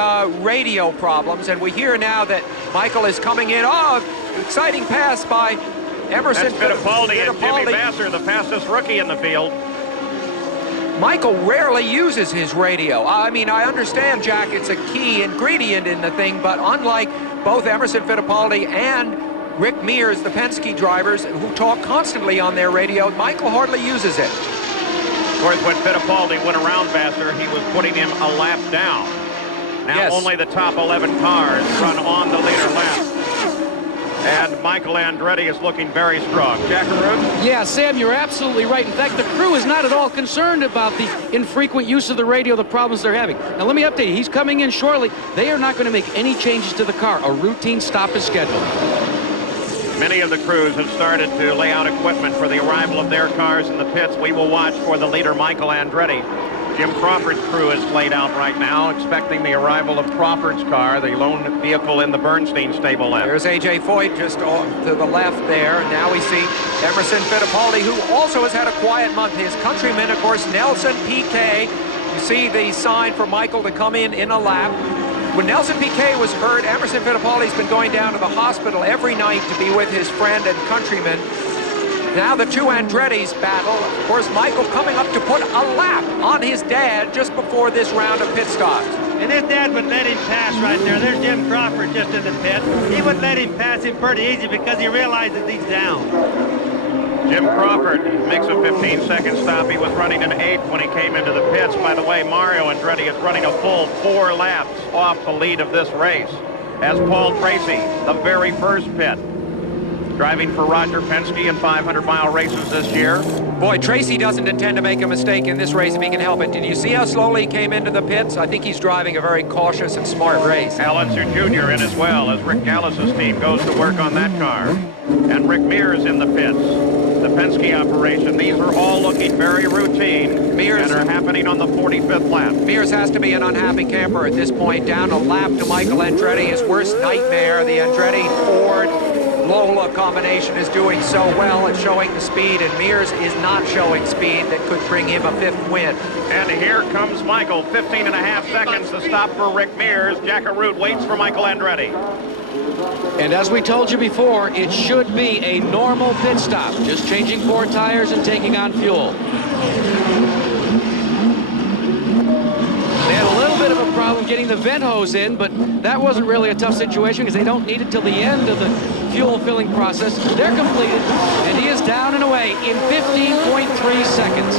radio problems, and we hear now that Michael is coming in, exciting pass by Emerson Fittipaldi and Jimmy Vassar, the fastest rookie in the field. Michael rarely uses his radio. I mean, I understand, Jack, it's a key ingredient in the thing, but unlike both Emerson Fittipaldi and Rick Mears, the Penske drivers, who talk constantly on their radio, Michael hardly uses it. Of course, when Fittipaldi went around Vassar, he was putting him a lap down. Now only the top 11 cars run on the leader lap. And Michael Andretti is looking very strong. Jackaroo? Yeah, Sam, you're absolutely right. In fact, the crew is not at all concerned about the infrequent use of the radio, the problems they're having. Now, let me update you. He's coming in shortly. They are not going to make any changes to the car. A routine stop is scheduled. Many of the crews have started to lay out equipment for the arrival of their cars in the pits. We will watch for the leader, Michael Andretti. Jim Crawford's crew is laid out right now, expecting the arrival of Crawford's car, the lone vehicle in the Bernstein stable left. There's A.J. Foyt just to the left there. Now we see Emerson Fittipaldi, who also has had a quiet month. His countryman, of course, Nelson Piquet. You see the sign for Michael to come in a lap. When Nelson Piquet was hurt, Emerson Fittipaldi's been going down to the hospital every night to be with his friend and countryman. Now the two Andretti's battle. Of course, Michael coming up to put a lap on his dad just before this round of pit stops. And his dad would let him pass right there. There's Jim Crawford just in the pit. He would let him pass him pretty easy because he realizes he's down. Jim Crawford makes a 15-second stop. He was running an 8th when he came into the pits. By the way, Mario Andretti is running a full 4 laps off the lead of this race. As Paul Tracy, the very first pit, driving for Roger Penske in 500-mile races this year. Boy, Tracy doesn't intend to make a mistake in this race if he can help it. Did you see how slowly he came into the pits? I think he's driving a very cautious and smart race. Al Unser Jr. in as well, as Rick Gallus's team goes to work on that car. And Rick Mears in the pits. The Penske operation. These are all looking very routine and are happening on the 45th lap. Mears has to be an unhappy camper at this point. Down a lap to Michael Andretti, his worst nightmare. The Andretti-Ford Lola combination is doing so well at showing the speed, and Mears is not showing speed that could bring him a 5th win. And here comes Michael. 15.5 seconds to stop for Rick Mears. Jackaroo waits for Michael Andretti. And as we told you before, it should be a normal pit stop, just changing 4 tires and taking on fuel. They had a little bit of a problem getting the vent hose in, but that wasn't really a tough situation because they don't need it till the end of the fuel filling process. They're completed, and he is down and away in 15.3 seconds.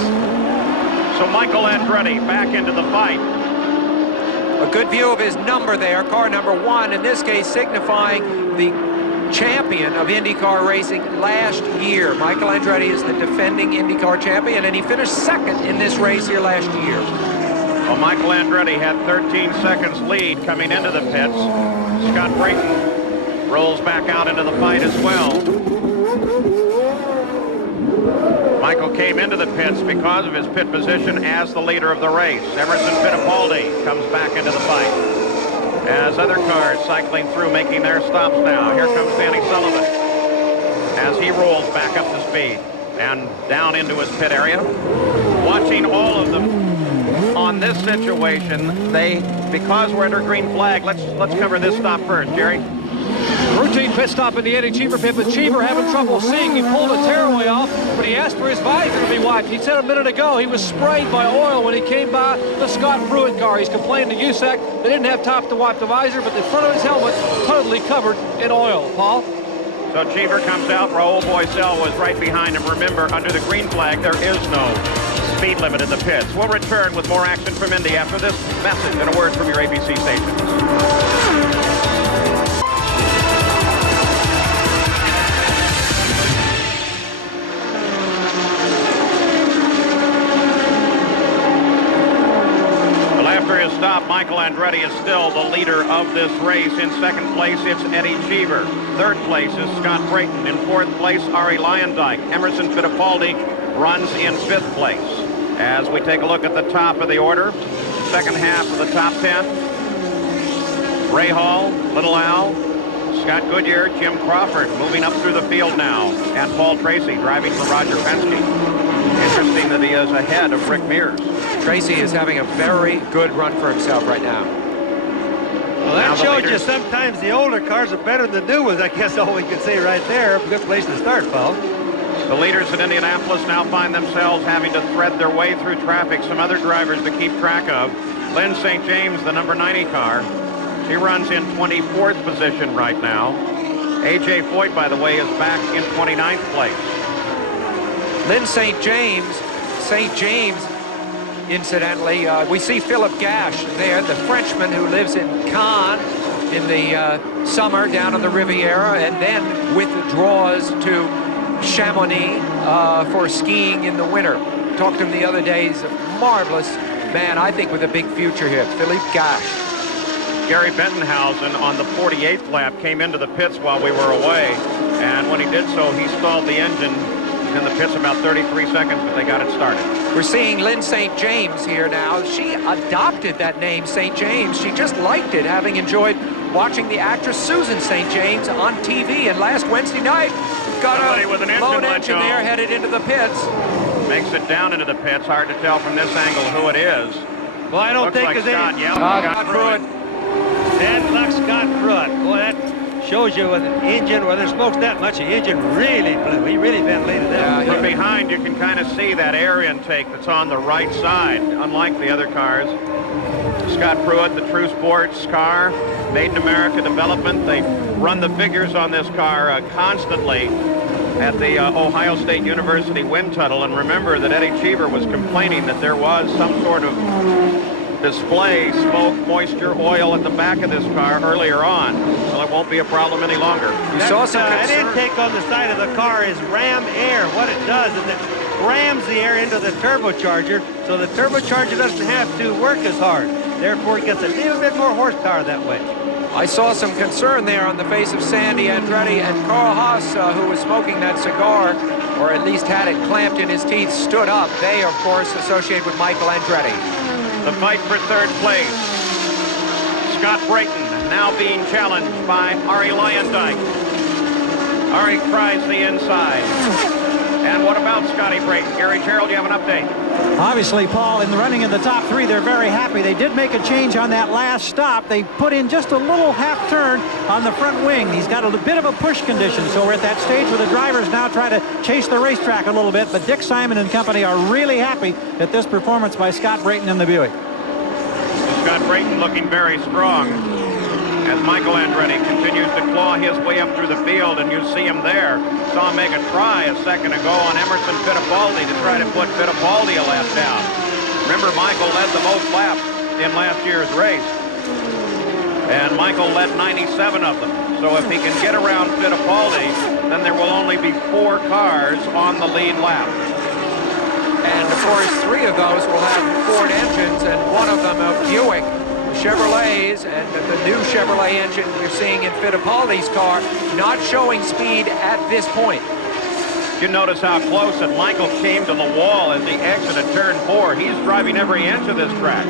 So Michael Andretti back into the fight. A good view of his number there, car number 1, in this case signifying the champion of IndyCar racing last year. Michael Andretti is the defending IndyCar champion, and he finished 2nd in this race here last year. Well, Michael Andretti had 13 seconds lead coming into the pits. Scott Brayton rolls back out into the fight as well. Michael came into the pits because of his pit position as the leader of the race. Emerson Fittipaldi comes back into the fight as other cars cycling through, making their stops now. Here comes Danny Sullivan as he rolls back up to speed and down into his pit area. Watching all of them on this situation, because we're under green flag, let's cover this stop first, Jerry. Routine pit stop in the Eddie Cheever pit, but Cheever having trouble seeing. He pulled a tearaway off, but he asked for his visor to be wiped. He said a minute ago he was sprayed by oil when he came by the Scott Pruitt car. He's complaining to USAC they didn't have top to wipe the visor, but the front of his helmet totally covered in oil. Paul? So Cheever comes out. Raul Boisel was right behind him. Remember, under the green flag, there is no speed limit in the pits. We'll return with more action from Indy after this message and a word from your ABC stations. After his stop, Michael Andretti is still the leader of this race. In 2nd place, it's Eddie Cheever. 3rd place is Scott Brayton. In 4th place, Ari Luyendyk. Emerson Fittipaldi runs in 5th place. As we take a look at the top of the order, second half of the top 10. Ray Hall, Little Al, Scott Goodyear, Jim Crawford moving up through the field now, and Paul Tracy driving for Roger Penske. Interesting that he is ahead of Rick Mears. Tracy is having a very good run for himself right now. Well, that shows you sometimes the older cars are better than the new ones. I guess all we can say right there. Good place to start, Paul. The leaders at Indianapolis now find themselves having to thread their way through traffic. Some other drivers to keep track of. Lynn St. James, the number 90 car. He runs in 24th position right now. A.J. Foyt, by the way, is back in 29th place. Lynn St. James, incidentally, we see Philip Gash there, the Frenchman who lives in Cannes in the summer down on the Riviera, and then withdraws to Chamonix for skiing in the winter. Talked to him the other day. He's a marvelous man, I think, with a big future here. Philippe Gash. Gary Bentonhausen on the 48th lap came into the pits while we were away, and when he did so, he stalled the engine. He's in the pits about 33 seconds, but they got it started. We're seeing Lynn St. James here now. She adopted that name, St. James. She just liked it, having enjoyed watching the actress Susan St. James on TV, and last Wednesday night got somebody a with an lone engine there headed into the pits. Makes it down into the pits. Hard to tell from this angle who it is. Well, I don't Looks think like it's Scott. Scott Pruitt. That looks Scott Pruitt. Boy, that shows you with an engine where there's smokes that much, the engine really blew. He really ventilated that. From behind, you can kind of see that air intake that's on the right side, unlike the other cars. Scott Pruitt, the True Sports car, made in America development. They run the figures on this car constantly at the Ohio State University wind tunnel. And remember that Eddie Cheever was complaining that there was some sort of display, smoke, moisture, oil at the back of this car earlier on. Well, it won't be a problem any longer. You saw some that intake on the side of the car is ram air. What it does is it rams the air into the turbocharger, so the turbocharger doesn't have to work as hard. Therefore, it gets a little bit more horsepower that way. I saw some concern there on the face of Sandy Andretti, and Carl Haas, who was smoking that cigar, or at least had it clamped in his teeth, stood up. They, of course, associate with Michael Andretti. The fight for third place. Scott Brayton now being challenged by Arie Luyendyk. Arie tries the inside. And what about Scotty Brayton? Gary Gerald, you have an update? Obviously, Paul, in the running in the top three, they're very happy. They did make a change on that last stop. They put in just a little half turn on the front wing. He's got a bit of a push condition, so we're at that stage where the drivers now try to chase the racetrack a little bit, but Dick Simon and company are really happy at this performance by Scott Brayton in the Buick. Scott Brayton looking very strong as Michael Andretti continues to claw his way up through the field, and you see him there. Saw him make a try a second ago on Emerson Fittipaldi to try to put Fittipaldi a lap down. Remember, Michael led the most laps in last year's race, and Michael led 97 of them. So if he can get around Fittipaldi, then there will only be 4 cars on the lead lap. And of course, 3 of those will have Ford engines, and one of them a Buick. Chevrolets, and the new Chevrolet engine we're seeing in Fittipaldi's car not showing speed at this point. You notice how close that Michael came to the wall as he exited turn 4. He's driving every inch of this track.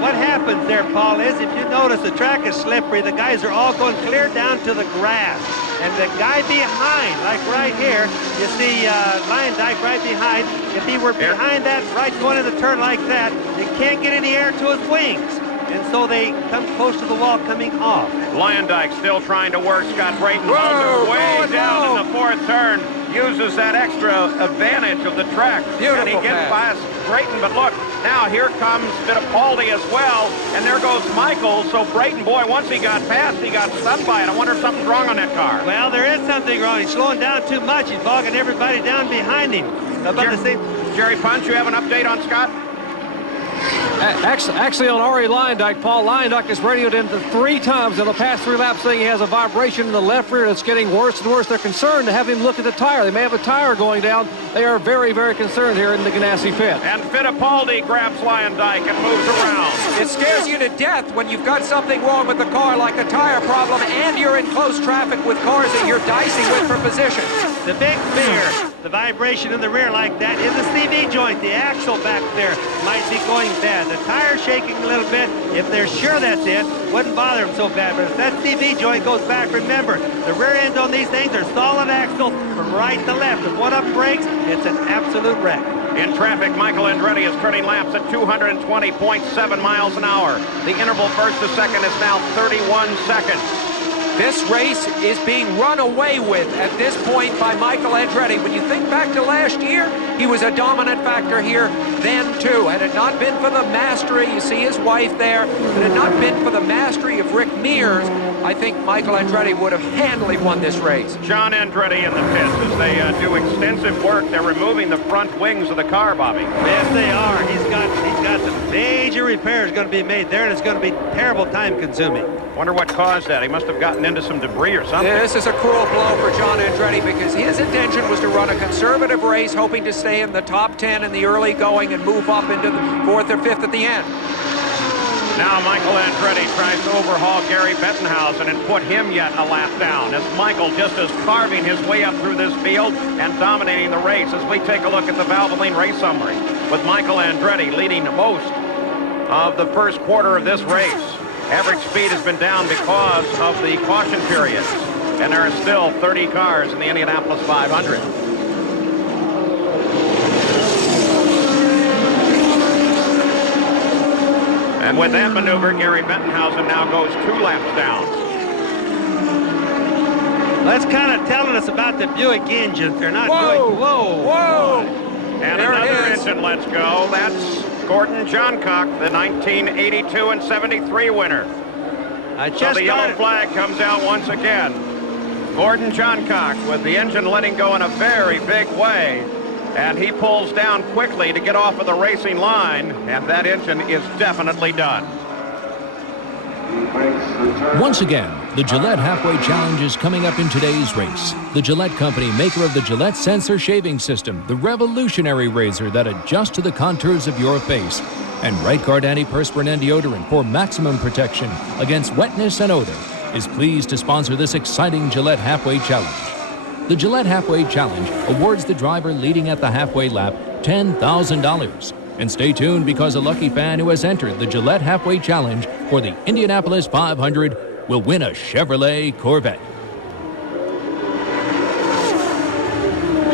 What happens there, Paul, is if you notice the track is slippery, the guys are all going clear down to the grass. And the guy behind, like right here, you see Luyendyk right behind. If he were behind that, right going in the turn like that, they can't get any air to his wings. And so they come close to the wall coming off. Luyendyk still trying to work Scott Brayton. Way down in the 4th turn. Uses that extra advantage of the track. Beautiful and he gets past Brayton, but look, now here comes Fittipaldi as well, and there goes Michael. So Brayton, boy, once he got past, he got stunned by it. I wonder if something's wrong on that car. Well, there is something wrong. He's slowing down too much. He's bogging everybody down behind him. Jerry Punch, you have an update on Scott? Actually, on Arie Luyendyk, Paul Luyendyk has radioed in 3 times in the past 3 laps saying he has a vibration in the left rear that's getting worse and worse. They're concerned to have him look at the tire. They may have a tire going down. They are very, very concerned here in the Ganassi pit. And Fittipaldi grabs Luyendyk and moves around. It scares you to death when you've got something wrong with the car, like a tire problem, and you're in close traffic with cars that you're dicing with for position. The big fear the vibration in the rear like that is the CV joint. The axle back there might be going bad. The tire's shaking a little bit. If they're sure that's it, wouldn't bother them so bad. But if that CV joint goes back, remember, the rear ends on these things are solid axles from right to left. If one of them breaks, it's an absolute wreck. In traffic, Michael Andretti is turning laps at 220.7 miles an hour. The interval first to second is now 31 seconds. This race is being run away with at this point by Michael Andretti. When you think back to last year, he was a dominant factor here then too. Had it not been for the mastery, you see his wife there, had it not been for the mastery of Rick Mears, I think Michael Andretti would have handily won this race. John Andretti in the pits as they do extensive work. They're removing the front wings of the car, Bobby. Yes, they are. He's got some major repairs going to be made there, and it's going to be terrible time-consuming. Wonder what caused that. He must have gotten into some debris or something. This is a cruel blow for John Andretti because his intention was to run a conservative race, hoping to stay in the top 10 in the early going and move up into the 4th or 5th at the end. Now Michael Andretti tries to overhaul Gary Bettenhausen and put him yet a lap down as Michael just is carving his way up through this field and dominating the race as we take a look at the Valvoline race summary with Michael Andretti leading most of the first quarter of this race. Average speed has been down because of the caution periods, and there are still 30 cars in the Indianapolis 500. And with that maneuver, Gary Bettenhausen now goes 2 laps down. That's kind of telling us about the Buick engines. They're not Whoa, good. Whoa! Whoa! And there another engine, let's go. That's Gordon Johncock, the 1982 and 73 winner. So the yellow flag comes out once again. Gordon Johncock with the engine letting go in a very big way. And he pulls down quickly to get off of the racing line. And that engine is definitely done. Once again, the Gillette Halfway Challenge is coming up in today's race. The Gillette Company, maker of the Gillette Sensor Shaving System, the revolutionary razor that adjusts to the contours of your face, and Right Guard Antiperspirant and Deodorant for maximum protection against wetness and odor, is pleased to sponsor this exciting Gillette Halfway Challenge. The Gillette Halfway Challenge awards the driver leading at the halfway lap $10,000. And stay tuned because a lucky fan who has entered the Gillette Halfway Challenge for the Indianapolis 500 will win a Chevrolet Corvette.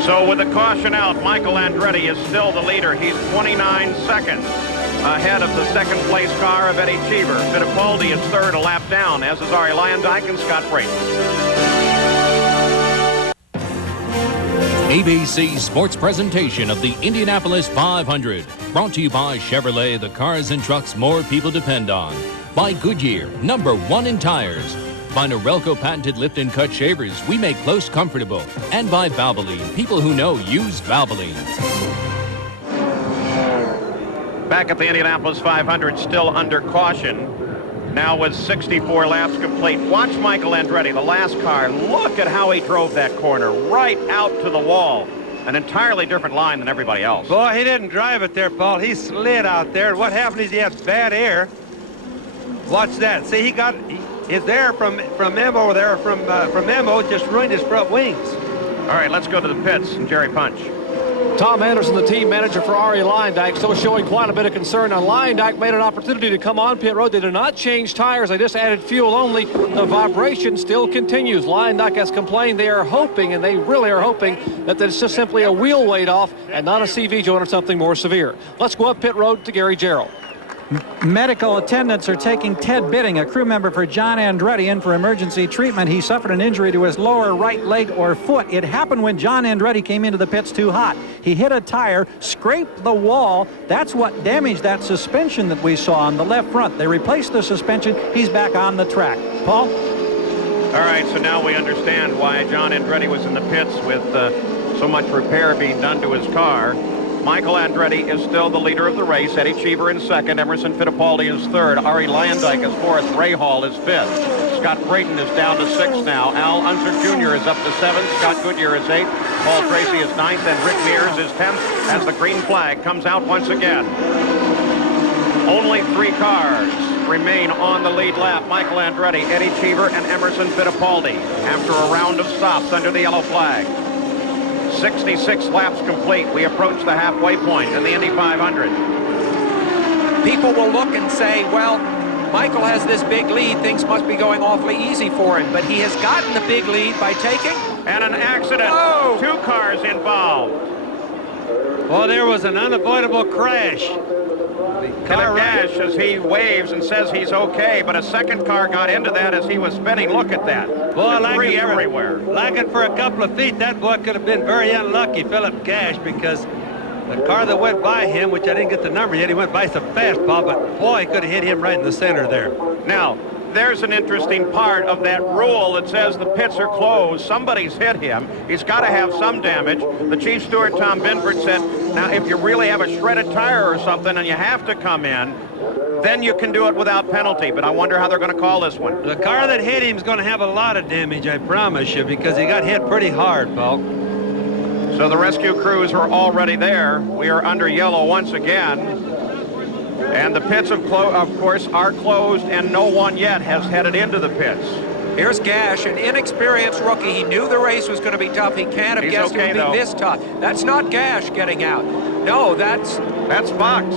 So with the caution out, Michael Andretti is still the leader. He's 29 seconds ahead of the second place car of Eddie Cheever. Fittipaldi is third, a lap down, as is Arie Luyendyk and Scott Brayton. ABC Sports presentation of the Indianapolis 500. Brought to you by Chevrolet, the cars and trucks more people depend on. By Goodyear, #1 in tires. By Norelco patented lift and cut shavers, we make close comfortable. And by Valvoline, people who know use Valvoline. Back at the Indianapolis 500, still under caution. Now with 64 laps complete. Watch Michael Andretti, the last car. Look at how he drove that corner right out to the wall. An entirely different line than everybody else. Boy, he didn't drive it there, Paul. He slid out there. And what happened is he had bad air. Watch that. See, his air from Memo there, from Memo just ruined his front wings. All right, let's go to the pits and Jerry Punch. Tom Anderson, the team manager for Arie Luyendyk, still showing quite a bit of concern. Now, Luyendyk made an opportunity to come on pit road. They did not change tires. They just added fuel only. The vibration still continues. Luyendyk has complained. They are hoping, and they really are hoping, that it's just simply a wheel weight off and not a CV joint or something more severe. Let's go up pit road to Gary Jarrell. Medical attendants are taking Ted Bidding, a crew member for John Andretti, in for emergency treatment. He suffered an injury to his lower right leg or foot. It happened when John Andretti came into the pits too hot. He hit a tire, scraped the wall. That's what damaged that suspension that we saw on the left front. They replaced the suspension. He's back on the track. Paul? All right, so now we understand why John Andretti was in the pits with so much repair being done to his car. Michael Andretti is still the leader of the race. Eddie Cheever in second. Emerson Fittipaldi is third. Arie Luyendyk is fourth. Ray Hall is fifth. Scott Brayton is down to sixth now. Al Unser Jr. is up to seventh. Scott Goodyear is eighth. Paul Tracy is ninth. And Rick Mears is 10th as the green flag comes out once again. Only 3 cars remain on the lead lap. Michael Andretti, Eddie Cheever, and Emerson Fittipaldi after a round of stops under the yellow flag. 66 laps complete. We approach the halfway point in the Indy 500. People will look and say, well, Michael has this big lead. Things must be going awfully easy for him. But he has gotten the big lead by taking... And an accident. Oh. 2 cars involved. Well, there was an unavoidable crash. Philip Gash, as he waves and says he's okay, but a second car got into that as he was spinning. Look at that. Boy, debris everywhere. Like it for a couple of feet, that boy could have been very unlucky, Philip Gash, because the car that went by him, which I didn't get the number yet, he went by so fast, Paul, but boy, he could have hit him right in the center there. Now, there's an interesting part of that rule that says the pits are closed. Somebody's hit him. He's got to have some damage. The chief steward, Tom Binford, said, now, if you really have a shredded tire or something and you have to come in, then you can do it without penalty. But I wonder how they're going to call this one. The car that hit him is going to have a lot of damage, I promise you, because he got hit pretty hard, Paul. So the rescue crews are already there. We are under yellow once again. And the pits, of course, are closed, and no one yet has headed into the pits. Here's Gash, an inexperienced rookie. He knew the race was going to be tough. He can't have guessed it would be this tough. That's not Gash getting out. No, that's Fox.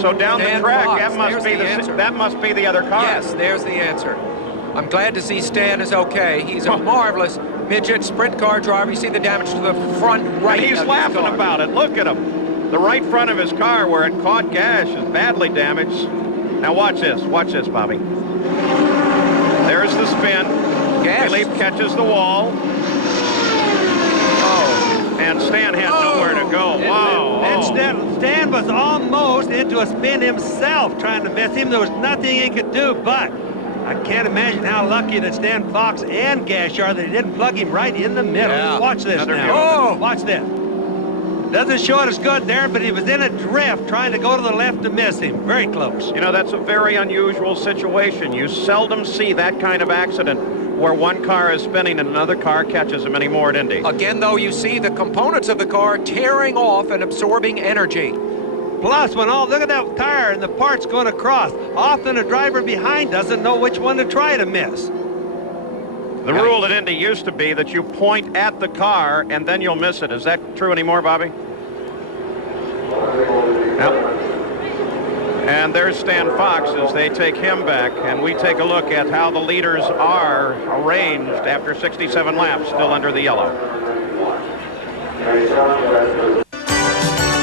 So down the track, Fox. that must be the other car. Yes, there's the answer. I'm glad to see Stan is okay. He's a marvelous midget sprint car driver. You see the damage to the front right. And he's laughing about it. Look at him. The right front of his car where it caught Gash is badly damaged. Now watch this. Watch this, Bobby. There's the spin. Philippe catches the wall. Oh, and Stan had nowhere to go. Wow. And Stan was almost into a spin himself trying to miss him. There was nothing he could do, but I can't imagine how lucky that Stan Fox and Gash are that he didn't plug him right in the middle. Yeah. Watch this now. Oh, watch this. Doesn't show it as good there, but he was in a drift trying to go to the left to miss him. Very close. You know, that's a very unusual situation. You seldom see that kind of accident where one car is spinning and another car catches him anymore at Indy. Again, though, you see the components of the car tearing off and absorbing energy. Plus, look at that tire and the parts going across. Often a driver behind doesn't know which one to try to miss. The rule at Indy used to be that you point at the car and then you'll miss it. Is that true anymore, Bobby? Yep. And there's Stan Fox as they take him back, and we take a look at how the leaders are arranged after 67 laps, still under the yellow.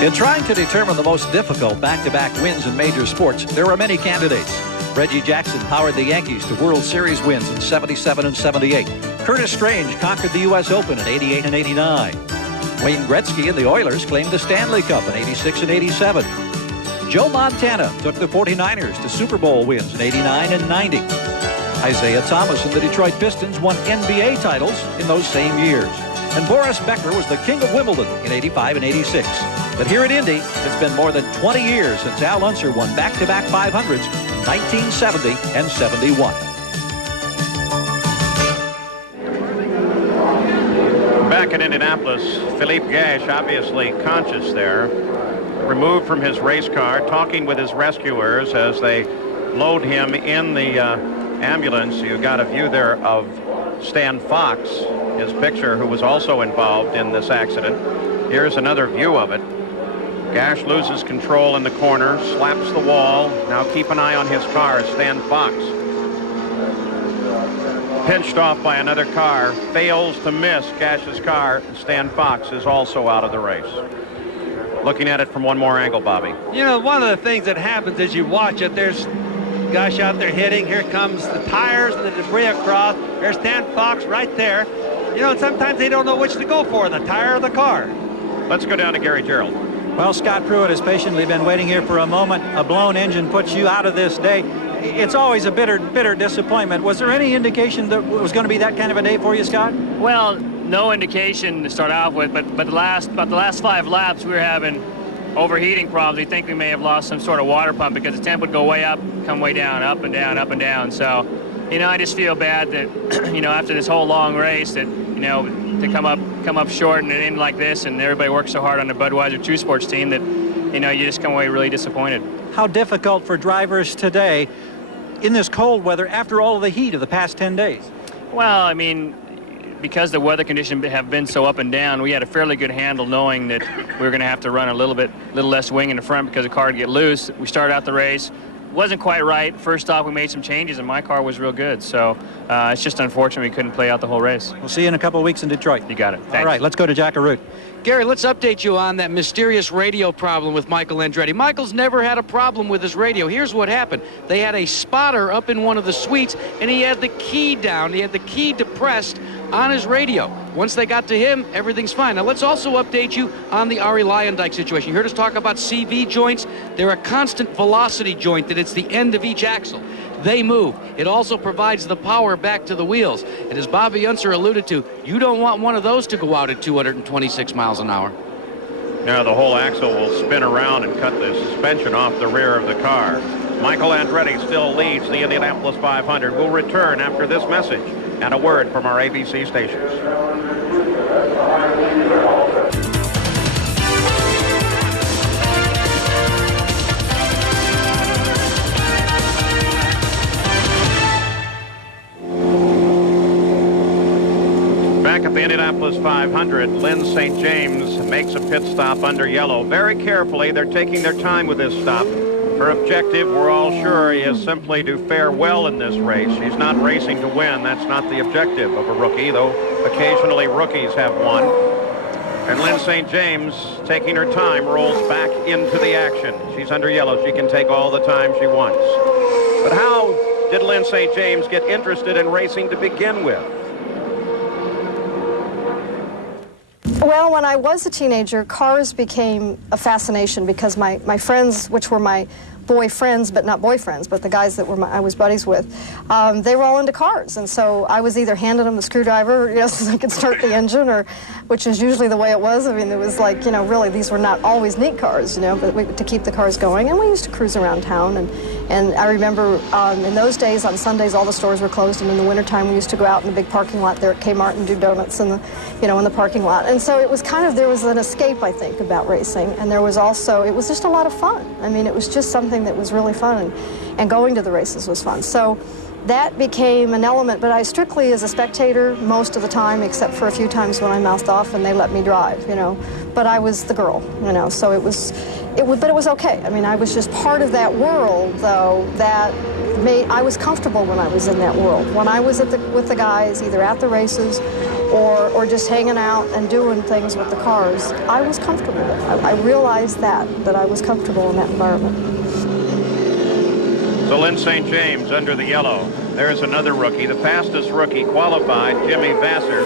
In trying to determine the most difficult back-to-back wins in major sports, there are many candidates. Reggie Jackson powered the Yankees to World Series wins in 77 and 78. Curtis Strange conquered the U.S. Open in 88 and 89. Wayne Gretzky and the Oilers claimed the Stanley Cup in 86 and 87. Joe Montana took the 49ers to Super Bowl wins in 89 and 90. Isaiah Thomas and the Detroit Pistons won NBA titles in those same years. And Boris Becker was the king of Wimbledon in 85 and 86. But here at Indy, it's been more than 20 years since Al Unser won back-to-back 500s in 1970 and 71. Back in Indianapolis, Philippe Gash, obviously conscious there, removed from his race car, talking with his rescuers as they load him in the ambulance. You got a view there of Stan Fox, his picture, who was also involved in this accident. Here's another view of it. Gash loses control in the corner, slaps the wall. Now keep an eye on his car, Stan Fox. Pinched off by another car, fails to miss Gash's car. Stan Fox is also out of the race. Looking at it from one more angle, Bobby. You know, one of the things that happens as you watch it, there's Gash out there hitting. Here comes the tires and the debris across. There's Stan Fox right there. You know, and sometimes they don't know which to go for, the tire or the car. Let's go down to Gary Gerald. Well, Scott Pruitt has patiently been waiting here for a moment. A blown engine puts you out of this day. It's always a bitter disappointment. Was there any indication that it was going to be that kind of a day for you, Scott? Well, no indication to start off with, but the last 5 laps we were having overheating problems. We think we may have lost some sort of water pump because the temp would go way up, come way down, up and down, up and down. So, you know, I just feel bad that, you know, after this whole long race that, you know, to come up short and end like this, and everybody works so hard on the Budweiser True Sports team that, you know, you just come away really disappointed. How difficult for drivers today in this cold weather after all of the heat of the past 10 days? Well, I mean, because the weather conditions have been so up and down, we had a fairly good handle knowing that we were going to have to run a little less wing in the front because the car would get loose. We started out the race. Wasn't quite right. First off, we made some changes, and my car was real good. So it's just unfortunate we couldn't play out the whole race. We'll see you in a couple of weeks in Detroit. You got it. All right, let's go to Jack Arute. Gary, let's update you on that mysterious radio problem with Michael Andretti. Michael's never had a problem with his radio. Here's what happened. They had a spotter up in one of the suites, and he had the key down. He had the key depressed on his radio. Once they got to him, everything's fine. Now, let's also update you on the Arie Luyendyk situation. You heard us talk about CV joints. They're a constant velocity joint that it's the end of each axle. They move. It also provides the power back to the wheels. And as Bobby Unser alluded to, you don't want one of those to go out at 226 miles an hour. Now the whole axle will spin around and cut the suspension off the rear of the car. Michael Andretti still leads the Indianapolis 500. We'll return after this message and a word from our ABC stations. Back at the Indianapolis 500, Lynn St. James makes a pit stop under yellow. Very carefully, they're taking their time with this stop. Her objective, we're all sure, is simply to fare well in this race. She's not racing to win. That's not the objective of a rookie, though occasionally rookies have won. And Lynn St. James, taking her time, rolls back into the action. She's under yellow. She can take all the time she wants. But how did Lynn St. James get interested in racing to begin with? Well, when I was a teenager, cars became a fascination because my friends, which were my boy friends, but not boyfriends, but the guys that I was buddies with, they were all into cars. And so I was either handing them a screwdriver, so I could start the engine, or, which is usually the way it was. I mean, it was like, really, these were not always neat cars, but to keep the cars going. And we used to cruise around town. And I remember in those days, on Sundays, all the stores were closed. And in the wintertime, we used to go out in the big parking lot there at Kmart and do donuts in the, in the parking lot. And so it was there was an escape, I think, about racing. And there was also, it was just a lot of fun. I mean, it was just something that was really fun, and going to the races was fun. So that became an element, but I strictly as a spectator most of the time, except for a few times when I mouthed off and they let me drive, But I was the girl, so but it was okay. I mean, I was just part of that world, though, that I was comfortable when I was in that world. When I was with the guys, either at the races or just hanging out and doing things with the cars, I was comfortable. I realized that I was comfortable in that environment. So Lynn St. James under the yellow. There's another rookie, the fastest rookie qualified, Jimmy Vasser,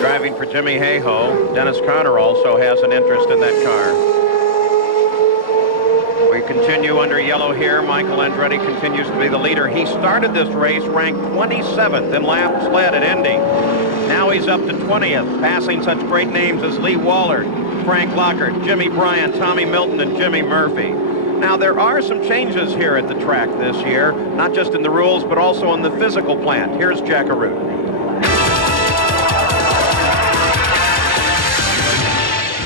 driving for Jimmy Hayhoe. Dennis Conner also has an interest in that car. We continue under yellow here. Michael Andretti continues to be the leader. He started this race ranked 27th in laps led at Indy. Now he's up to 20th, passing such great names as Lee Wallard, Frank Lockhart, Jimmy Bryant, Tommy Milton, and Jimmy Murphy. Now, there are some changes here at the track this year, not just in the rules, but also in the physical plant. Here's Jack Arute.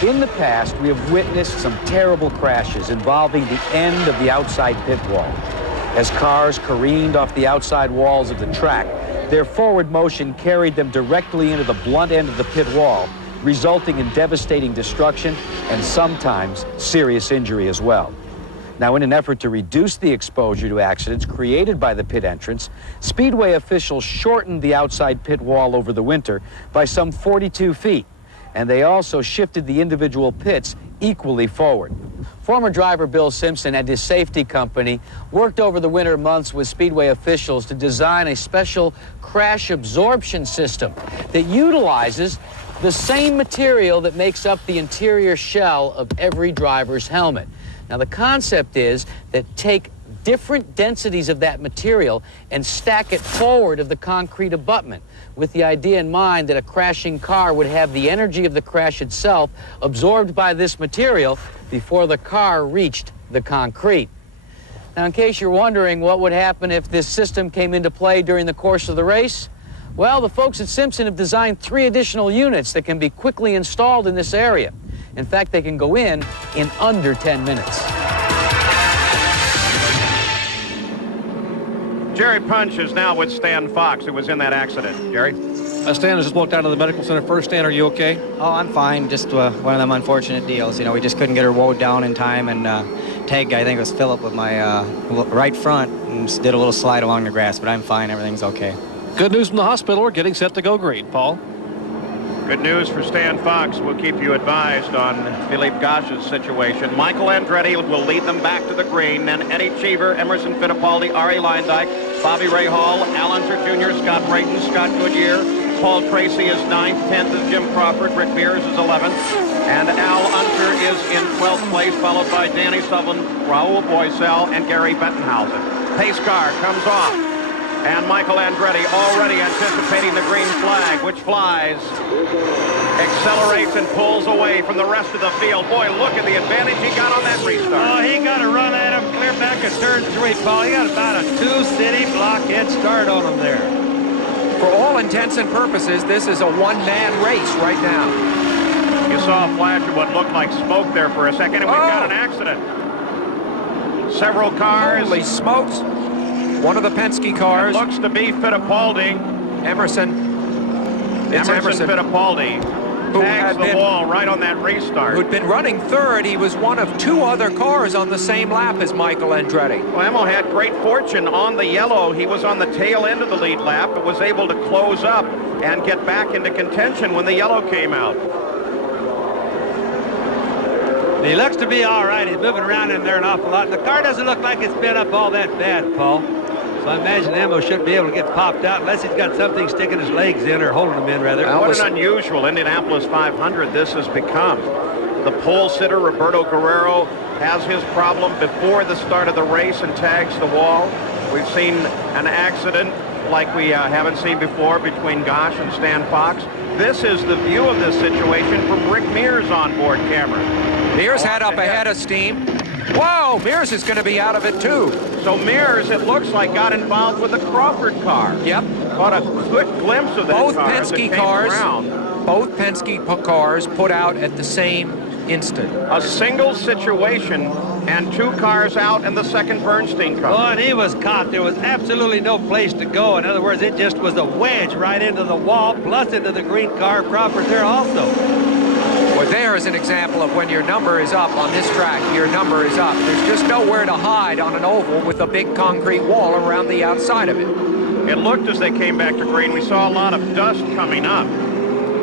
In the past, we have witnessed some terrible crashes involving the end of the outside pit wall. As cars careened off the outside walls of the track, their forward motion carried them directly into the blunt end of the pit wall, resulting in devastating destruction and sometimes serious injury as well. Now, in an effort to reduce the exposure to accidents created by the pit entrance, Speedway officials shortened the outside pit wall over the winter by some 42 feet, and they also shifted the individual pits equally forward. Former driver Bill Simpson and his safety company worked over the winter months with Speedway officials to design a special crash absorption system that utilizes the same material that makes up the interior shell of every driver's helmet. Now, the concept is that take different densities of that material and stack it forward of the concrete abutment, with the idea in mind that a crashing car would have the energy of the crash itself absorbed by this material before the car reached the concrete. Now, in case you're wondering what would happen if this system came into play during the course of the race, well, the folks at Simpson have designed 3 additional units that can be quickly installed in this area. In fact, they can go in under 10 minutes. Jerry Punch is now with Stan Fox, who was in that accident. Jerry? Stan has just walked out of the medical center. First, Stan, are you okay? Oh, I'm fine. Just one of them unfortunate deals. You know, we just couldn't get her wound down in time, and tag guy, I think it was Philip, with my right front, and just did a little slide along the grass, but I'm fine. Everything's okay. Good news from the hospital. We're getting set to go green. Paul? Good news for Stan Fox. We'll keep you advised on Philippe Gauch's situation. Michael Andretti will lead them back to the green. Then Eddie Cheever, Emerson Fittipaldi, Ari Leindyke, Bobby Ray Hall, Al Unser Jr., Scott Brayton, Scott Goodyear. Paul Tracy is 9th. 10th is Jim Crawford. Rick Mears is 11th. And Al Unser is in 12th place, followed by Danny Sutherland, Raul Boisel, and Gary Bettenhausen. Pace car comes off. And Michael Andretti already anticipating the green flag, which flies, accelerates and pulls away from the rest of the field. Boy, look at the advantage he got on that restart. Oh, he got a run at him clear back at turn 3, Paul. He got about a 2-city block head start on him there. For all intents and purposes, this is a one-man race right now. You saw a flash of what looked like smoke there for a second, and we've got an accident. Several cars. Holy smokes. One of the Penske cars. It looks to be Fittipaldi. Emerson. It's Emerson Fittipaldi tags the wall right on that restart. Who'd been running third. He was one of 2 other cars on the same lap as Michael Andretti. Well, Emmo had great fortune on the yellow. He was on the tail end of the lead lap, but was able to close up and get back into contention when the yellow came out. He looks to be all right. He's moving around in there an awful lot. The car doesn't look like it's been up all that bad, Paul. So I imagine Emmo shouldn't be able to get popped out unless he's got something sticking his legs in, or holding them in, rather. What an unusual Indianapolis 500 this has become. The pole sitter, Roberto Guerrero, has his problem before the start of the race and tags the wall. We've seen an accident like we haven't seen before between Gauch and Stan Fox. This is the view of this situation from Rick Mears' onboard camera. Mears had up ahead of steam. Whoa, Mears is going to be out of it too. So Mears, it looks like, got involved with the Crawford car. Yep. Caught a quick glimpse of that both car Penske cars. Both Penske cars put out at the same instant. A single situation and 2 cars out and the second Bernstein car. Oh, and he was caught. There was absolutely no place to go. In other words, it just was a wedge right into the wall, plus into the green car. Crawford there also. Well, there is an example of when your number is up on this track, your number is up. There's just nowhere to hide on an oval with a big concrete wall around the outside of it. It looked as they came back to green. We saw a lot of dust coming up.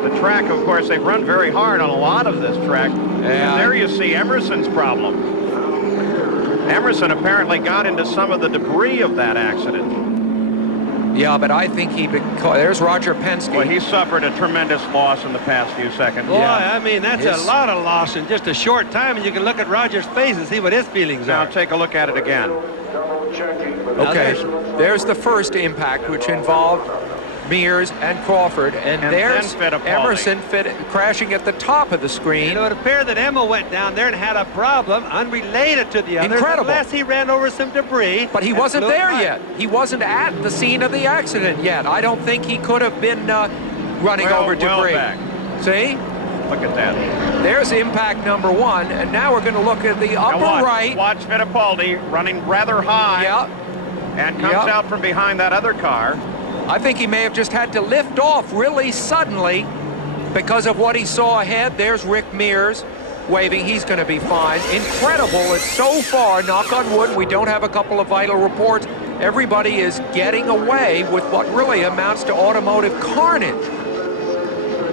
The track, of course, they've run very hard on a lot of this track. And there you see Emerson's problem. Emerson apparently got into some of the debris of that accident. Yeah, but I think there's Roger Penske. Well, he suffered a tremendous loss in the past few seconds. Boy, I mean, that's a lot of loss in just a short time, and you can look at Roger's face and see what his feelings are. Now take a look at it again. Okay, there's the first impact, which involved Mears and Crawford, and there's Emerson crashing at the top of the screen. You know, it appeared that Emma went down there and had a problem unrelated to the others. Incredible. Unless he ran over some debris. But he wasn't there yet. He wasn't at the scene of the accident yet. I don't think he could have been running over debris. See? Look at that. There's impact number 1, and now we're going to look at the upper right. Watch Fittipaldi running rather high. Yeah. And comes out from behind that other car. I think he may have just had to lift off really suddenly because of what he saw ahead. There's Rick Mears waving. He's going to be fine. Incredible. It's so far, knock on wood, we don't have a couple of vital reports. Everybody is getting away with what really amounts to automotive carnage.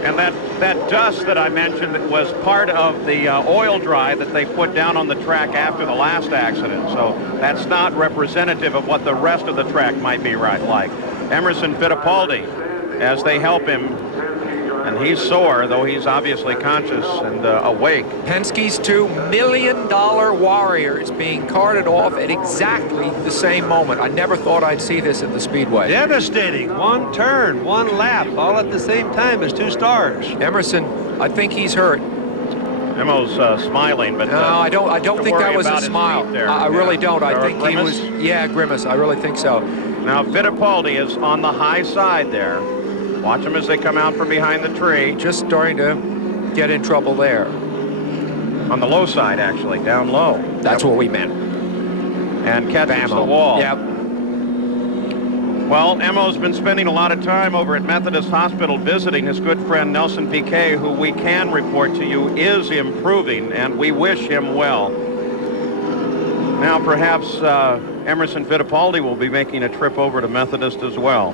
And that dust that I mentioned that was part of the oil dry that they put down on the track after the last accident. So that's not representative of what the rest of the track might be like. Emerson Fittipaldi, as they help him, and he's sore, though he's obviously conscious and awake. Penske's $2 million Warriors being carted off at exactly the same moment. I never thought I'd see this at the Speedway. Devastating. 1 turn, 1 lap, all at the same time as 2 stars. Emerson, I think he's hurt. Emmo's smiling, but no, I don't think that was a smile. I really don't. I think he was. Yeah, grimace. I really think so. Now Fittipaldi is on the high side there. Watch them as they come out from behind the tree. Just starting to get in trouble there. On the low side, actually, down low. That's what we meant. And catches the wall. Yep. Well, Emo's been spending a lot of time over at Methodist Hospital visiting his good friend Nelson Piquet, who we can report to you is improving, and we wish him well. Now perhaps Emerson Fittipaldi will be making a trip over to Methodist as well.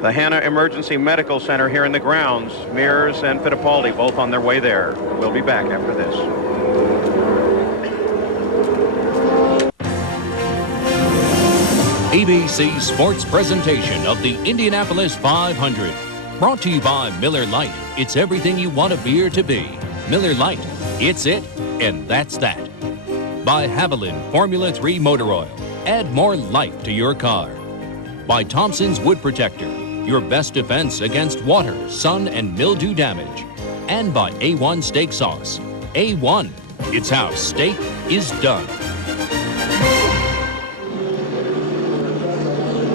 The Hanna Emergency Medical Center here in the grounds. Mears and Fittipaldi both on their way there. We'll be back after this. ABC Sports presentation of the Indianapolis 500. Brought to you by Miller Lite. It's everything you want a beer to be. Miller Lite. It's it, and that's that. By Haviland Formula 3 Motor Oil. Add more life to your car. By Thompson's Wood Protector. Your best defense against water, sun, and mildew damage. And by A1 Steak Sauce. A1. It's how steak is done.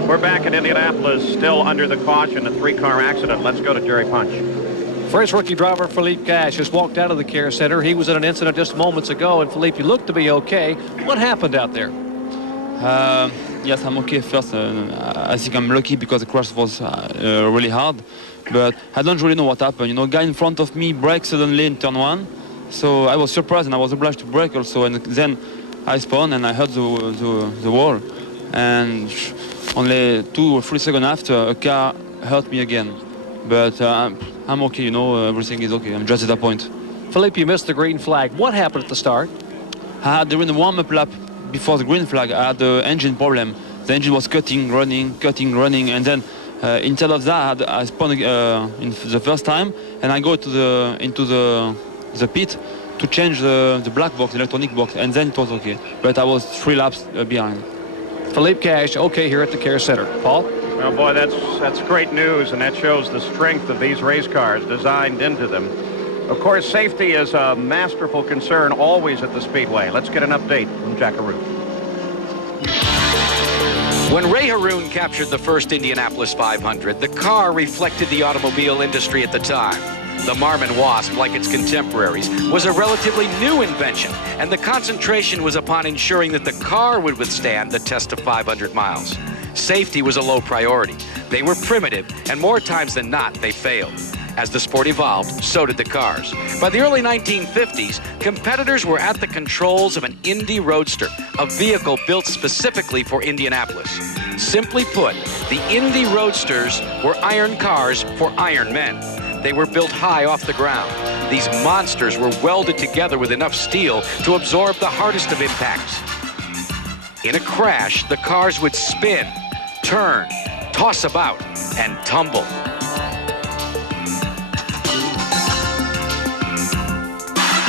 We're back in Indianapolis, still under the caution, a three-car accident. Let's go to Jerry Punch. First rookie driver Philippe Cash just walked out of the care center. He was in an incident just moments ago, and Philippe, you looked to be okay. What happened out there? Yes, I'm okay first. I think I'm lucky because the crash was really hard, but I don't really know what happened. You know, guy in front of me braked suddenly in turn one, so I was surprised and I was obliged to brake also, and then I spun and I hit the wall, and only 2 or 3 seconds after, a car hurt me again. But I'm okay, you know, everything is okay. I'm just at that point. Philippe, you missed the green flag. What happened at the start? During the warm-up lap before the green flag, I had the engine problem. The engine was cutting, running, and then instead of that, I spun in the first time, and I go into the pit to change the black box, the electronic box, and then it was okay. But I was 3 laps behind. Philippe Cash, okay here at the care center. Paul? Well, boy, that's great news, and that shows the strength of these race cars designed into them. Of course, safety is a masterful concern always at the Speedway. Let's get an update from Jack Arute. When Ray Haroon captured the first Indianapolis 500, the car reflected the automobile industry at the time. The Marmon Wasp, like its contemporaries, was a relatively new invention, and the concentration was upon ensuring that the car would withstand the test of 500 miles. Safety was a low priority. They were primitive, and more times than not, they failed. As the sport evolved, so did the cars. By the early 1950s, competitors were at the controls of an Indy Roadster, a vehicle built specifically for Indianapolis. Simply put, the Indy Roadsters were iron cars for iron men. They were built high off the ground. These monsters were welded together with enough steel to absorb the hardest of impacts. In a crash, the cars would spin, turn, toss about, and tumble.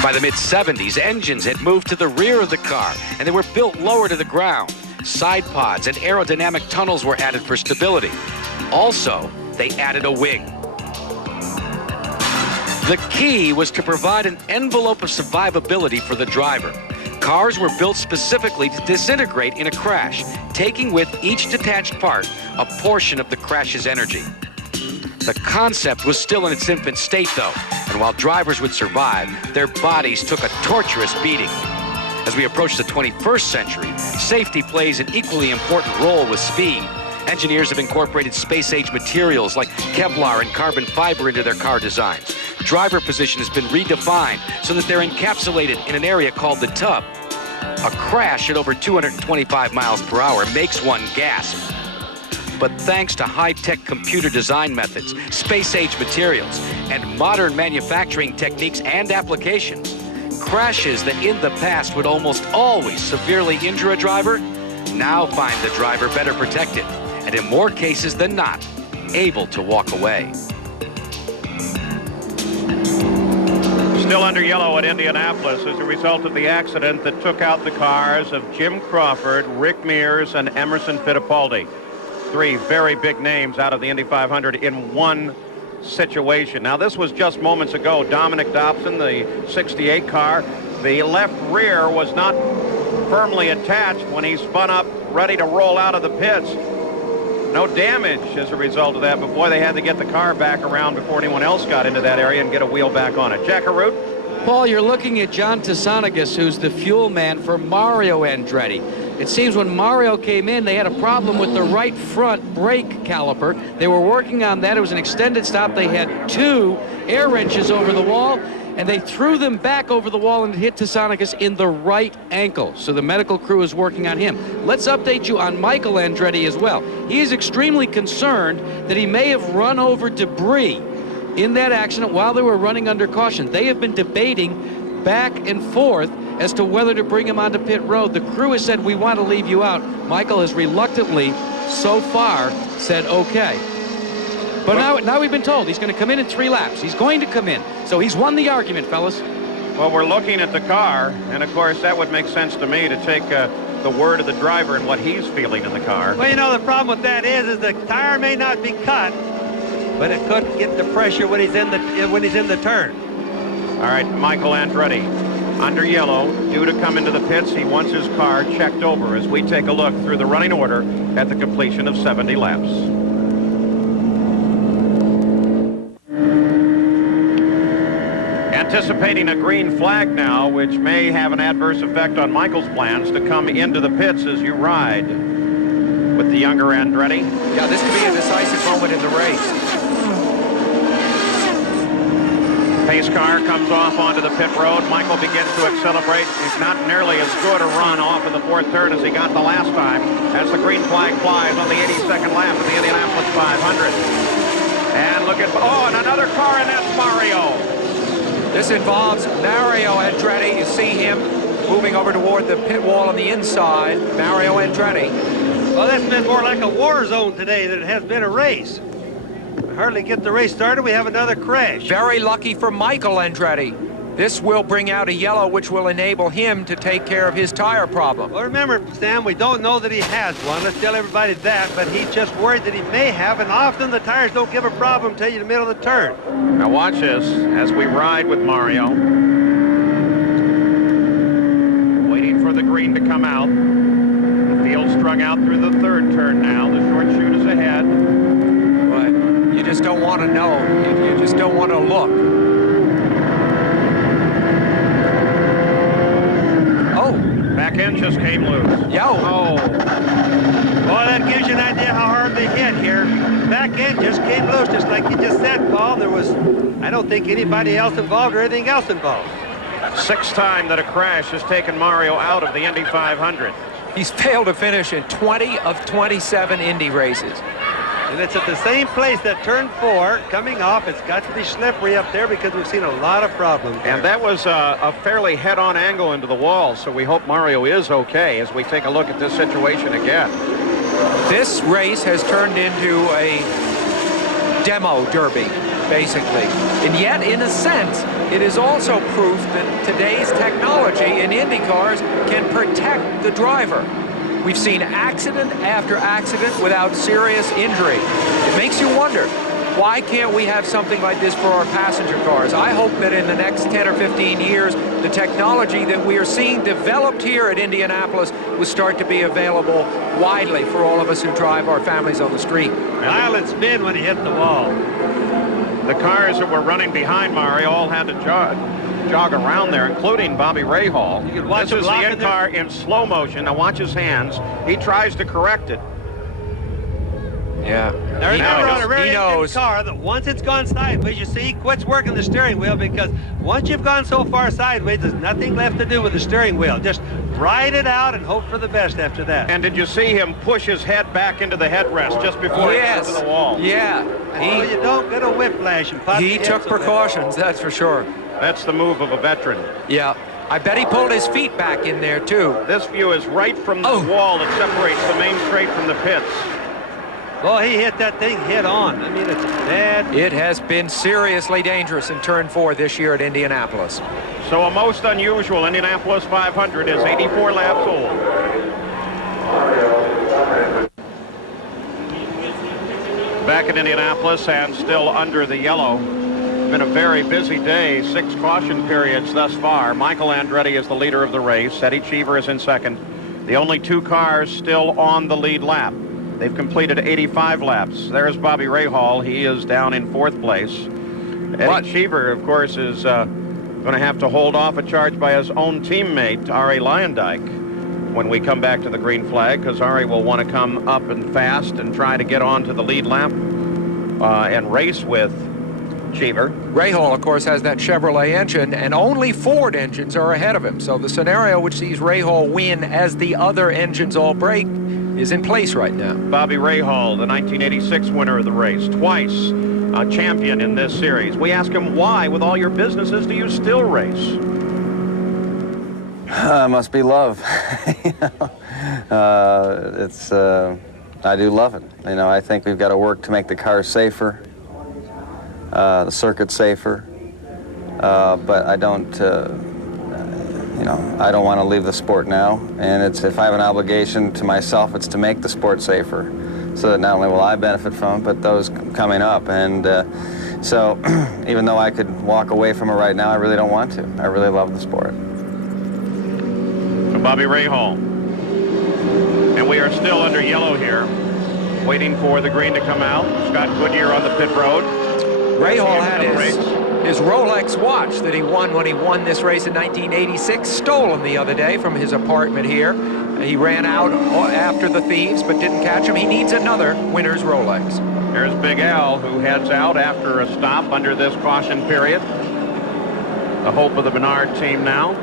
By the mid-70s, engines had moved to the rear of the car, and they were built lower to the ground. Side pods and aerodynamic tunnels were added for stability. Also, they added a wing. The key was to provide an envelope of survivability for the driver. Cars were built specifically to disintegrate in a crash, taking with each detached part a portion of the crash's energy. The concept was still in its infant state, though, and while drivers would survive, their bodies took a torturous beating. As we approach the 21st century, safety plays an equally important role with speed. Engineers have incorporated space-age materials like Kevlar and carbon fiber into their car designs. Driver position has been redefined so that they're encapsulated in an area called the tub. A crash at over 225 miles per hour makes one gasp. But thanks to high-tech computer design methods, space-age materials, and modern manufacturing techniques and applications, crashes that in the past would almost always severely injure a driver now find the driver better protected, and in more cases than not, able to walk away. Still under yellow at Indianapolis as a result of the accident that took out the cars of Jim Crawford, Rick Mears, and Emerson Fittipaldi. 3 very big names out of the Indy 500 in one situation. Now, this was just moments ago. Dominic Dobson, the 68 car, the left rear was not firmly attached when he spun up ready to roll out of the pits. No damage as a result of that, but boy, they had to get the car back around before anyone else got into that area and get a wheel back on it. Jack Arute? Paul, you're looking at John Tasanagas, who's the fuel man for Mario Andretti. It seems when Mario came in, they had a problem with the right front brake caliper. They were working on that. It was an extended stop. They had 2 air wrenches over the wall, and they threw them back over the wall and hit Tassonicus in the right ankle. So the medical crew is working on him. Let's update you on Michael Andretti as well. He is extremely concerned that he may have run over debris in that accident while they were running under caution. They have been debating back and forth as to whether to bring him onto pit road. The crew has said, we want to leave you out. Michael has reluctantly, so far, said okay. But now we've been told he's going to come in 3 laps. He's going to come in. So he's won the argument, fellas. Well, we're looking at the car, and of course that would make sense to me to take the word of the driver and what he's feeling in the car. Well, you know, the problem with that is the tire may not be cut, but it could get the pressure when he's in the turn. All right, Michael Andretti, under yellow, due to come into the pits. He wants his car checked over as we take a look through the running order at the completion of 70 laps. Anticipating a green flag now, which may have an adverse effect on Michael's plans to come into the pits as you ride with the younger Andretti. Yeah, this could be a decisive moment in the race. Pace car comes off onto the pit road. Michael begins to accelerate. He's not nearly as good a run off of the 4th turn as he got the last time as the green flag flies on the 82nd lap of the Indianapolis 500. And look at, and another car, and that's Mario. This involves Mario Andretti. You see him moving over toward the pit wall on the inside. Mario Andretti. Well, that's been more like a war zone today than it has been a race. We hardly get the race started, we have another crash. Very lucky for Michael Andretti. This will bring out a yellow, which will enable him to take care of his tire problem. Well, remember, Sam, we don't know that he has one. Let's tell everybody that, but he's just worried that he may have, and often the tires don't give a problem until you're in the middle of the turn. Now watch this as we ride with Mario. Waiting for the green to come out. The field strung out through the 3rd turn now. The short chute is ahead. But you just don't want to know. You just don't want to look. Back end just came loose. Boy, that gives you an idea how hard they hit here. Back end just came loose, just like you just said, Paul. There was, I don't think anybody else involved or anything else involved. 6th time that a crash has taken Mario out of the Indy 500. He's failed to finish in 20 of 27 Indy races. And it's at the same place that turn 4 coming off. It's got to be slippery up there because we've seen a lot of problems there. And that was a fairly head-on angle into the wall, so we hope Mario is okay as we take a look at this situation again. This race has turned into a demo derby, basically. And yet, in a sense, it is also proof that today's technology in Indy cars can protect the driver. We've seen accident after accident without serious injury. It makes you wonder, why can't we have something like this for our passenger cars? I hope that in the next 10 or 15 years, the technology that we are seeing developed here at Indianapolis will start to be available widely for all of us who drive our families on the street. Violent spin when he hit the wall. The cars that were running behind Mario all had to jog around there, including Bobby Rahal. You can watch this is the end car in slow motion. Now watch his hands. He tries to correct it. Yeah. Now remember, on a very engine car, that once it's gone sideways, you see, he quits working the steering wheel, because once you've gone so far sideways, there's nothing left to do with the steering wheel. Just ride it out and hope for the best after that. And did you see him push his head back into the headrest just before he got to the wall? Yeah. You don't get a whiplash. And he took precautions, that's for sure. That's the move of a veteran. Yeah. I bet he pulled his feet back in there, too. This view is right from the wall that separates the main straight from the pits. Well, he hit that thing head on. I mean, it's bad. It has been seriously dangerous in turn 4 this year at Indianapolis. So a most unusual Indianapolis 500 is 84 laps old. Back at Indianapolis and still under the yellow. Been a very busy day. 6 caution periods thus far. Michael Andretti is the leader of the race. Eddie Cheever is in second. The only 2 cars still on the lead lap. They've completed 85 laps. There's Bobby Rahal. He is down in 4th place. Eddie Cheever, of course, is going to have to hold off a charge by his own teammate, R.A. Lyondike. when we come back to the green flag, because Ari will want to come up and fast and try to get on to the lead lap and race with Cheever. Rahal, of course, has that Chevrolet engine, and only Ford engines are ahead of him. So the scenario which sees Rahal win as the other engines all break is in place right now. Bobby Rahal, the 1986 winner of the race, twice a champion in this series. We ask him, why, with all your businesses, do you still race? Must be love. I do love it. You know, I think we've got to work to make the cars safer, the circuit safer, but I don't, you know, I don't want to leave the sport now. And if I have an obligation to myself, it's to make the sport safer, so that not only will I benefit from it, but those coming up. And so, even though I could walk away from it right now, I really don't want to. I really love the sport. Bobby Rahal. And we are still under yellow here, waiting for the green to come out. Scott Goodyear on the pit road. Rahal had his Rolex watch that he won when he won this race in 1986 stolen the other day from his apartment here. He ran out after the thieves but didn't catch him. He needs another winner's Rolex. There's Big Al, who heads out after a stop under this caution period. The hope of the Menard team now.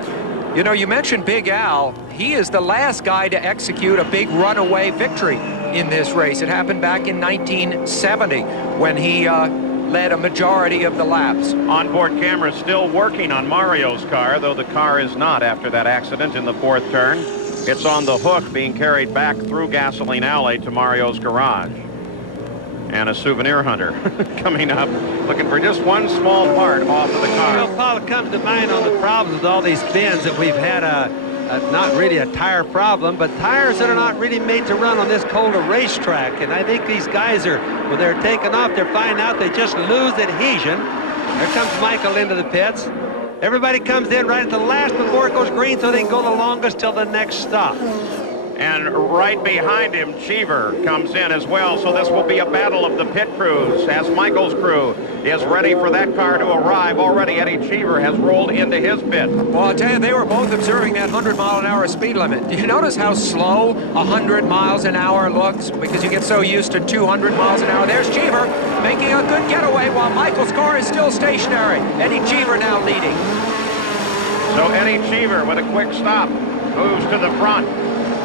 You know, you mentioned Big Al. He is the last guy to execute a big runaway victory in this race. It happened back in 1970 when he led a majority of the laps. Onboard camera still working on Mario's car, though the car is not after that accident in the fourth turn. It's on the hook being carried back through Gasoline Alley to Mario's garage. And a souvenir hunter coming up, looking for just one small part off of the car. You know, Paul, it comes to mind on the problems with all these bends that we've had not really a tire problem, but tires that are not really made to run on this colder racetrack. And I think these guys are, when they're taking off, they're finding out they just lose adhesion. There comes Michael into the pits. Everybody comes in right at the last before it goes green, so they can go the longest till the next stop. And right behind him, Cheever comes in as well. So this will be a battle of the pit crews as Michael's crew is ready for that car to arrive. Already Eddie Cheever has rolled into his pit. Well, I'll tell you, they were both observing that 100-mile-an-hour speed limit. Did you notice how slow 100 miles an hour looks? Because you get so used to 200 miles an hour. There's Cheever making a good getaway while Michael's car is still stationary. Eddie Cheever now leading. So Eddie Cheever with a quick stop moves to the front.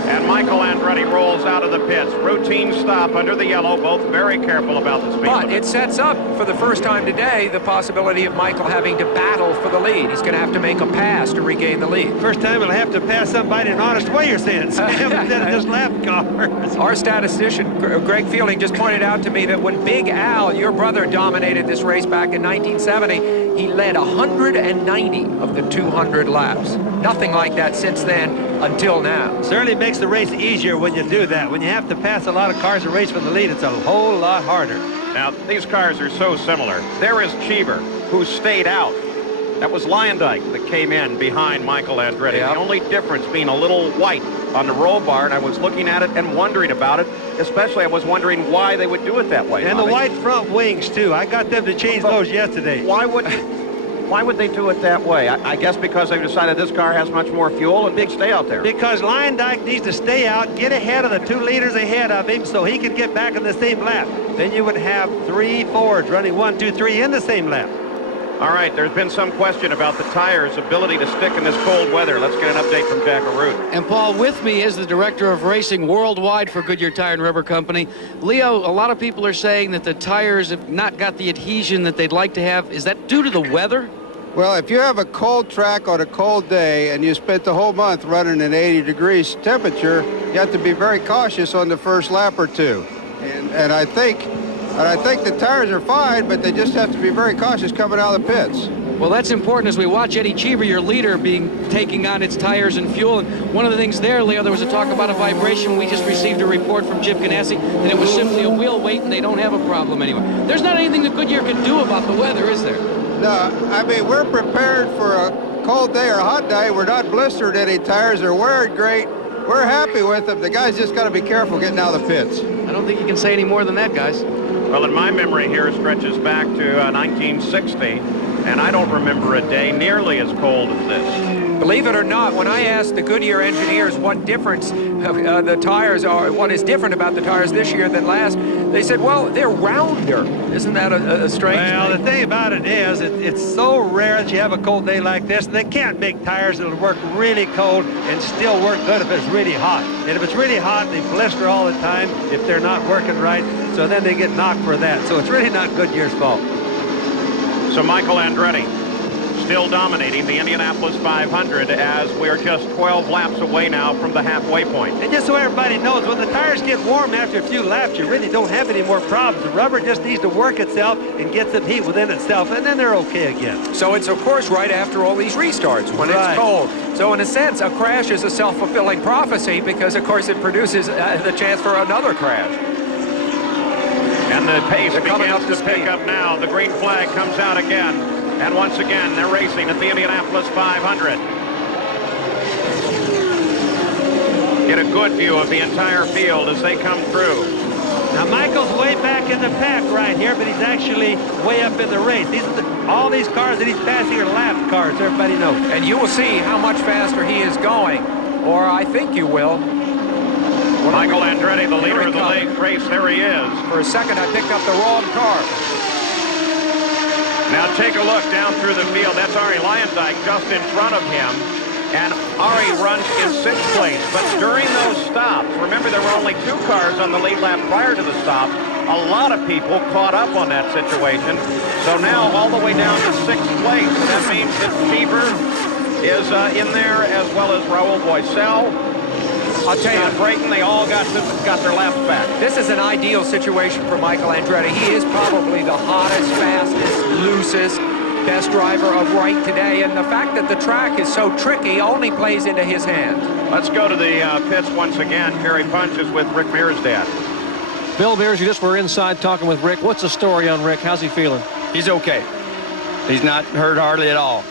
And Michael Andretti rolls out of the pits. Routine stop under the yellow, both very careful about the speed limit. But it sets up, for the first time today, the possibility of Michael having to battle for the lead. He's going to have to make a pass to regain the lead. First time he'll have to pass somebody in an honest way, you're saying, Sam, instead of just lap cars. Our statistician, Greg Fielding, just pointed out to me that when Big Al, your brother, dominated this race back in 1970, he led 190 of the 200 laps. Nothing like that since then until now. Certainly makes the race easier when you do that. When you have to pass a lot of cars to race for the lead, it's a whole lot harder. Now, these cars are so similar. There is Cheever, who stayed out. That was Lyondike that came in behind Michael Andretti. Yep. The only difference being a little white on the roll bar, and I was looking at it and wondering about it. Especially, I was wondering why they would do it that way. And Bobby. The white front wings, too. I got them to change those yesterday. Why would they do it that way? I guess because they've decided this car has much more fuel and big stay out there. Because Lyondike needs to stay out, get ahead of the 2 leaders ahead of him so he can get back in the same lap. Then you would have 3 Fords running 1, 2, 3 in the same lap. All right, there's been some question about the tires' ability to stick in this cold weather. Let's get an update from Jack Arute. And Paul, with me is the director of racing worldwide for Goodyear Tire and Rubber Company. Leo, a lot of people are saying that the tires have not got the adhesion that they'd like to have. Is that due to the weather? Well, if you have a cold track on a cold day and you spent the whole month running in 80 degrees temperature, you have to be very cautious on the first lap or two. And I think the tires are fine, but they just have to be very cautious coming out of the pits. Well, that's important as we watch Eddie Cheever, your leader, taking on its tires and fuel. And one of the things there, Leo, there was a talk about a vibration. We just received a report from Chip Ganassi that it was simply a wheel weight and they don't have a problem anyway. There's not anything that Goodyear can do about the weather, is there? No, I mean, we're prepared for a cold day or a hot day. We're not blistered any tires. They're wearing great. We're happy with them. The guys just got to be careful getting out of the pits. I don't think you can say any more than that, guys. Well, in my memory here stretches back to 1960, and I don't remember a day nearly as cold as this. Believe it or not, when I asked the Goodyear engineers what difference the tires are, what is different about the tires this year than last, they said, well, they're rounder. Isn't that a strange Well, thing? the thing about it is, it's so rare that you have a cold day like this, and they can't make tires that'll work really cold and still work good if it's really hot. And if it's really hot, they blister all the time if they're not working right, so then they get knocked for that. So it's really not Goodyear's fault. So Michael Andretti still dominating the Indianapolis 500 as we're just 12 laps away now from the halfway point. And just so everybody knows, when the tires get warm after a few laps, you really don't have any more problems. The rubber just needs to work itself and get some heat within itself, and then they're okay again. So it's, of course, right after all these restarts when it's cold. So in a sense, a crash is a self-fulfilling prophecy because, of course, it produces the chance for another crash. And the pace begins to pick up now. The green flag comes out again. And once again, they're racing at the Indianapolis 500. Get a good view of the entire field as they come through. Now, Michael's way back in the pack right here, but he's actually way up in the race. All these cars that he's passing are lap cars, everybody knows. And you will see how much faster he is going, or I think you will. Michael Andretti, the leader of the race, there he is. For a second, I picked up the wrong car. Now take a look down through the field. That's Ari Leyendijk just in front of him. And Ari runs in 6th place. But during those stops, remember there were only 2 cars on the lead lap prior to the stop. A lot of people caught up on that situation. So now all the way down to 6th place. And that means that Cheever is in there, as well as Raul Boisel. I'll tell you, Brayton, they all got their laps back. This is an ideal situation for Michael Andretti. He is probably the hottest, fastest, loosest, best driver of right today. And the fact that the track is so tricky only plays into his hands. Let's go to the pits once again. Kerry Punch is with Rick Mears' dad. Bill Mears, you just were inside talking with Rick. What's the story on Rick? How's he feeling? He's okay. He's not hurt hardly at all.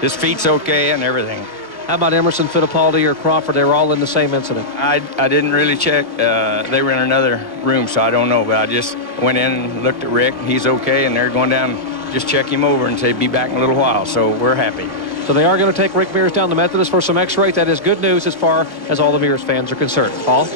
His feet's okay and everything. How about Emerson Fittipaldi or Crawford? They were all in the same incident. I didn't really check. They were in another room, so I don't know. But I just went in and looked at Rick. He's okay, and they're going down, just check him over and say, be back in a little while. So we're happy. So they are going to take Rick Mears down the Methodist for some x-ray. That is good news as far as all the Mears fans are concerned. Paul?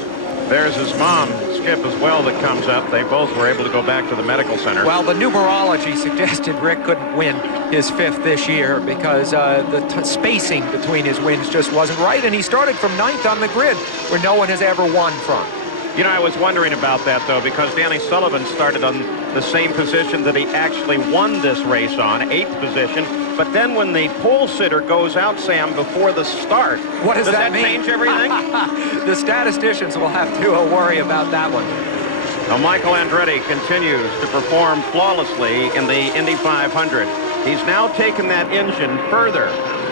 There's his mom, Skip, as well, that comes up. They both were able to go back to the medical center. Well, the numerology suggested Rick couldn't win his 5th this year because the spacing between his wins just wasn't right, and he started from 9th on the grid, where no one has ever won from. You know, I was wondering about that, though, because Danny Sullivan started on the same position that he actually won this race on, 8th position. But then when the pole sitter goes out, Sam, before the start, what does that mean? Change everything? The statisticians will have to worry about that one. Now, Michael Andretti continues to perform flawlessly in the Indy 500. He's now taken that engine further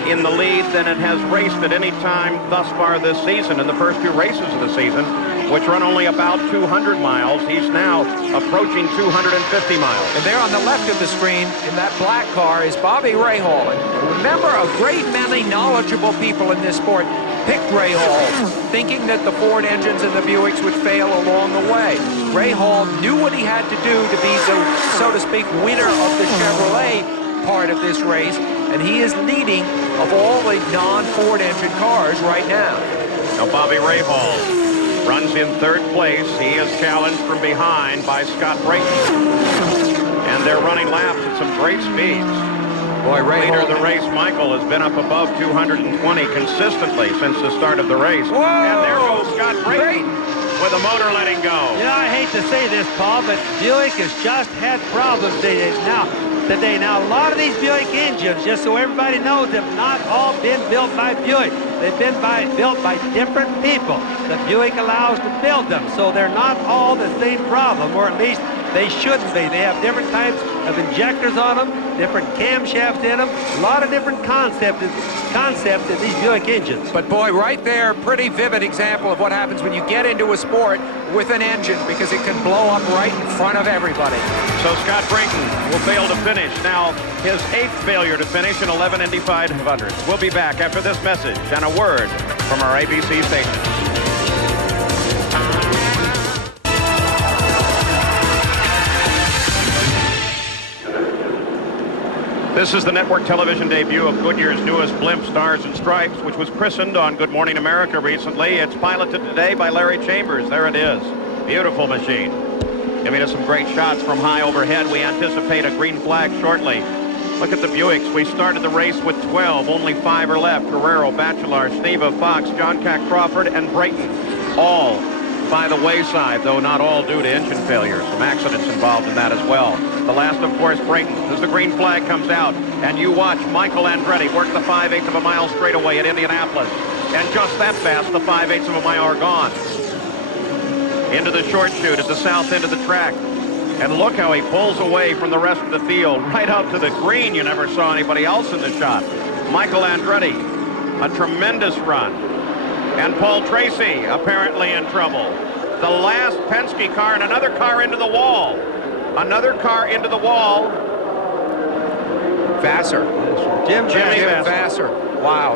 in the lead than it has raced at any time thus far this season in the first 2 races of the season, which run only about 200 miles. He's now approaching 250 miles. And there on the left of the screen, in that black car, is Bobby Rahal. And remember, a great many knowledgeable people in this sport picked Rahal, thinking that the Ford engines and the Buicks would fail along the way. Rahal knew what he had to do to be the, so to speak, winner of the Chevrolet part of this race, and he is leading of all the non-Ford engine cars right now. Now, Bobby Rahal runs in 3rd place. He is challenged from behind by Scott Brayton. And they're running laps at some great speeds. Boy, Leader of the race, Michael, has been up above 220 consistently since the start of the race. Whoa! And there goes Scott Brayton with the motor letting go. You know, I hate to say this, Paul, but Buick has just had problems today. Now, a lot of these Buick engines, just so everybody knows, have not all been built by Buick. They've been built by different people that Buick allows to build them. So they're not all the same problem, or at least they shouldn't be. They have different types of injectors on them, different camshafts in them, a lot of different concepts in these Buick engines. But boy, right there, pretty vivid example of what happens when you get into a sport with an engine, because it can blow up right in front of everybody. So Scott Brayton will fail to finish. Now, his 8th failure to finish in 11 Indy 500s. We'll be back after this message and a word from our ABC station. This is the network television debut of Goodyear's newest blimp, Stars and Stripes, which was christened on Good Morning America recently. It's piloted today by Larry Chambers. There it is. Beautiful machine. Giving us some great shots from high overhead. We anticipate a green flag shortly. Look at the Buicks. We started the race with 12. Only 5 are left. Guerrero, Bachelor, Sneva, Fox, John Cack Crawford, and Brayton. All by the wayside, though not all due to engine failure. Some accidents involved in that as well. The last, of course, Brayton, as the green flag comes out. And you watch Michael Andretti work the 5/8 of a mile straightaway at Indianapolis. And just that fast, the 5/8 of a mile are gone. Into the short chute at the south end of the track. And look how he pulls away from the rest of the field, right up to the green. You never saw anybody else in the shot. Michael Andretti, a tremendous run. And Paul Tracy apparently in trouble. The last Penske car, and another car into the wall. Another car into the wall. Vassar. Jimmy Vassar. Wow.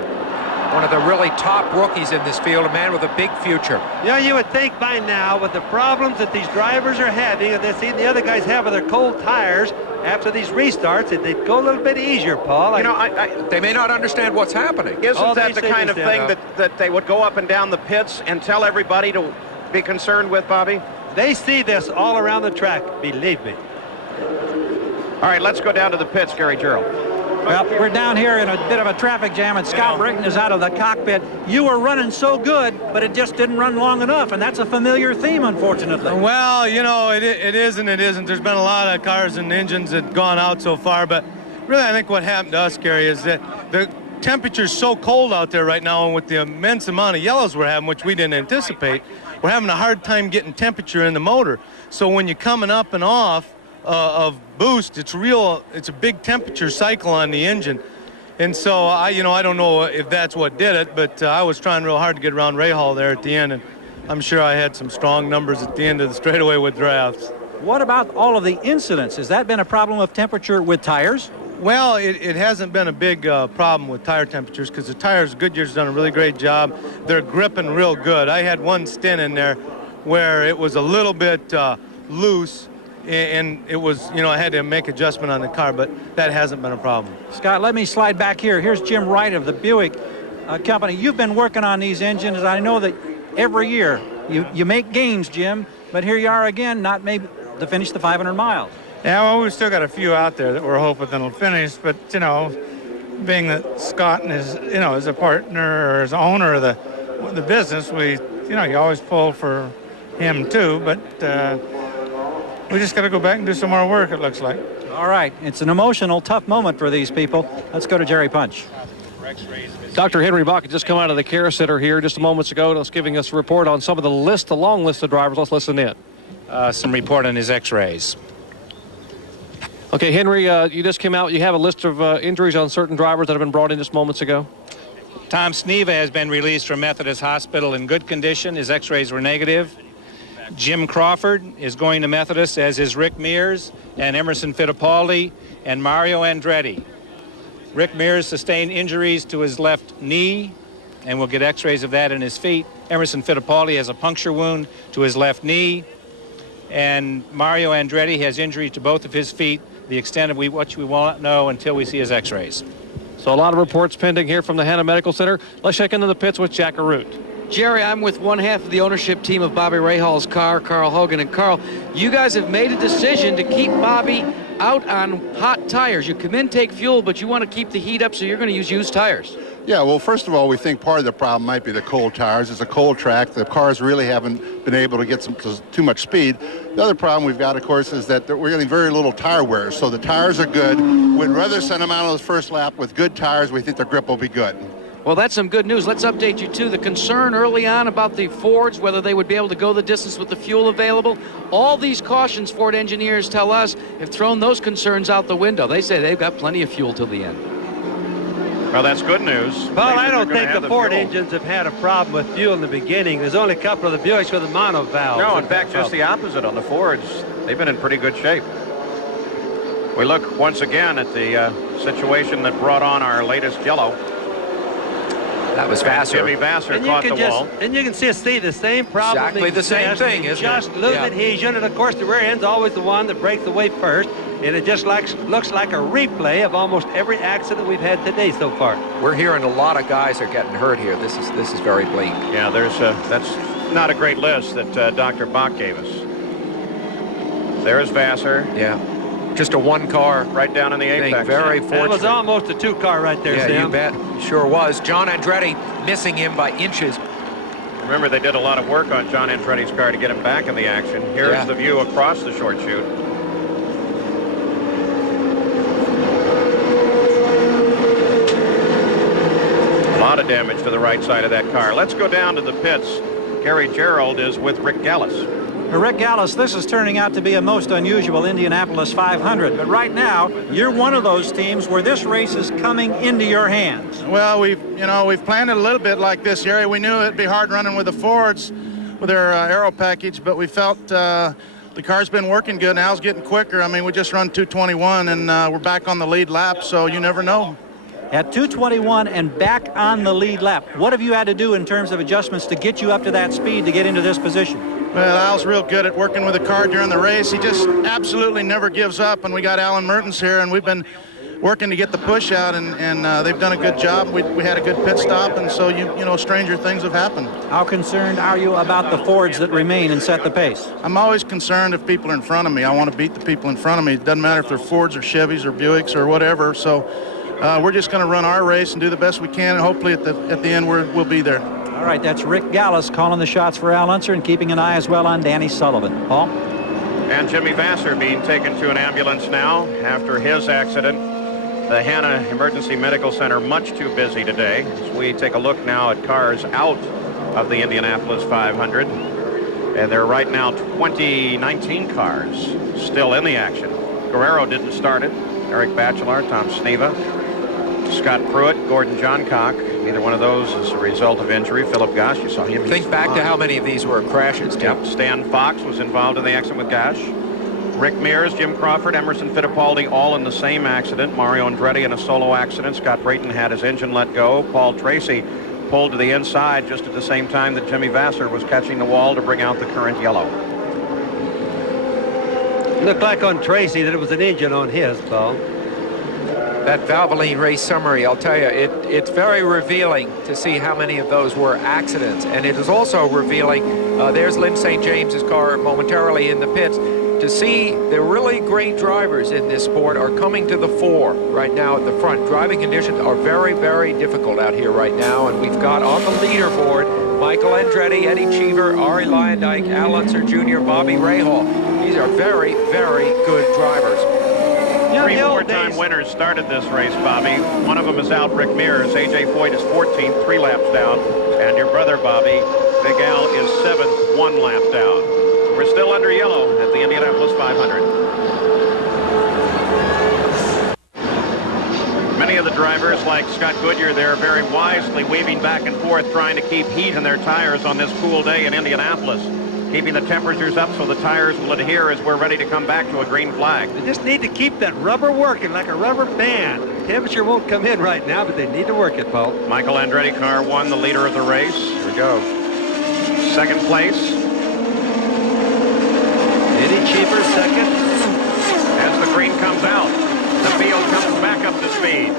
One of the really top rookies in this field, a man with a big future. Yeah, you would think by now, with the problems that these drivers are having, and they see the other guys have with their cold tires after these restarts, that they'd go a little bit easier, Paul. You know, they may not understand what's happening. Isn't that the kind of thing that they would go up and down the pits and tell everybody to be concerned with, Bobby? They see this all around the track, believe me. All right, let's go down to the pits, Gary Gerald. Well, we're down here in a bit of a traffic jam, and Scott Brayton is out of the cockpit. You were running so good, but it just didn't run long enough, and that's a familiar theme, unfortunately. Well, you know, it is and it isn't. There's been a lot of cars and engines that have gone out so far, but really I think what happened to us, Gary, is that the temperature's so cold out there right now, and with the immense amount of yellows we're having, which we didn't anticipate, we're having a hard time getting temperature in the motor. So when you're coming up and off of boost, it's a big temperature cycle on the engine. And so I don't know if that's what did it, but I was trying real hard to get around Rahal there at the end, and I'm sure I had some strong numbers at the end of the straightaway with drafts. What about all of the incidents? Has that been a problem of temperature with tires? Well, it hasn't been a big problem with tire temperatures, because the tires, Goodyear's done a really great job. They're gripping real good. I had one stint in there where it was a little bit loose, and it was, I had to make adjustment on the car, but that hasn't been a problem. Scott, let me slide back here. Here's Jim Wright of the Buick company. You've been working on these engines. I know that every year you make gains, Jim, but here you are again, not maybe to finish the 500 miles. Yeah, well, we've still got a few out there that we're hoping that'll finish, but, being that Scott is, is a partner or is owner of the business, you always pull for him too, but we just got to go back and do some more work, it looks like. All right. It's an emotional, tough moment for these people. Let's go to Jerry Punch. Dr. Henry Bach had just come out of the care center here just moments ago, and was giving us a report on some of the long list of drivers. Let's listen in. Some report on his x-rays. Okay, Henry, you just came out. You have a list of injuries on certain drivers that have been brought in just moments ago. Tom Sneva has been released from Methodist Hospital in good condition. His x-rays were negative. Jim Crawford is going to Methodist, as is Rick Mears and Emerson Fittipaldi and Mario Andretti. Rick Mears sustained injuries to his left knee, and we'll get x-rays of that in his feet. Emerson Fittipaldi has a puncture wound to his left knee, and Mario Andretti has injuries to both of his feet, the extent of which we will not know until we see his x-rays. So a lot of reports pending here from the Hanna Medical Center. Let's check into the pits with Jack Arute. Jerry, I'm with one half of the ownership team of Bobby Rahal's car, Carl Hogan. And Carl, you guys have made a decision to keep Bobby out on hot tires. You come in, take fuel, but you want to keep the heat up, so you're going to use used tires. Yeah, well, first of all, we think part of the problem might be the cold tires. It's a cold track. The cars really haven't been able to get too much speed. The other problem we've got, of course, is that we're getting very little tire wear. So the tires are good. We'd rather send them out on the first lap with good tires. We think their grip will be good. Well, that's some good news. Let's update you, too. The concern early on about the Fords, whether they would be able to go the distance with the fuel available, all these cautions Ford engineers tell us have thrown those concerns out the window. They say they've got plenty of fuel till the end. Well, that's good news. Well, I don't think the Ford engines have had a problem with fuel in the beginning. There's only a couple of the Buicks with a mono valve. No, in fact, just the opposite on the Fords. They've been in pretty good shape. We look once again at the situation that brought on our latest yellow. That was Vassar. Jimmy Vassar And caught the wall. And you can see the same problem. Exactly the same exists. thing, isn't just it? lose Yeah. adhesion, and of course the rear end's always the one that breaks away first. And it just looks like a replay of almost every accident we've had today so far. We're hearing a lot of guys are getting hurt here. This is very bleak. Yeah, that's not a great list that Dr. Bach gave us. There's Vassar. Yeah. Just a one-car. Right down in the apex. Very That fortunate. was almost a two-car right there, Yeah, Sam. you bet. Sure was. John Andretti missing him by inches. Remember, they did a lot of work on John Andretti's car to get him back in the action. Here's the view across the short chute. A lot of damage to the right side of that car. Let's go down to the pits. Gary Gerald is with Rick Gallis. Rick Gallis, this is turning out to be a most unusual Indianapolis 500, but right now you're one of those teams where this race is coming into your hands. Well, we've planned it a little bit like this, Gary. We knew it'd be hard running with the Fords with their aero package, but we felt the car's been working good. Now it's getting quicker. I mean, we just run 221 and we're back on the lead lap, so you never know. At 221 and back on the lead lap, what have you had to do in terms of adjustments to get you up to that speed to get into this position? Well, Al's real good at working with the car during the race. He just absolutely never gives up, and we got Alan Mertens here, and we've been working to get the push out, and they've done a good job. We had a good pit stop, and so, you know, stranger things have happened. How concerned are you about the Fords that remain and set the pace? I'm always concerned if people are in front of me. I want to beat the people in front of me. It doesn't matter if they're Fords or Chevys or Buicks or whatever, so we're just going to run our race and do the best we can, and hopefully at the end we'll be there. All right, that's Rick Gallis calling the shots for Al Unser and keeping an eye as well on Danny Sullivan. Paul? And Jimmy Vassar being taken to an ambulance now after his accident. The Hanna Emergency Medical Center much too busy today. As we take a look now at cars out of the Indianapolis 500. And there are right now 19 cars still in the action. Guerrero didn't start it. Eric Bachelor, Tom Sneva, Scott Pruitt, Gordon Johncock. Neither one of those is a result of injury. Philip Gosch, you saw him. Think back to how many of these were crashes, too. Yep. Stan Fox was involved in the accident with Gosch. Rick Mears, Jim Crawford, Emerson Fittipaldi, all in the same accident. Mario Andretti in a solo accident. Scott Brayton had his engine let go. Paul Tracy pulled to the inside just at the same time that Jimmy Vassar was catching the wall to bring out the current yellow. Looked like on Tracy that it was an engine on his, Paul. That Valvoline race summary, I'll tell you, it's very revealing to see how many of those were accidents. And it is also revealing, there's Lynn St. James's car momentarily in the pits, to see the really great drivers in this sport are coming to the fore right now at the front. Driving conditions are very, very difficult out here right now. And we've got on the leaderboard Michael Andretti, Eddie Cheever, Ari Luyendyk, Al Unser Jr., Bobby Rahal. These are very, very good drivers. Three four-time winners started this race, Bobby. One of them is out, Rick Mears. A.J. Foyt is 14th, 3 laps down. And your brother, Bobby, Big Al, is 7th, 1 lap down. We're still under yellow at the Indianapolis 500. Many of the drivers, like Scott Goodyear there, very wisely weaving back and forth, trying to keep heat in their tires on this cool day in Indianapolis. Keeping the temperatures up so the tires will adhere as we're ready to come back to a green flag. They just need to keep that rubber working like a rubber band. The temperature won't come in right now, but they need to work it, Paul. Michael Andretti car won, the leader of the race. Here we go. Second place. Eddie Cheever second. As the green comes out, the field comes back up to speed.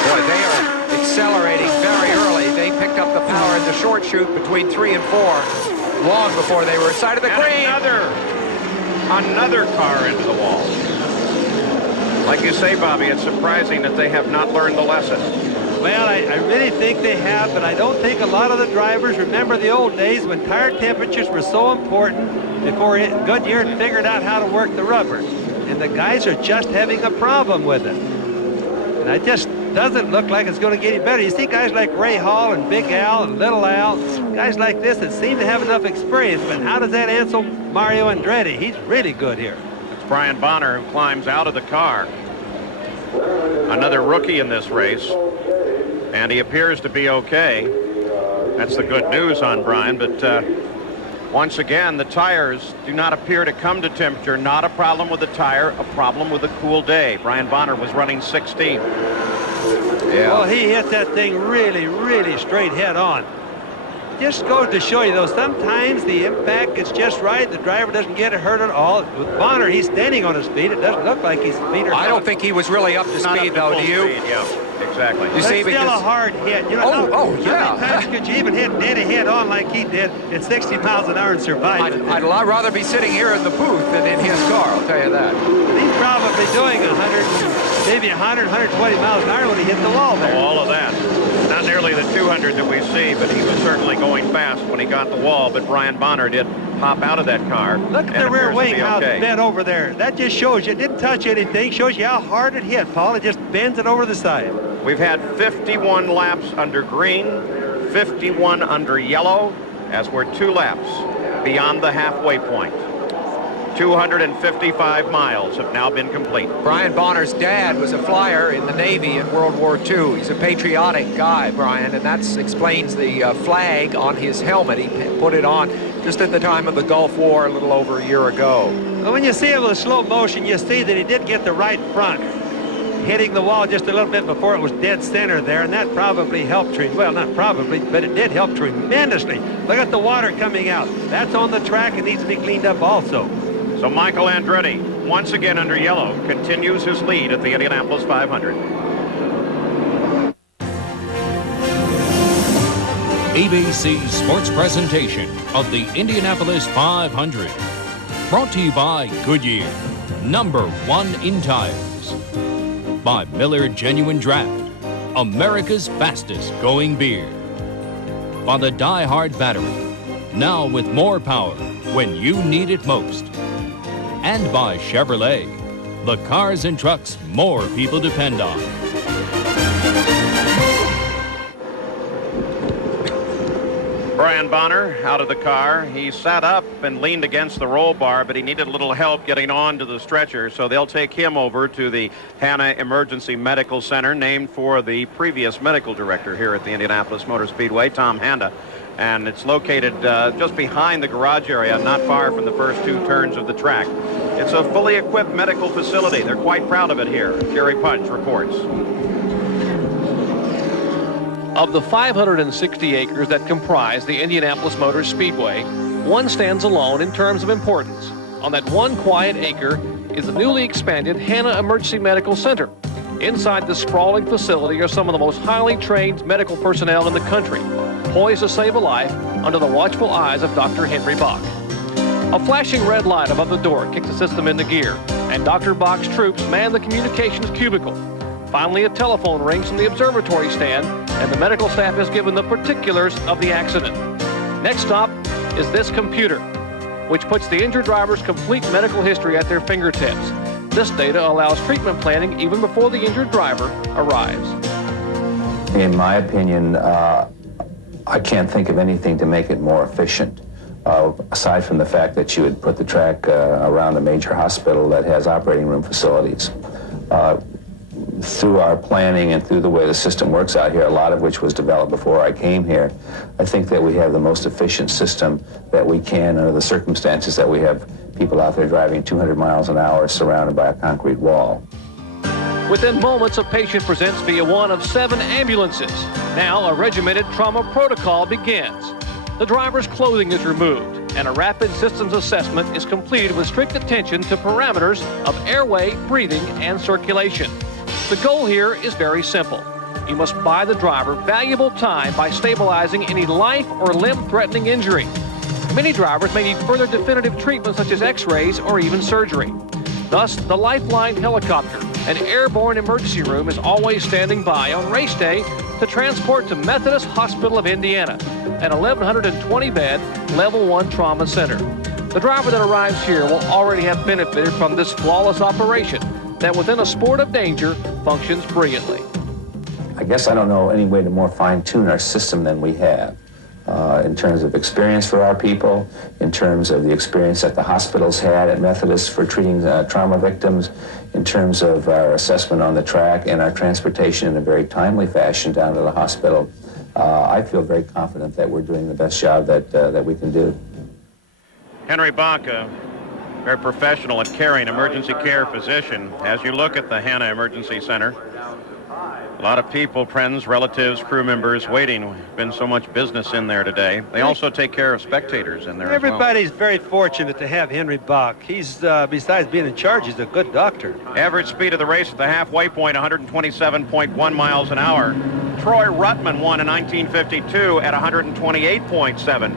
Boy, they are accelerating very early. They picked up the power in the short chute between 3 and 4 long before they were inside of the green. Another car into the wall. Like you say, Bobby, it's surprising that they have not learned the lesson. Well, I really think they have, but I don't think a lot of the drivers remember the old days when tire temperatures were so important before Goodyear had figured out how to work the rubber. And the guys are just having a problem with it. And I just doesn't look like it's going to get any better. You see guys like Ray Hall and Big Al and Little Al, guys like this that seem to have enough experience, but how does that answer Mario Andretti? He's really good here. It's Brian Bonner who climbs out of the car. Another rookie in this race, and he appears to be okay. That's the good news on Brian, but once again, the tires do not appear to come to temperature. Not a problem with the tire, a problem with a cool day. Brian Bonner was running 16th. Yeah. Well, he hit that thing really, really straight head on. Just goes to show you, though, sometimes the impact is just right. The driver doesn't get hurt at all. With Bonner, he's standing on his feet. It doesn't look like his feet are... I don't think he was really up to speed, though, do you? Yeah, exactly. You see, still a hard hit. You know, how many times could you even hit Danny head on like he did at 60 miles an hour and survive? I'd rather be sitting here in the booth than in his car, I'll tell you that. He's probably doing 100, maybe 100, 120 miles an hour when he hit the wall there. Oh, all of that. Not nearly the 200 that we see, but he was certainly going fast when he got the wall. But Brian Bonner did pop out of that car. Look at the rear wing, how it's bent over there. That just shows you it didn't touch anything. Shows you how hard it hit, Paul. It just bends it over the side. We've had 51 laps under green, 51 under yellow, as we're 2 laps beyond the halfway point. 255 miles have now been complete. Brian Bonner's dad was a flyer in the Navy in World War II. He's a patriotic guy, Brian, and that explains the flag on his helmet. He put it on just at the time of the Gulf War a little over a year ago. Well, when you see it with slow motion, you see that he did get the right front, hitting the wall just a little bit before it was dead center there, and that probably helped well, not probably, but it did help tremendously. Look at the water coming out. That's on the track and needs to be cleaned up also. So Michael Andretti, once again under yellow, continues his lead at the Indianapolis 500. ABC Sports presentation of the Indianapolis 500. Brought to you by Goodyear, #1 in tires. By Miller Genuine Draft, America's fastest going beer. By the Die Hard battery, now with more power when you need it most. And by Chevrolet, the cars and trucks more people depend on. Brian Bonner out of the car. He sat up and leaned against the roll bar, but he needed a little help getting on to the stretcher, so they'll take him over to the Hanna Emergency Medical Center, named for the previous medical director here at the Indianapolis Motor Speedway, Tom Handa. And it's located just behind the garage area, not far from the first 2 turns of the track. It's a fully equipped medical facility. They're quite proud of it here. Jerry Punch reports. Of the 560 acres that comprise the Indianapolis Motor Speedway, one stands alone in terms of importance. On that one quiet acre is the newly expanded Hanna Emergency Medical Center. Inside this sprawling facility are some of the most highly trained medical personnel in the country, poised to save a life under the watchful eyes of Dr. Henry Bach. A flashing red light above the door kicks the system into gear, and Dr. Bach's troops man the communications cubicle. Finally, a telephone rings from the observatory stand, and the medical staff is given the particulars of the accident. Next stop is this computer, which puts the injured driver's complete medical history at their fingertips. This data allows treatment planning even before the injured driver arrives. In my opinion, I can't think of anything to make it more efficient, aside from the fact that you would put the track around a major hospital that has operating room facilities. Through our planning and through the way the system works out here, a lot of which was developed before I came here, I think that we have the most efficient system that we can under the circumstances that we have people out there driving 200 miles an hour surrounded by a concrete wall. Within moments, a patient presents via one of 7 ambulances. Now, a regimented trauma protocol begins. The driver's clothing is removed, and a rapid systems assessment is completed with strict attention to parameters of airway, breathing, and circulation. The goal here is very simple. You must buy the driver valuable time by stabilizing any life or limb-threatening injury. Many drivers may need further definitive treatment such as x-rays or even surgery. Thus, the Lifeline helicopter, an airborne emergency room, is always standing by on race day to transport to Methodist Hospital of Indiana, an 1,120-bed Level 1 trauma center. The driver that arrives here will already have benefited from this flawless operation that, within a sport of danger, functions brilliantly. I guess I don't know any way to more fine-tune our system than we have. In terms of experience for our people, in terms of the experience that the hospitals had at Methodist for treating trauma victims, in terms of our assessment on the track and our transportation in a very timely fashion down to the hospital, I feel very confident that we're doing the best job that we can do. Henry Bach, very professional at caring emergency care physician. As you look at the Hanna Emergency Center, A lot of people, friends, relatives, crew members waiting. Been so much business in there today. They also take care of spectators in there Everybody's very fortunate to have Henry Bach. He's, besides being in charge, he's a good doctor. Average speed of the race at the halfway point, 127.1 miles an hour. Troy Ruttman won in 1952 at 128.7.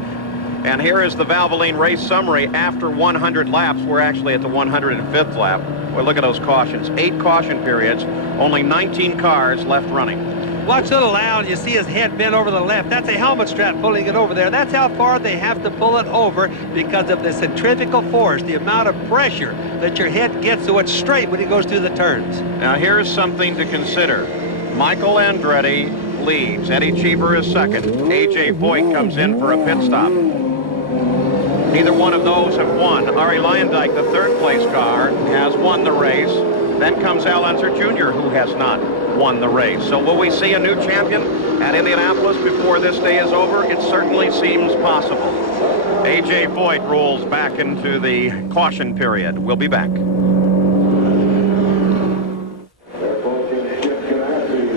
And here is the Valvoline race summary after 100 laps. We're actually at the 105th lap. Well, look at those cautions. 8 caution periods, only 19 cars left running. Watch little Al, you see his head bent over the left. That's a helmet strap pulling it over there. That's how far they have to pull it over because of the centrifugal force, the amount of pressure that your head gets so it's straight when he goes through the turns. Now here's something to consider. Michael Andretti leads. Eddie Cheever is second. A.J. Voigt comes in for a pit stop. Neither one of those have won. Arie Luyendyk, the third place car, has won the race. Then comes Al Unser Jr., who has not won the race. So will we see a new champion at Indianapolis before this day is over? It certainly seems possible. A.J. Voigt rolls back into the caution period. We'll be back.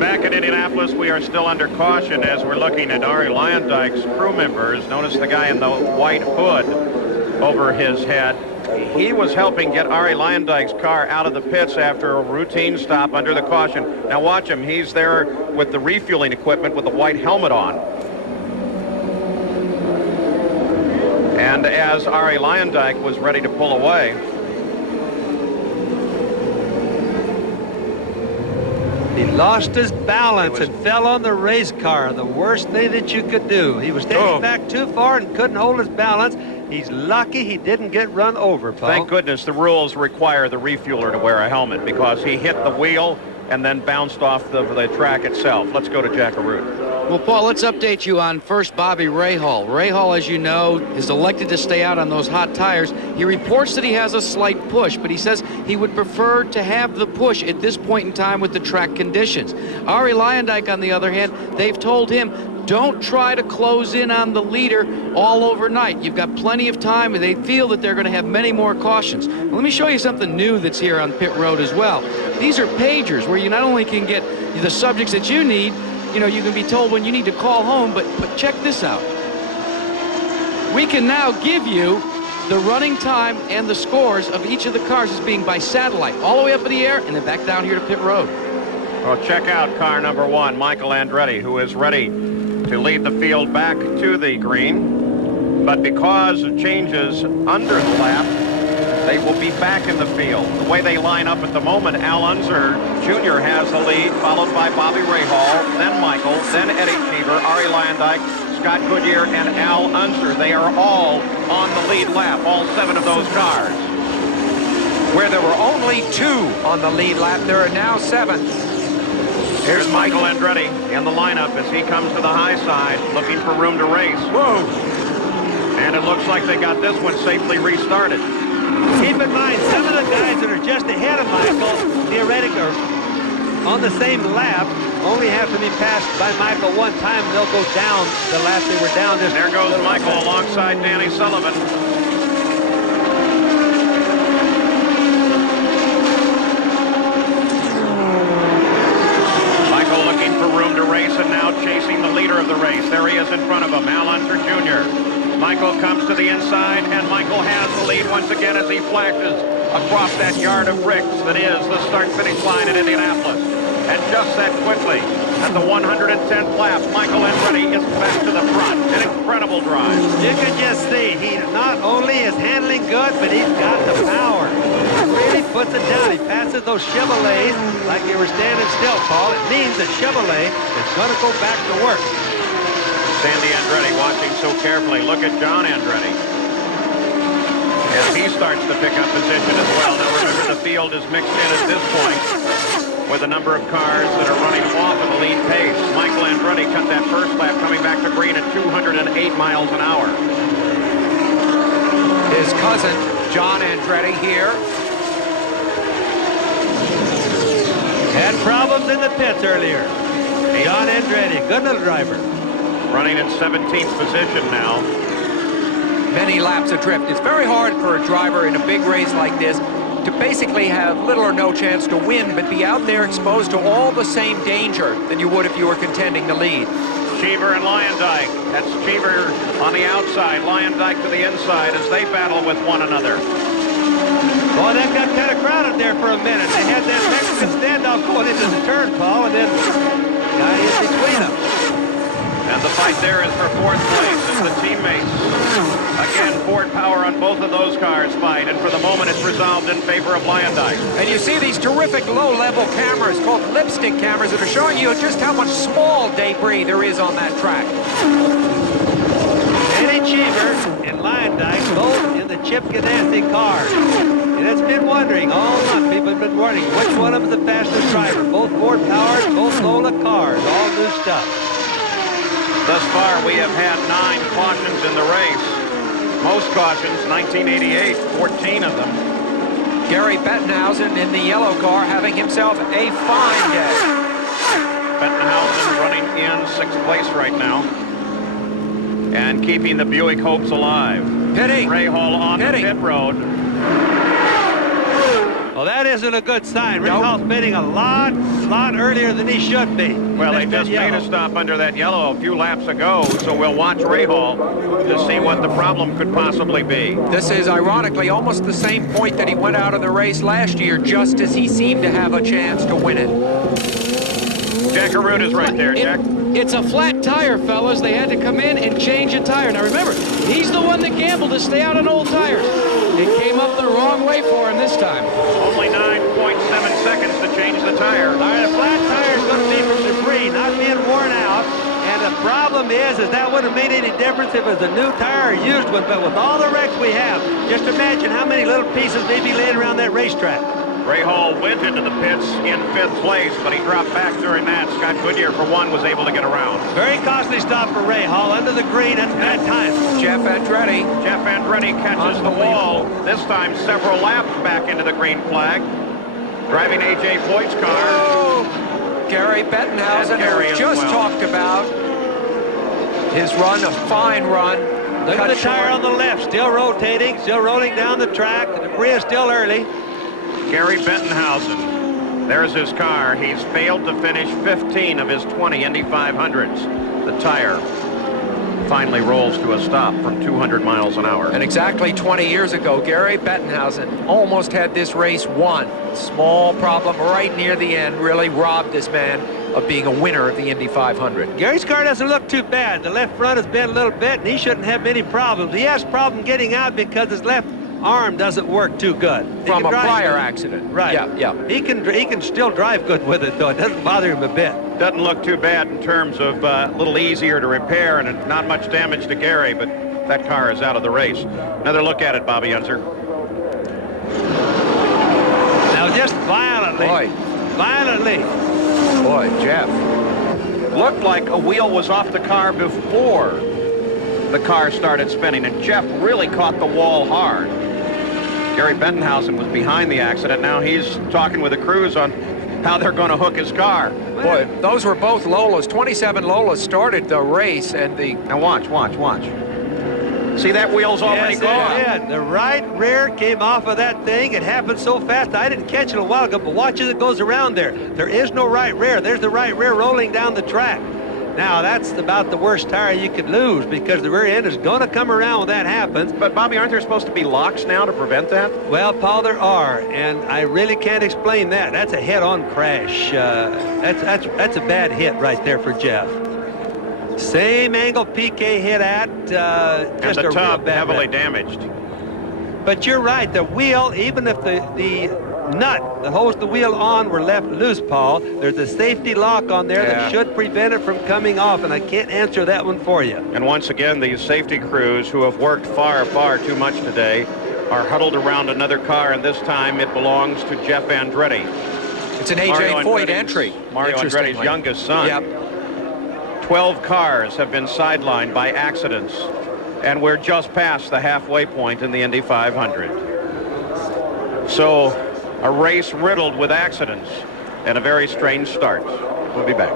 Back at Indianapolis, we are still under caution as we're looking at Arie Luyendyk's crew members. Notice the guy in the white hood over his head. He was helping get Arie Luyendyk's car out of the pits after a routine stop under the caution. Now watch him. He's there with the refueling equipment with the white helmet on. And as Arie Luyendyk was ready to pull away, he lost his balance and fell on the race car. The worst thing that you could do. He was standing back too far and couldn't hold his balance. He's lucky he didn't get run over, Paul. Thank goodness the rules require the refueler to wear a helmet because he hit the wheel and then bounced off the track itself. Let's go to Jack Arute. Well, Paul, let's update you on first Bobby Rahal. Rahal, as you know, is elected to stay out on those hot tires. He reports that he has a slight push, but he says he would prefer to have the push at this point in time with the track conditions. Arie Luyendyk, on the other hand, they've told him, don't try to close in on the leader all overnight. You've got plenty of time, and they feel that they're going to have many more cautions. Well, let me show you something new that's here on pit road as well. These are pagers where you not only can get the subjects that you need, you know, you can be told when you need to call home, but check this out. We can now give you the running time and the scores of each of the cars as being by satellite, all the way up in the air and then back down here to pit road. Well, check out car number 1, Michael Andretti, who is ready to lead the field back to the green. But because of changes under the lap, they will be back in the field. The way they line up at the moment, Al Unser Jr. has the lead, followed by Bobby Rahal, then Michael, then Eddie Cheever, Arie Luyendyk, Scott Goodyear, and Al Unser. They are all on the lead lap, all 7 of those cars. Where there were only 2 on the lead lap, there are now 7. Here's Michael Andretti in the lineup as he comes to the high side, looking for room to race. Whoa! And it looks like they got this one safely restarted. Keep in mind, some of the guys that are just ahead of Michael, theoretically, on the same lap, only have to be passed by Michael one time. They'll go down the lap they were down. And there goes Michael alongside Danny Sullivan. Michael looking for room to race and now chasing the leader of the race. There he is in front of him, Al Unser Jr. Michael comes to the inside, and Michael has the lead once again as he flashes across that yard of bricks that is the start-finish line at Indianapolis. And just that quickly, at the 110th lap, Michael Andretti is back to the front. An incredible drive. You can just see he not only is handling good, but he's got the power. He really puts it down. He passes those Chevrolets like they were standing still, Paul. It means that Chevrolet is going to go back to work. Sandy Andretti watching so carefully. Look at John Andretti as he starts to pick up position as well. Now remember, the field is mixed in at this point with a number of cars that are running off at the lead pace. Michael Andretti cut that first lap coming back to green at 208 miles an hour. His cousin, John Andretti, here. Had problems in the pits earlier. John Andretti, good little driver. Running in 17th position now. Many laps adrift. It's very hard for a driver in a big race like this to basically have little or no chance to win, but be out there exposed to all the same danger than you would if you were contending the lead. Cheever and Lyondike. That's Cheever on the outside, Lyondike to the inside as they battle with one another. Boy, that got kind of crowded there for a minute. They had that Mexican standoff going into the turn, Paul, and then got in between them. And the fight there is for fourth place as the teammates. Again, Ford Power on both of those cars fight, and for the moment it's resolved in favor of Lyondike. And you see these terrific low-level cameras called lipstick cameras that are showing you just how much small debris there is on that track. Eddie Cheever and Lyondike both in the Chip Ganassi cars. And it's been wondering all month, people have been wondering which one of them is the fastest driver. Both Ford Powers, both Lola cars, all new stuff. Thus far, we have had 9 cautions in the race. Most cautions, 1988, 14 of them. Gary Bettenhausen in the yellow car having himself a fine day. Bettenhausen running in 6th place right now. And keeping the Buick hopes alive. Pitting. Ray Hall on the pit road. Well, that isn't a good sign. Rick Hall's pitting a lot earlier than he should be. Well, they just made a stop under that yellow a few laps ago, so we'll watch Ray Hall to see what the problem could possibly be. This is, ironically, almost the same point that he went out of the race last year, just as he seemed to have a chance to win it. Jack Arute is right there, Jack. It's a flat tire, fellas. They had to come in and change a tire. Now remember, he's the one that gambled to stay out on old tires. It came up the wrong way for him this time. Only 9.7 seconds to change the tire. All right, a flat tire is going to be from debris, not being worn out. And the problem is that wouldn't have made any difference if it was a new tire or used one. But with all the wrecks we have, just imagine how many little pieces may be laying around that racetrack. Ray Hall went into the pits in 5th place, but he dropped back during that. Scott Goodyear, for one, was able to get around. Very costly stop for Ray Hall. Under the green, that's bad time. Jeff Andretti. Jeff Andretti catches the wall, this time several laps back into the green flag. Driving A.J. Foyt's car. Oh, Gary Bettenhausen, who just talked about his run, a fine run. Look at the tire on the left, still rotating, still rolling down the track. The debris is still early. Gary Bettenhausen, there's his car. He's failed to finish 15 of his 20 Indy 500s. The tire finally rolls to a stop from 200 miles an hour. And exactly 20 years ago, Gary Bettenhausen almost had this race won. Small problem right near the end really robbed this man of being a winner of the Indy 500. Gary's car doesn't look too bad. The left front has bent a little bit, and he shouldn't have many problems. He has problem getting out because his left arm doesn't work too good. From a prior accident. Right. Yeah. He can still drive good with it, though. It doesn't bother him a bit. Doesn't look too bad in terms of a little easier to repair and not much damage to Gary, but that car is out of the race. Another look at it, Bobby Unser. Now just violently. Boy, Jeff. Looked like a wheel was off the car before the car started spinning, and Jeff really caught the wall hard. Gary Bettenhausen was behind the accident. Now he's talking with the crews on how they're going to hook his car. Boy, those were both Lolas. 27 Lolas started the race, and the... Now watch. See, that wheel's already gone. Yeah, the right rear came off of that thing. It happened so fast, I didn't catch it a while ago, but watch as it goes around there. There is no right rear. There's the right rear rolling down the track. Now, that's about the worst tire you could lose because the rear end is going to come around when that happens. But, Bobby, aren't there supposed to be locks now to prevent that? Well, Paul, there are, and I really can't explain that. That's a head-on crash. That's a bad hit right there for Jeff. Same angle PK hit at. Just and the a tub real bad heavily wreck. damaged. But you're right. The wheel, even if the nut that holds the wheel on were left loose, Paul, there's a safety lock on there that should prevent it from coming off, and I can't answer that one for you. And once again, these safety crews who have worked far too much today are huddled around another car, and this time it belongs to Jeff Andretti. It's an A.J. Foyt entry. Mario Andretti's youngest son. Yep. 12 cars have been sidelined by accidents, and we're just past the halfway point in the Indy 500. So, a race riddled with accidents and a very strange start. We'll be back.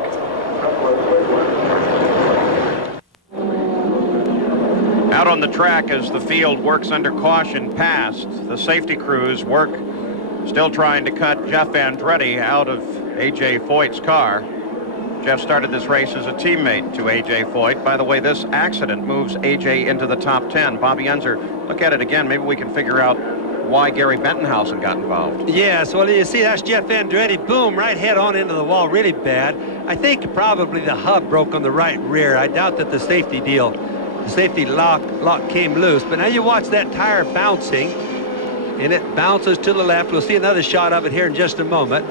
Out on the track as the field works under caution past, the safety crews work still trying to cut Jeff Andretti out of A.J. Foyt's car. Jeff started this race as a teammate to A.J. Foyt. By the way, this accident moves A.J. into the top 10. Bobby Unser, look at it again. Maybe we can figure out why Gary Bentonhausen got involved. Yes, well, you see, that's Jeff Andretti. Boom, right head on into the wall, really bad. I think probably the hub broke on the right rear. I doubt that the safety lock came loose. But now you watch that tire bouncing, and it bounces to the left. We'll see another shot of it here in just a moment.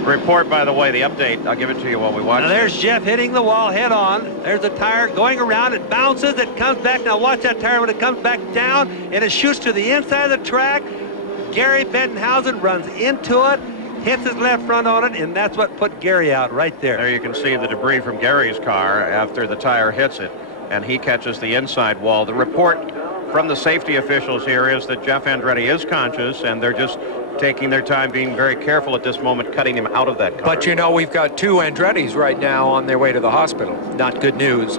Report, by the way, the update. I'll give it to you while we watch. Now there's Jeff hitting the wall head on. There's the tire going around. It bounces. It comes back. Now watch that tire when it comes back down, and it shoots to the inside of the track. Gary Bentonhausen runs into it, hits his left front on it, and that's what put Gary out right there. There you can see the debris from Gary's car after the tire hits it, and he catches the inside wall. The report from the safety officials here is that Jeff Andretti is conscious, and they're just taking their time, being very careful at this moment, cutting him out of that car. But you know, we've got two Andrettis right now on their way to the hospital. Not good news.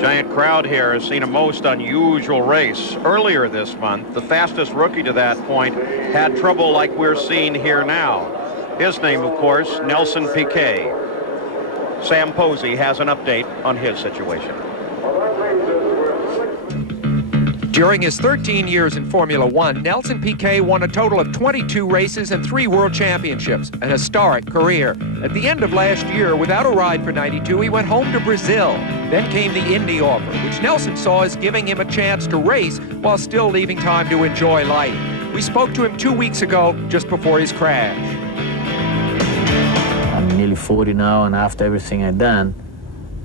Giant crowd here has seen a most unusual race. Earlier this month, the fastest rookie to that point had trouble like we're seeing here now. His name, of course, Nelson Piquet. Sam Posey has an update on his situation. During his 13 years in Formula One, Nelson Piquet won a total of 22 races and 3 world championships, an historic career. At the end of last year, without a ride for 92, he went home to Brazil. Then came the Indy offer, which Nelson saw as giving him a chance to race while still leaving time to enjoy life. We spoke to him 2 weeks ago, just before his crash. I'm nearly 40 now, and after everything I've done,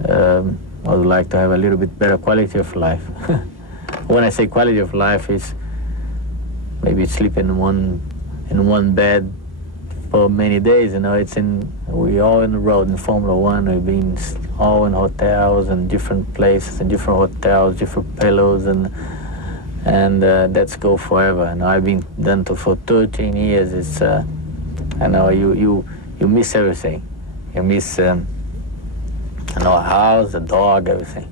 I would like to have a little bit better quality of life. When I say quality of life, it's maybe sleeping in one bed for many days. You know, we all on the road in Formula One. We've been all in hotels and different places and different hotels, different pillows, and that's go forever. And I've been done to for 13 years. It's I know you miss everything. You miss a house, a dog, everything.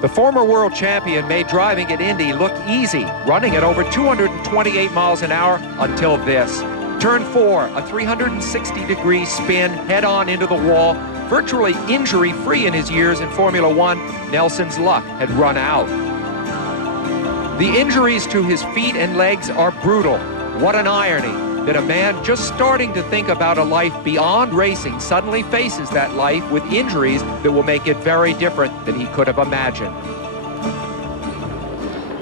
The former world champion made driving at Indy look easy, running at over 228 miles an hour until this. Turn 4, a 360-degree spin head-on into the wall. Virtually injury-free in his years in Formula One, Nelson's luck had run out. The injuries to his feet and legs are brutal. What an irony that a man just starting to think about a life beyond racing suddenly faces that life with injuries that will make it very different than he could have imagined.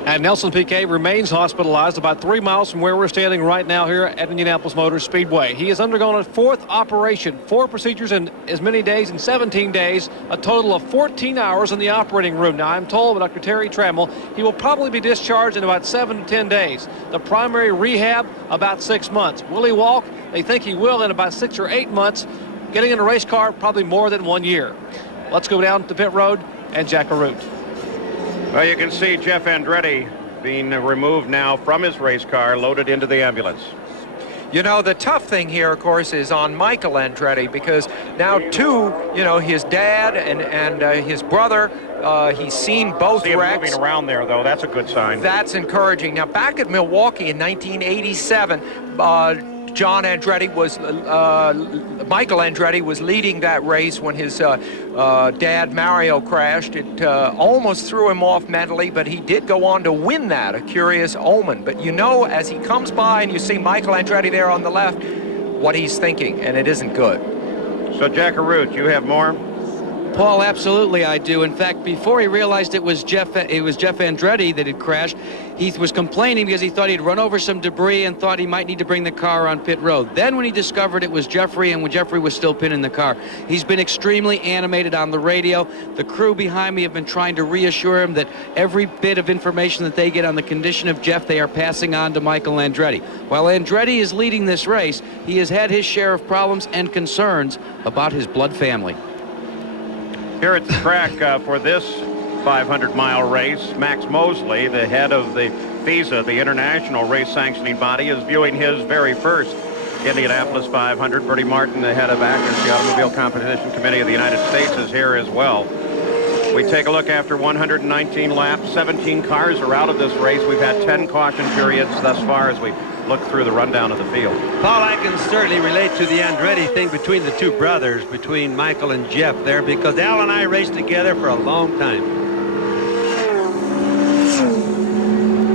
And Nelson Piquet remains hospitalized about 3 miles from where we're standing right now here at Indianapolis Motor Speedway. He has undergone a 4th operation, 4 procedures in as many days, in 17 days, a total of 14 hours in the operating room. Now, I'm told by Dr. Terry Trammell he will probably be discharged in about 7 to 10 days. The primary rehab, about 6 months. Will he walk? They think he will in about 6 or 8 months. Getting in a race car, probably more than 1 year. Let's go down to pit road and Jack Arute. Well, you can see Jeff Andretti being removed now from his race car, loaded into the ambulance. You know, the tough thing here, of course, is on Michael Andretti, because now his dad and his brother, he's seen both wrecks. Moving around there, though, that's a good sign. That's encouraging. Now, back at Milwaukee in 1987, Michael Andretti was leading that race when his dad Mario crashed. It almost threw him off mentally, but he did go on to win that, a curious omen. But you know, as he comes by and you see Michael Andretti there on the left, what he's thinking, and it isn't good. So, Jack Arute, you have more? Paul, absolutely I do. In fact, before he realized it was Jeff Andretti that had crashed, he was complaining because he thought he'd run over some debris and thought he might need to bring the car on pit road. Then when he discovered it was Jeffrey, and when Jeffrey was still pinning the car, he's been extremely animated on the radio. The crew behind me have been trying to reassure him that every bit of information that they get on the condition of Jeff, they are passing on to Michael Andretti. While Andretti is leading this race, he has had his share of problems and concerns about his blood family. Here at the track for this 500-mile race, Max Mosley, the head of the FISA, the international race sanctioning body, is viewing his very first Indianapolis 500. Bertie Martin, the head of ACRS, the Automobile Competition Committee of the United States, is here as well. We take a look after 119 laps. 17 cars are out of this race. We've had 10 caution periods thus far as we look through the rundown of the field. Paul, I can certainly relate to the Andretti thing between the two brothers, between Michael and Jeff there, because Al and I raced together for a long time.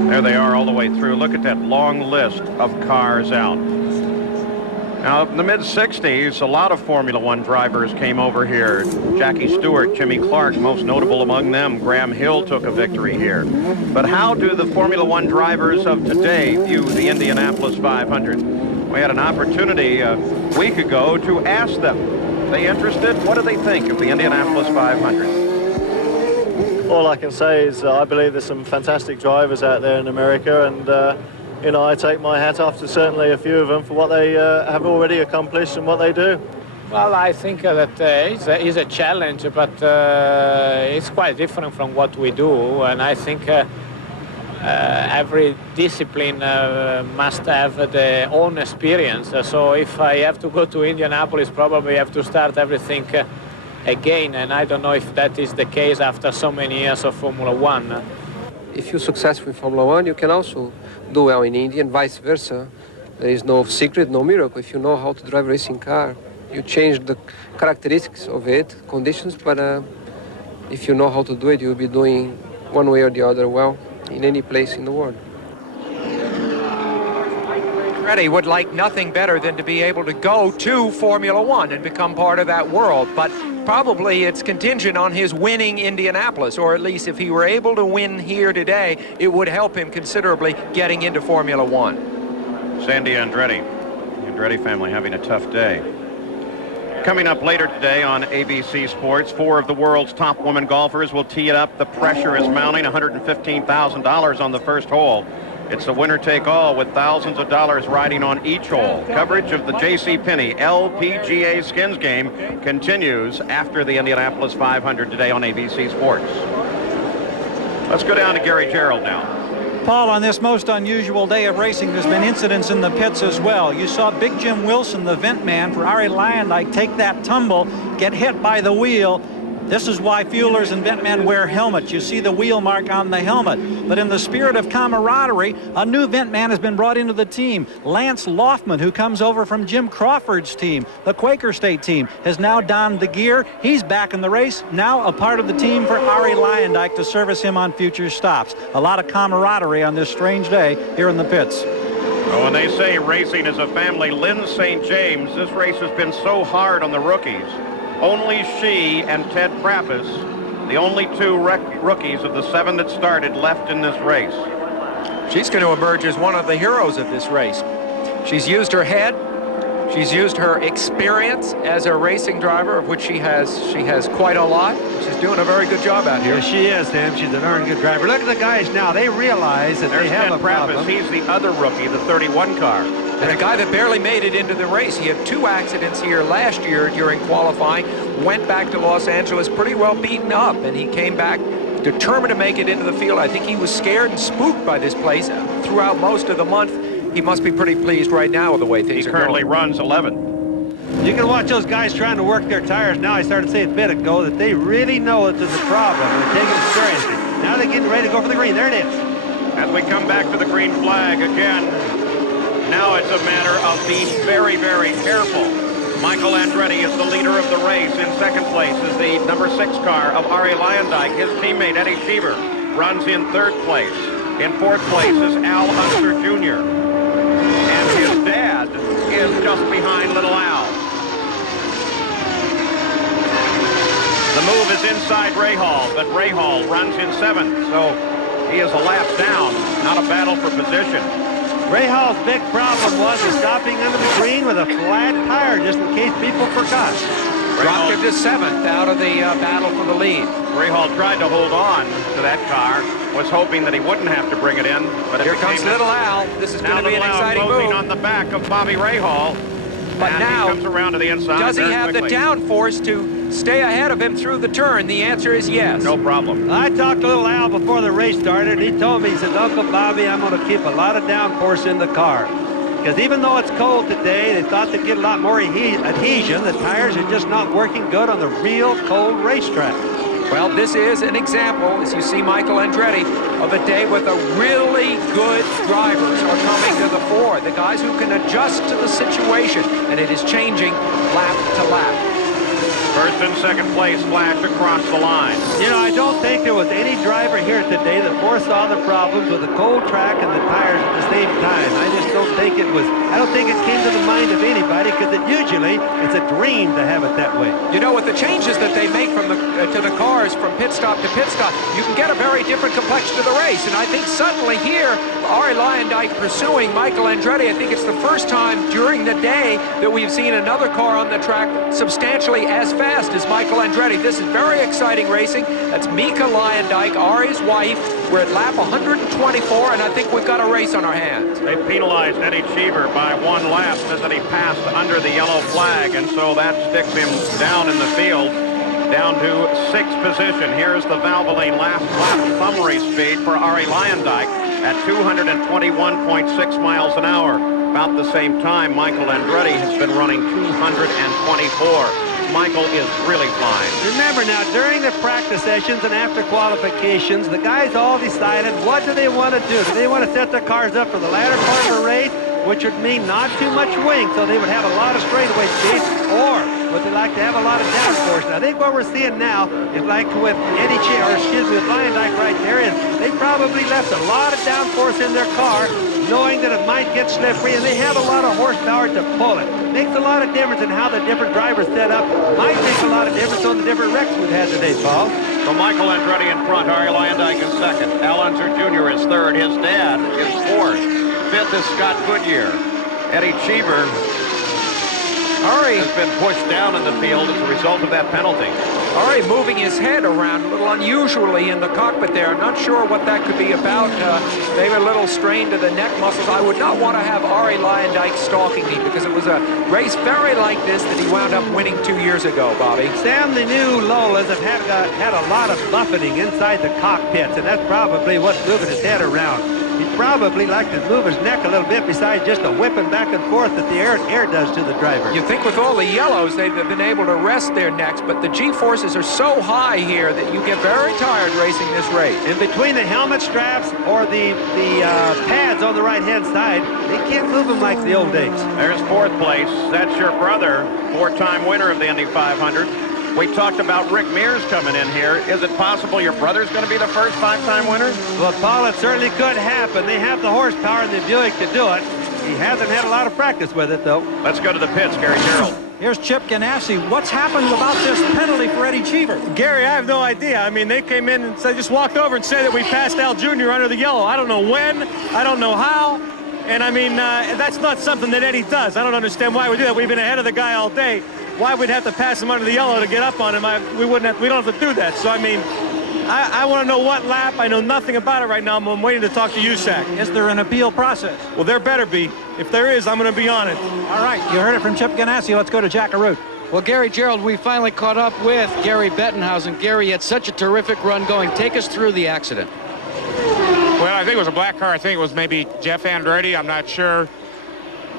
There they are all the way through. Look at that long list of cars out. Now, in the mid-'60s, a lot of Formula One drivers came over here. Jackie Stewart, Jimmy Clark, most notable among them. Graham Hill took a victory here. But how do the Formula One drivers of today view the Indianapolis 500? We had an opportunity a week ago to ask them. Are they interested? What do they think of the Indianapolis 500? All I can say is I believe there's some fantastic drivers out there in America, and you know, I take my hat off to certainly a few of them for what they have already accomplished and what they do. Well, I think that it's a challenge, but it's quite different from what we do, and I think every discipline must have their own experience. So if I have to go to Indianapolis, probably I have to start everything again, and I don't know if that is the case after so many years of Formula One. If you're successful in Formula One, you can also do well in Indy and vice versa. There is no secret, no miracle. If you know how to drive a racing car, you change the characteristics of it, conditions, but if you know how to do it, you'll be doing one way or the other well in any place in the world. Andretti would like nothing better than to be able to go to Formula One and become part of that world, but probably it's contingent on his winning Indianapolis, or at least if he were able to win here today, it would help him considerably getting into Formula One. Sandy Andretti. The Andretti family having a tough day. Coming up later today on ABC Sports, 4 of the world's top women golfers will tee it up. The pressure is mounting. $115,000 on the first hole. It's a winner-take-all with thousands of dollars riding on each hole. Coverage of the J.C. Penney LPGA Skins Game continues after the Indianapolis 500 today on ABC Sports. Let's go down to Gary Gerald now. Paul, on this most unusual day of racing, there's been incidents in the pits as well. You saw Big Jim Wilson, the vent man for Ari Luyendyk, take that tumble, get hit by the wheel. This is why fuelers and ventmen wear helmets. You see the wheel mark on the helmet. But in the spirit of camaraderie, a new ventman has been brought into the team. Lance Laufman, who comes over from Jim Crawford's team, the Quaker State team, has now donned the gear. He's back in the race, now a part of the team for Ari Luyendyk to service him on future stops. A lot of camaraderie on this strange day here in the pits. Oh, and they say racing is a family. Lynn St. James, this race has been so hard on the rookies. Only she and Ted Prappis, the only 2 rookies of the 7 that started, left in this race. She's going to emerge as one of the heroes of this race. She's used her head. She's used her experience as a racing driver, of which she has quite a lot. She's doing a very good job out here. Yeah, she is, Tim. She's a darn good driver. Look at the guys now. They realize that they have a problem. He's the other rookie, the 31 car. And a guy that barely made it into the race. He had 2 accidents here last year during qualifying, went back to Los Angeles pretty well beaten up, and he came back determined to make it into the field. I think he was scared and spooked by this place throughout most of the month. He must be pretty pleased right now with the way things are going. He currently runs 11. You can watch those guys trying to work their tires now. I started to say a bit ago that they really know that there's a problem. They're taking it seriously. Now they're getting ready to go for the green. There it is. As we come back to the green flag again, now it's a matter of being very, very careful. Michael Andretti is the leader of the race. In second place is the number 6 car of Ari Luyendyk. His teammate, Eddie Cheever, runs in 3rd place. In 4th place is Al Unser Jr. And his dad is just behind little Al. The move is inside Rahal, but Rahal runs in 7th, so he is a lap down, not a battle for position. Rahal's big problem was stopping under the green with a flat tire, just in case people forgot. Dropped him to 7th out of the battle for the lead. Rahal tried to hold on to that car, was hoping that he wouldn't have to bring it in. But here comes little Al. This is going to be an exciting move. On the back of Bobby Rahal. But and now, he comes around to the inside. Does he have the downforce to stay ahead of him through the turn? The answer is yes. No problem. I talked to little Al before the race started. He told me, he said, Uncle Bobby, I'm going to keep a lot of downforce in the car. Because even though it's cold today, they thought they'd get a lot more adhesion. The tires are just not working good on the real cold racetrack. Well, this is an example, as you see Michael Andretti, of a day where the really good drivers are coming to the fore. The guys who can adjust to the situation, and it is changing lap to lap. First and second place flash across the line. You know, I don't think there was any driver here today that foresaw the problems with the cold track and the tires at the same time. I just don't think it was, I don't think it came to the mind of anybody, because usually it's a dream to have it that way. You know, with the changes that they make from to the cars from pit stop to pit stop, you can get a very different complexion to the race. And I think suddenly here, Arie Luyendyk pursuing Michael Andretti, I think it's the first time during the day that we've seen another car on the track substantially as fast as Michael Andretti. This is very exciting racing. That's Mika Luyendyk, Arie's wife. We're at lap 124, and I think we've got a race on our hands. They penalized Eddie Cheever by 1 lap, says that he passed under the yellow flag, and so that sticks him down in the field, down to 6th position. Here's the Valvoline last lap summary speed for Arie Luyendyk at 221.6 miles an hour. About the same time, Michael Andretti has been running 224. Michael is really flying. Remember now, during the practice sessions and after qualifications, the guys all decided what do they want to do. Do they want to set their cars up for the latter part of the race, which would mean not too much wing, so they would have a lot of straightaway speed, or would they like to have a lot of downforce? And I think what we're seeing now is like with Eddie Cheever, or excuse me, with Luyendyk right there, is they probably left a lot of downforce in their car, knowing that it might get slippery, and they have a lot of horsepower to pull it. Makes a lot of difference in how the different drivers set up. Might make a lot of difference on the different wrecks we've had today, Paul. So Michael Andretti in front, Arie Luyendyk is second. Al Unser Jr. is third. His dad is fourth. Fifth is Scott Goodyear. Eddie Cheever has been pushed down in the field as a result of that penalty. Arie moving his head around a little unusually in the cockpit there. I'm not sure what that could be about. Maybe a little strain to the neck muscles. I would not want to have Arie Luyendyk stalking me, because it was a race very like this that he wound up winning 2 years ago, Bobby. Sam, the new Lolas have had a lot of buffeting inside the cockpits, and that's probably what's moving his head around. He'd probably like to move his neck a little bit besides just a whipping back and forth that the air does to the driver. You think with all the yellows, they've been able to rest their necks, but the G-forces are so high here that you get very tired racing this race. And between the helmet straps or the pads on the right-hand side, they can't move them like the old days. There's 4th place. That's your brother, 4-time winner of the Indy 500. We talked about Rick Mears coming in here. Is it possible your brother's going to be the first 5-time winner? Well, Paul, it certainly could happen. They have the horsepower and the Buick to do it. He hasn't had a lot of practice with it, though. Let's go to the pits, Gary Gerald. Here's Chip Ganassi. What's happened about this penalty for Eddie Cheever? Gary, I have no idea. I mean, they came in and just walked over and said that we passed Al Jr. under the yellow. I don't know when. I don't know how. And, I mean, that's not something that Eddie does. I don't understand why we do that. We've been ahead of the guy all day. Why we'd have to pass him under the yellow to get up on him? We don't have to do that. So, I mean, I want to know what lap. I know nothing about it right now. I'm waiting to talk to USAC. Is there an appeal process? Well, there better be. If there is, I'm going to be on it. All right, you heard it from Chip Ganassi. Let's go to Jack Arute. Well, Gary Gerald, we finally caught up with Gary Bettenhausen. Gary had such a terrific run going. Take us through the accident. Well, I think it was a black car. I think it was maybe Jeff Andretti. I'm not sure.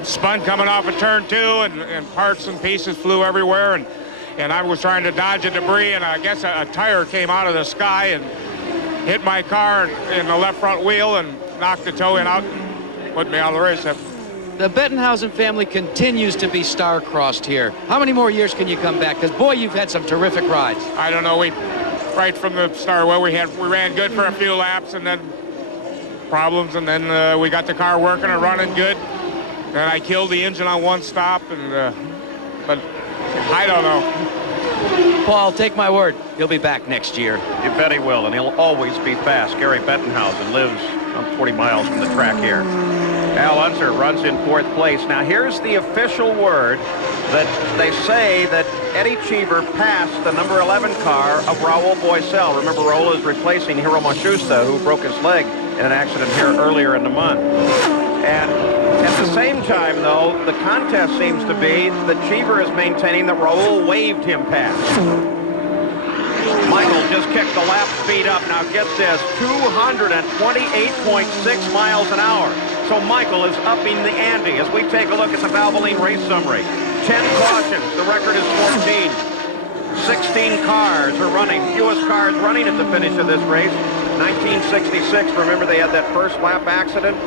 Spun coming off of turn 2, and parts and pieces flew everywhere, and I was trying to dodge the debris, and I guess a tire came out of the sky and hit my car in the left front wheel and knocked the toe in out and put me out of the race. The Bettenhausen family continues to be star-crossed here. How many more years can you come back? Because, boy, you've had some terrific rides. I don't know. Right from the start, well, we ran good for a few laps, and then problems, and then we got the car working and running good. And I killed the engine on one stop, but I don't know. Paul, take my word, he'll be back next year. You bet he will, and he'll always be fast. Gary Bettenhausen lives 40 miles from the track here. Al Unser runs in 4th place. Now, here's the official word that they say that Eddie Cheever passed the number 11 car of Raul Boesel. Remember, Raul is replacing Hiro Matsushita, who broke his leg in an accident here earlier in the month. And at the same time, though, the contest seems to be that Cheever is maintaining that Raul waved him past. Michael just kicked the lap speed up. Now get this, 228.6 miles an hour. So Michael is upping the ante as we take a look at the Valvoline race summary. 10 cautions. The record is 14. 16 cars are running, fewest cars running at the finish of this race. 1966, remember they had that first lap accident?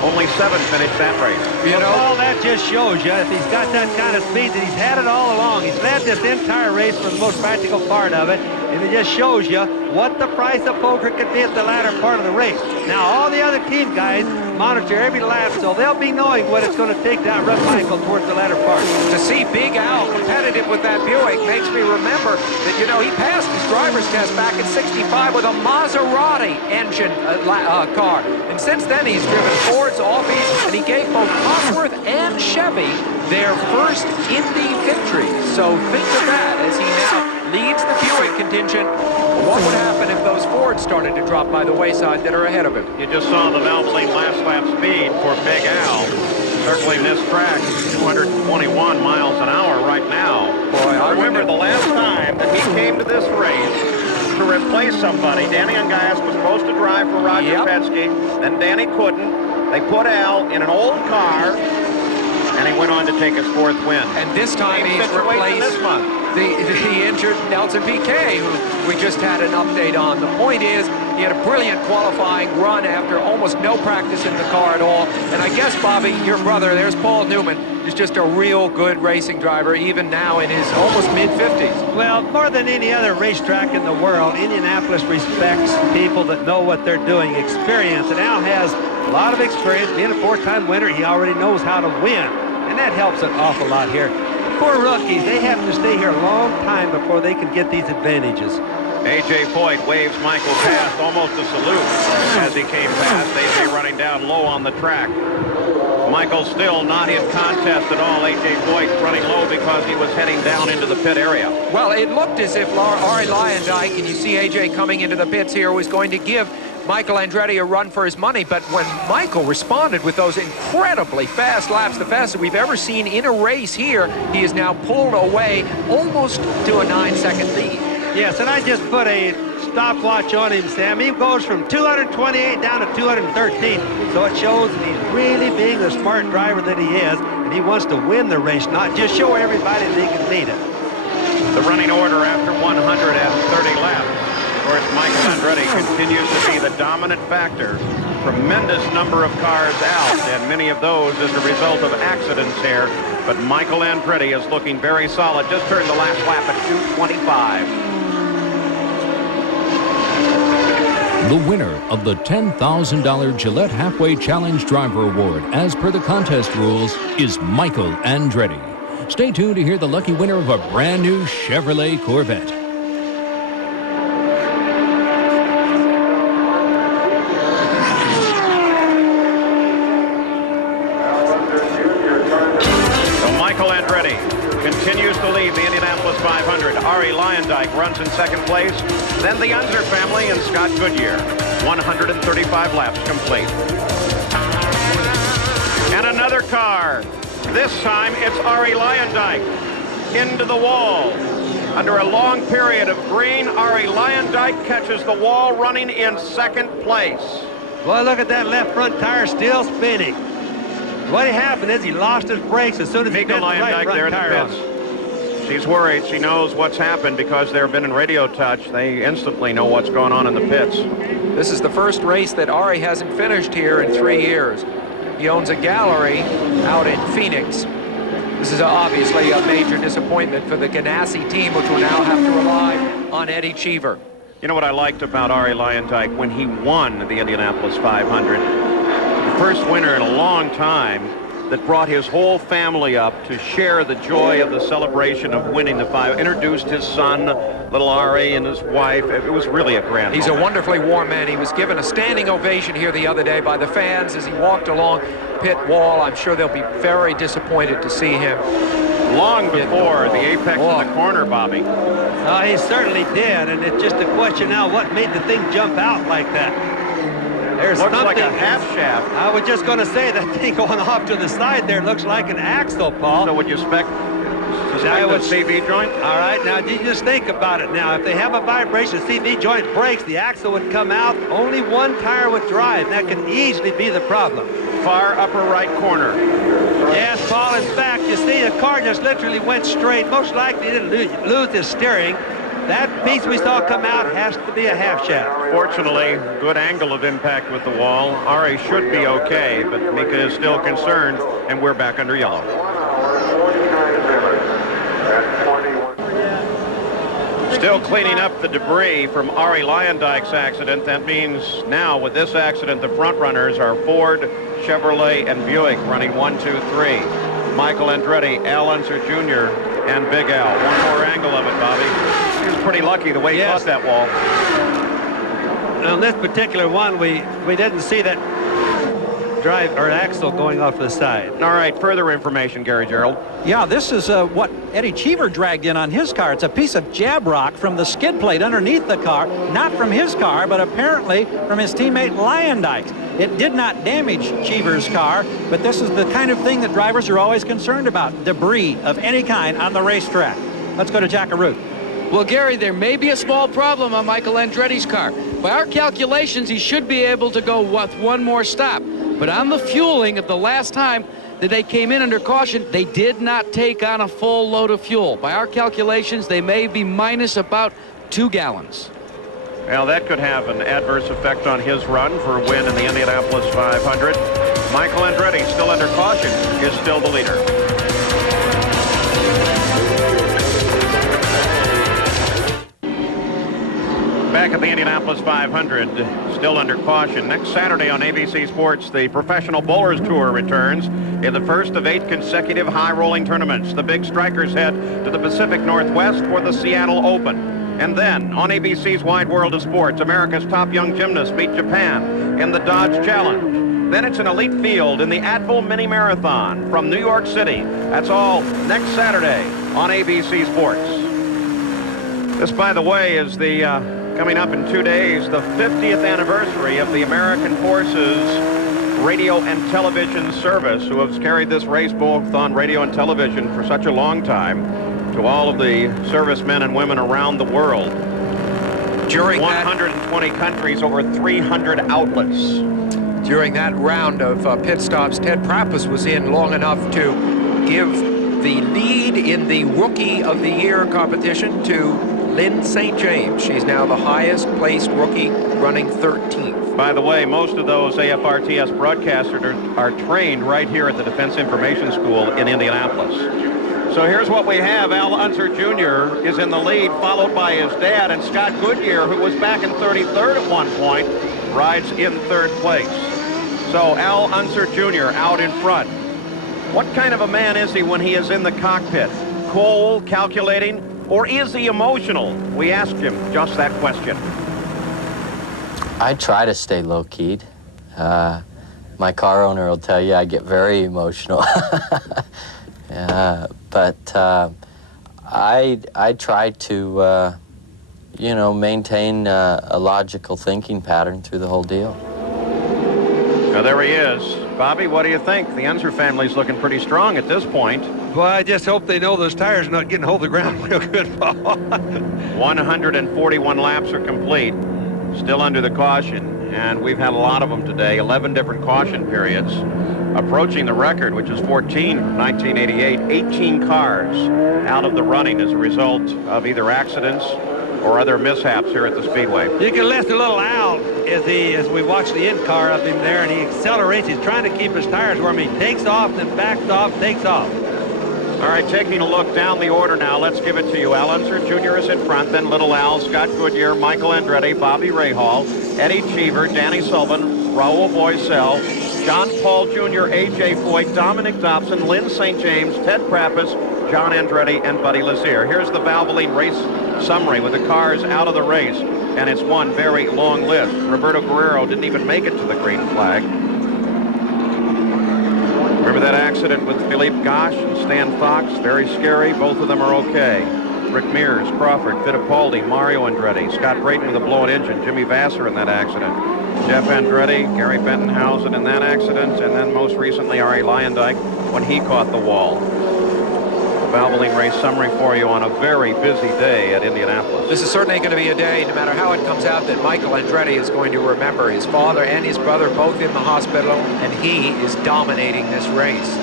Only 7 finished that race. All that just shows you, if he's got that kind of speed, that he's had it all along. He's led this entire race for the most practical part of it, and it just shows you what the price of poker could be at the latter part of the race. Now, all the other team guys monitor every lap, so they'll be knowing what it's going to take to outrun Michael towards the latter part. To see Big Al competitive with that Buick makes me remember that, he passed his driver's test back in '65 with a Maserati engine car. And since then, he's driven Fords, Audis, and he gave both Cosworth and Chevy their first Indy victory. So think of that as he now leads the Buick contingent. What would happen if those Fords started to drop by the wayside that are ahead of him? You just saw the Valvoline last lap speed for Big Al. Circling this track, 221 miles an hour right now. Boy, I remember the last time that he came to this race to replace somebody. Danny Ungaius was supposed to drive for Roger Penske, then Danny couldn't. They put Al in an old car, and he went on to take his 4th win. And this time he's replaced the injured Nelson Piquet, who we just had an update on. The point is, he had a brilliant qualifying run after almost no practice in the car at all. And I guess, Bobby, your brother, there's Paul Newman, is just a real good racing driver, even now in his almost mid-50s. Well, more than any other racetrack in the world, Indianapolis respects people that know what they're doing, experience. And Al has a lot of experience. Being a 4-time winner, he already knows how to win. And that helps an awful lot here. Poor rookies, they have to stay here a long time before they can get these advantages. A.J. Foyt waves Michael past, almost a salute as he came past. A.J. running down low on the track. Michael still not in contest at all. A.J. Foyt running low because he was heading down into the pit area. Well, it looked as if Ari Leyendijk, and you see A.J. coming into the pits here, was going to give Michael Andretti a run for his money, but when Michael responded with those incredibly fast laps, the fastest we've ever seen in a race here, he is now pulled away almost to a 9-second lead. Yes, and I just put a stopwatch on him, Sam. He goes from 228 down to 213, so it shows that he's really being the smart driver that he is, and he wants to win the race, not just show everybody that he can beat it. The running order after 130 laps. Of course, Michael Andretti continues to be the dominant factor. Tremendous number of cars out, and many of those as a result of accidents here. But Michael Andretti is looking very solid. Just turned the last lap at 2:25. The winner of the $10,000 Gillette Halfway Challenge Driver Award, as per the contest rules, is Michael Andretti. Stay tuned to hear the lucky winner of a brand new Chevrolet Corvette. Continues to lead the Indianapolis 500. Ari Leyendijk runs in 2nd place. Then the Unser family and Scott Goodyear. 135 laps complete. And another car. This time it's Ari Leyendijk. Into the wall. Under a long period of green, Ari Leyendijk catches the wall running in 2nd place. Boy, look at that left front tire still spinning. What happened is he lost his brakes as soon as he bent the right front tire on. She's worried. She knows what's happened because they've been in radio touch. They instantly know what's going on in the pits. This is the first race that Ari hasn't finished here in 3 years. He owns a gallery out in Phoenix. This is obviously a major disappointment for the Ganassi team, which will now have to rely on Eddie Cheever. You know what I liked about Ari Leyendijk when he won the Indianapolis 500? The first winner in a long time that brought his whole family up to share the joy of the celebration of winning the 5. Introduced his son, little Ari, and his wife. It was really a grand He's moment. a wonderfully warm man. He was given a standing ovation here the other day by the fans as he walked along pit wall. I'm sure they'll be very disappointed to see him. Long before the apex of the corner, Bobby. He certainly did, and it's just a question now, what made the thing jump out like that? There's looks something, like a half shaft. I was just going to say that thing going off to the side there looks like an axle, Paul. So would you suspect the CV joint? All right, now you just think about it now. If they have a vibration, CV joint breaks, the axle would come out, only one tire would drive. That could easily be the problem. far upper right corner. Yes, Paul, in fact, you see the car just literally went straight. Most likely didn't lose his steering. That piece we saw come out has to be a half shaft. Fortunately, good angle of impact with the wall. Ari should be okay, but Mika is still concerned, and we're back under yellow. Still cleaning up the debris from Ari Leyendijk's accident. That means now with this accident, the front runners are Ford, Chevrolet, and Buick running 1, 2, 3. Michael Andretti, Al Unser Jr., and Big Al. One more angle of it, Bobby. He was pretty lucky the way he caught that wall. On this particular one, we didn't see that drive or axle going off to the side. All right, further information, Gary Gerald. Yeah, this is what Eddie Cheever dragged in on his car. It's a piece of jab rock from the skid plate underneath the car, not from his car, but apparently from his teammate Leyendijk's. It did not damage Cheever's car, but this is the kind of thing that drivers are always concerned about, debris of any kind on the racetrack. Let's go to Jack Arute. Well, Gary, there may be a small problem on Michael Andretti's car. By our calculations, he should be able to go with one more stop. But on the fueling of the last time that they came in under caution, they did not take on a full load of fuel. By our calculations, they may be minus about 2 gallons. Well, that could have an adverse effect on his run for a win in the Indianapolis 500. Michael Andretti, still under caution, is still the leader. Back at the Indianapolis 500, still under caution. Next Saturday on ABC Sports, the Professional Bowlers Tour returns in the first of 8 consecutive high-rolling tournaments. The big strikers head to the Pacific Northwest for the Seattle Open. And then, on ABC's Wide World of Sports, America's top young gymnasts meet Japan in the Dodge Challenge. Then it's an elite field in the Advil Mini Marathon from New York City. That's all next Saturday on ABC Sports. This, by the way, is the, coming up in 2 days, the 50th anniversary of the American Forces radio and television service, who has carried this race both on radio and television for such a long time. To all of the servicemen and women around the world. During 120 countries, over 300 outlets. During that round of pit stops, Ted Prappus was in long enough to give the lead in the Rookie of the Year competition to Lynn St. James. She's now the highest placed rookie, running 13th. By the way, most of those AFRTS broadcasters are trained right here at the Defense Information School in Indianapolis. So here's what we have. Al Unser Jr. is in the lead, followed by his dad, and Scott Goodyear, who was back in 33rd at one point, rides in 3rd place. So Al Unser Jr. out in front. What kind of a man is he when he is in the cockpit? Cool, calculating, or is he emotional? We asked him just that question. I try to stay low-keyed. My car owner will tell you I get very emotional. But I try to, you know, maintain a logical thinking pattern through the whole deal. Now there he is. Bobby, what do you think? The Unser family's looking pretty strong at this point. Well, I just hope they know those tires are not getting hold of the ground real good, Paul. 141 laps are complete. Still under the caution. And we've had a lot of them today. 11 different caution periods. Approaching the record, which is 14 from 1988, 18 cars out of the running as a result of either accidents or other mishaps here at the Speedway. You can listen to little Al as we watch the in car up in there, and he accelerates. He's trying to keep his tires warm. He takes off, then backs off, takes off. All right, taking a look down the order now. Let's give it to you. Al Unser Jr. is in front, then Little Al, Scott Goodyear, Michael Andretti, Bobby Rahal, Eddie Cheever, Danny Sullivan, Raul Boisel, John Paul Jr., A.J. Foyt, Dominic Dobson, Lynn St. James, Ted Prappus, John Andretti, and Buddy Lazier. Here's the Valvoline race summary with the cars out of the race, and it's one very long list. Roberto Guerrero didn't even make it to the green flag. Remember that accident with Philippe Gosch and Stan Fox? Very scary. Both of them are okay. Rick Mears, Crawford, Fittipaldi, Mario Andretti, Scott Brayton with a blown engine, Jimmy Vassar in that accident, Jeff Andretti, Gary Bentonhausen in that accident, and then most recently Ari Leyendijk when he caught the wall. Valvoline race summary for you on a very busy day at Indianapolis. This is certainly going to be a day, no matter how it comes out, that Michael Andretti is going to remember. His father and his brother both in the hospital, and he is dominating this race.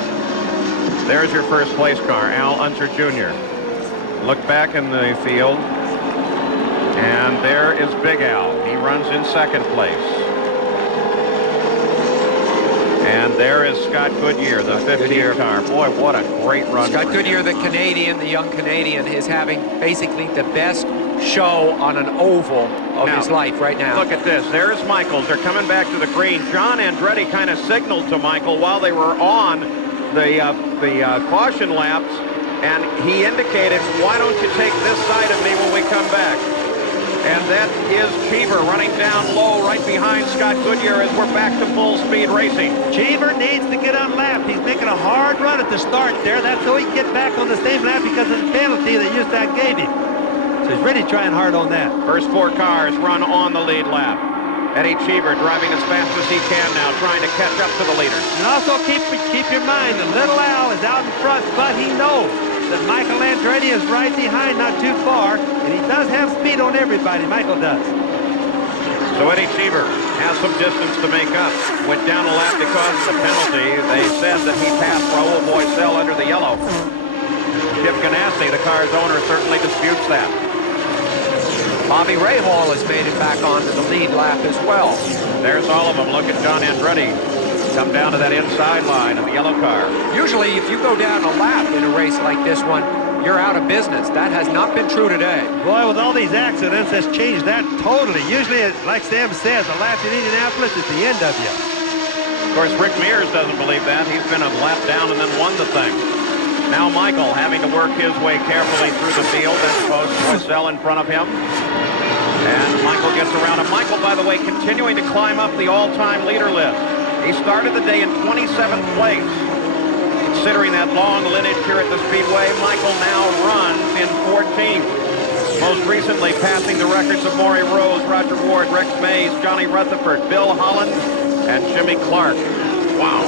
There's your first place car, Al Unser Jr. Look back in the field, and there is Big Al. He runs in second place. And there is Scott Goodyear, the 15 car. Boy, what a great run. Scott Goodyear, the Canadian, the young Canadian, is having basically the best show on an oval of his life right now. Look at this. There's Michaels. They're coming back to the green. John Andretti kind of signaled to Michael while they were on the caution laps, and he indicated, why don't you take this side of me when we come back? And that is Cheever running down low right behind Scott Goodyear as we're back to full speed racing. Cheever needs to get unlapped. He's making a hard run at the start there. That's so he can get back on the same lap because of the penalty that Ustad gave him. So he's really trying hard on that. First 4 cars run on the lead lap. Eddie Cheever driving as fast as he can now, trying to catch up to the leaders. And also keep your mind that little Al is out in front, but he knows that Michael Andretti is right behind, not too far, and he does have speed on everybody. Michael does. So Eddie Cheever has some distance to make up. Went down a lap because of the penalty. They said that he passed Raul Boisel under the yellow. Chip Ganassi, the car's owner, certainly disputes that. Bobby Rahal has made it back onto the lead lap as well. There's all of them. Look at John Andretti come down to that inside line in the yellow car. Usually, if you go down a lap in a race like this one, you're out of business. That has not been true today. Boy, with all these accidents, that's changed that totally. Usually, like Sam says, a lap in Indianapolis is the end of you. Of course, Rick Mears doesn't believe that. He's been a lap down and then won the thing. Now Michael having to work his way carefully through the field as opposed to Boisel in front of him. And Michael gets around him. Michael, by the way, continuing to climb up the all-time leader list. He started the day in 27th place. Considering that long lineage here at the Speedway, Michael now runs in 14th. Most recently passing the records of Maury Rose, Roger Ward, Rex Mays, Johnny Rutherford, Bill Holland, and Jimmy Clark. Wow.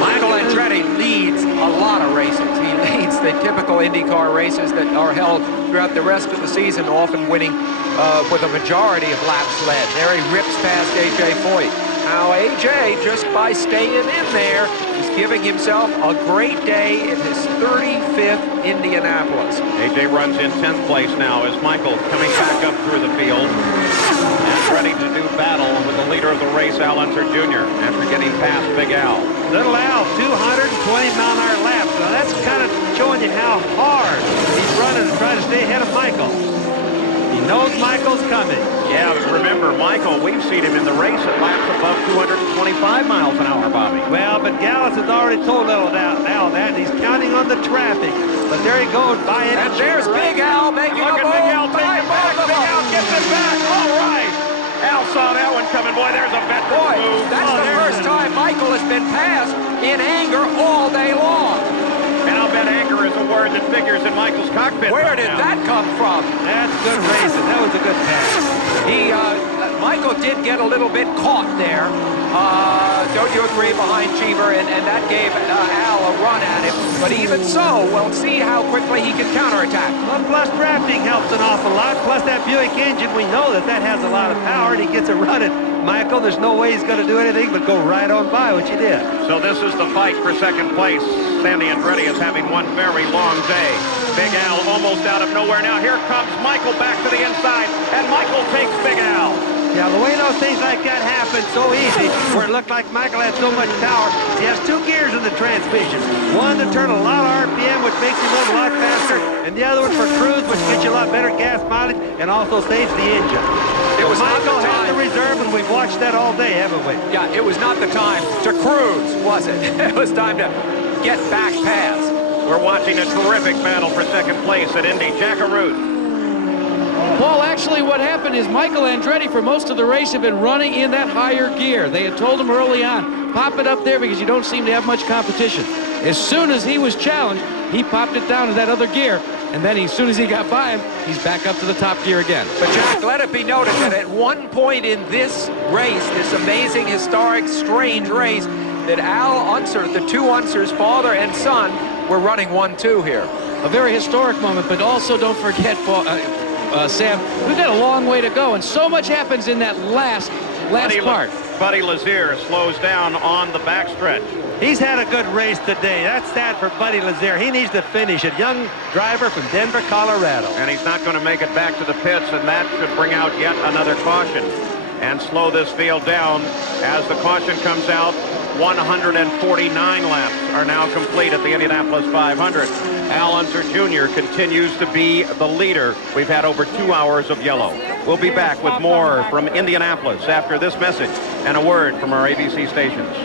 Michael Andretti leads a lot of races. He leads the typical IndyCar races that are held throughout the rest of the season, often winning with a majority of laps led. There he rips past A.J. Foyt. Now A.J., just by staying in there, is giving himself a great day in his 35th Indianapolis. A.J. runs in 10th place now as Michael coming back up through the field and ready to do battle with the leader of the race, Al Unser Jr., after getting past Big Al. Little Al, 220-mile-an-hour laps. Now that's kind of showing you how hard he's running to try to stay ahead of Michael. He knows Michael's coming. Yeah, but remember, Michael, we've seen him in the race at laps above 225 miles an hour, Bobby. Well, but Gallus has already told little Al that, and he's counting on the traffic. But there he goes by it. And there's Big Al making a move. Look at Big Al taking it back. Big Al gets it back. All right. Al saw that one coming. Boy, there's a veteran move. That's the first time Michael has been passed in anger all day long. And I'll bet anger is a word that figures in Michael's cockpit. Where did that come from? That's good racing. That was a good pass. Michael did get a little bit caught there. Don't you agree, behind Cheever? And that gave Al a run at him. But even so, we'll see how quickly he can counterattack. Well, plus drafting helps an awful lot. Plus that Buick engine, we know that has a lot of power, and he gets a run at Michael. There's no way he's going to do anything but go right on by, which he did. So this is the fight for second place. Sandy Andretti is having one very long day. Big Al almost out of nowhere. Now here comes Michael back to the inside, and Michael takes Big Al. Yeah, the way those things like that happen so easy, where it looked like Michael had so much power, he has 2 gears in the transmission. One to turn a lot of RPM, which makes him run a lot faster, and the other one for cruise, which gets you a lot better gas mileage and also saves the engine. It was Michael not the time. had the reserve, and we've watched that all day, haven't we? Yeah, it was not the time to cruise, was it? It was time to get back past. We're watching a terrific battle for second place at Indy. Jack Arute. Paul, actually what happened is Michael Andretti for most of the race had been running in that higher gear. They had told him early on, pop it up there because you don't seem to have much competition. As soon as he was challenged, he popped it down to that other gear, and then as soon as he got by him, he's back up to the top gear again. But Jack, let it be noted that at one point in this race, this amazing, historic, strange race, that Al Unser, the 2 Unsers, father and son, were running 1-2 here. a very historic moment, but also don't forget, Sam, we've got a long way to go, and so much happens in that last part. Buddy Lazier slows down on the backstretch. He's had a good race today. That's sad for Buddy Lazier. He needs to finish it. Young driver from Denver, Colorado. And he's not going to make it back to the pits, and that should bring out yet another caution and slow this field down as the caution comes out. 149 laps are now complete at the Indianapolis 500. Al Unser Jr. continues to be the leader. We've had over 2 hours of yellow. We'll be back with more from Indianapolis after this message and a word from our ABC stations.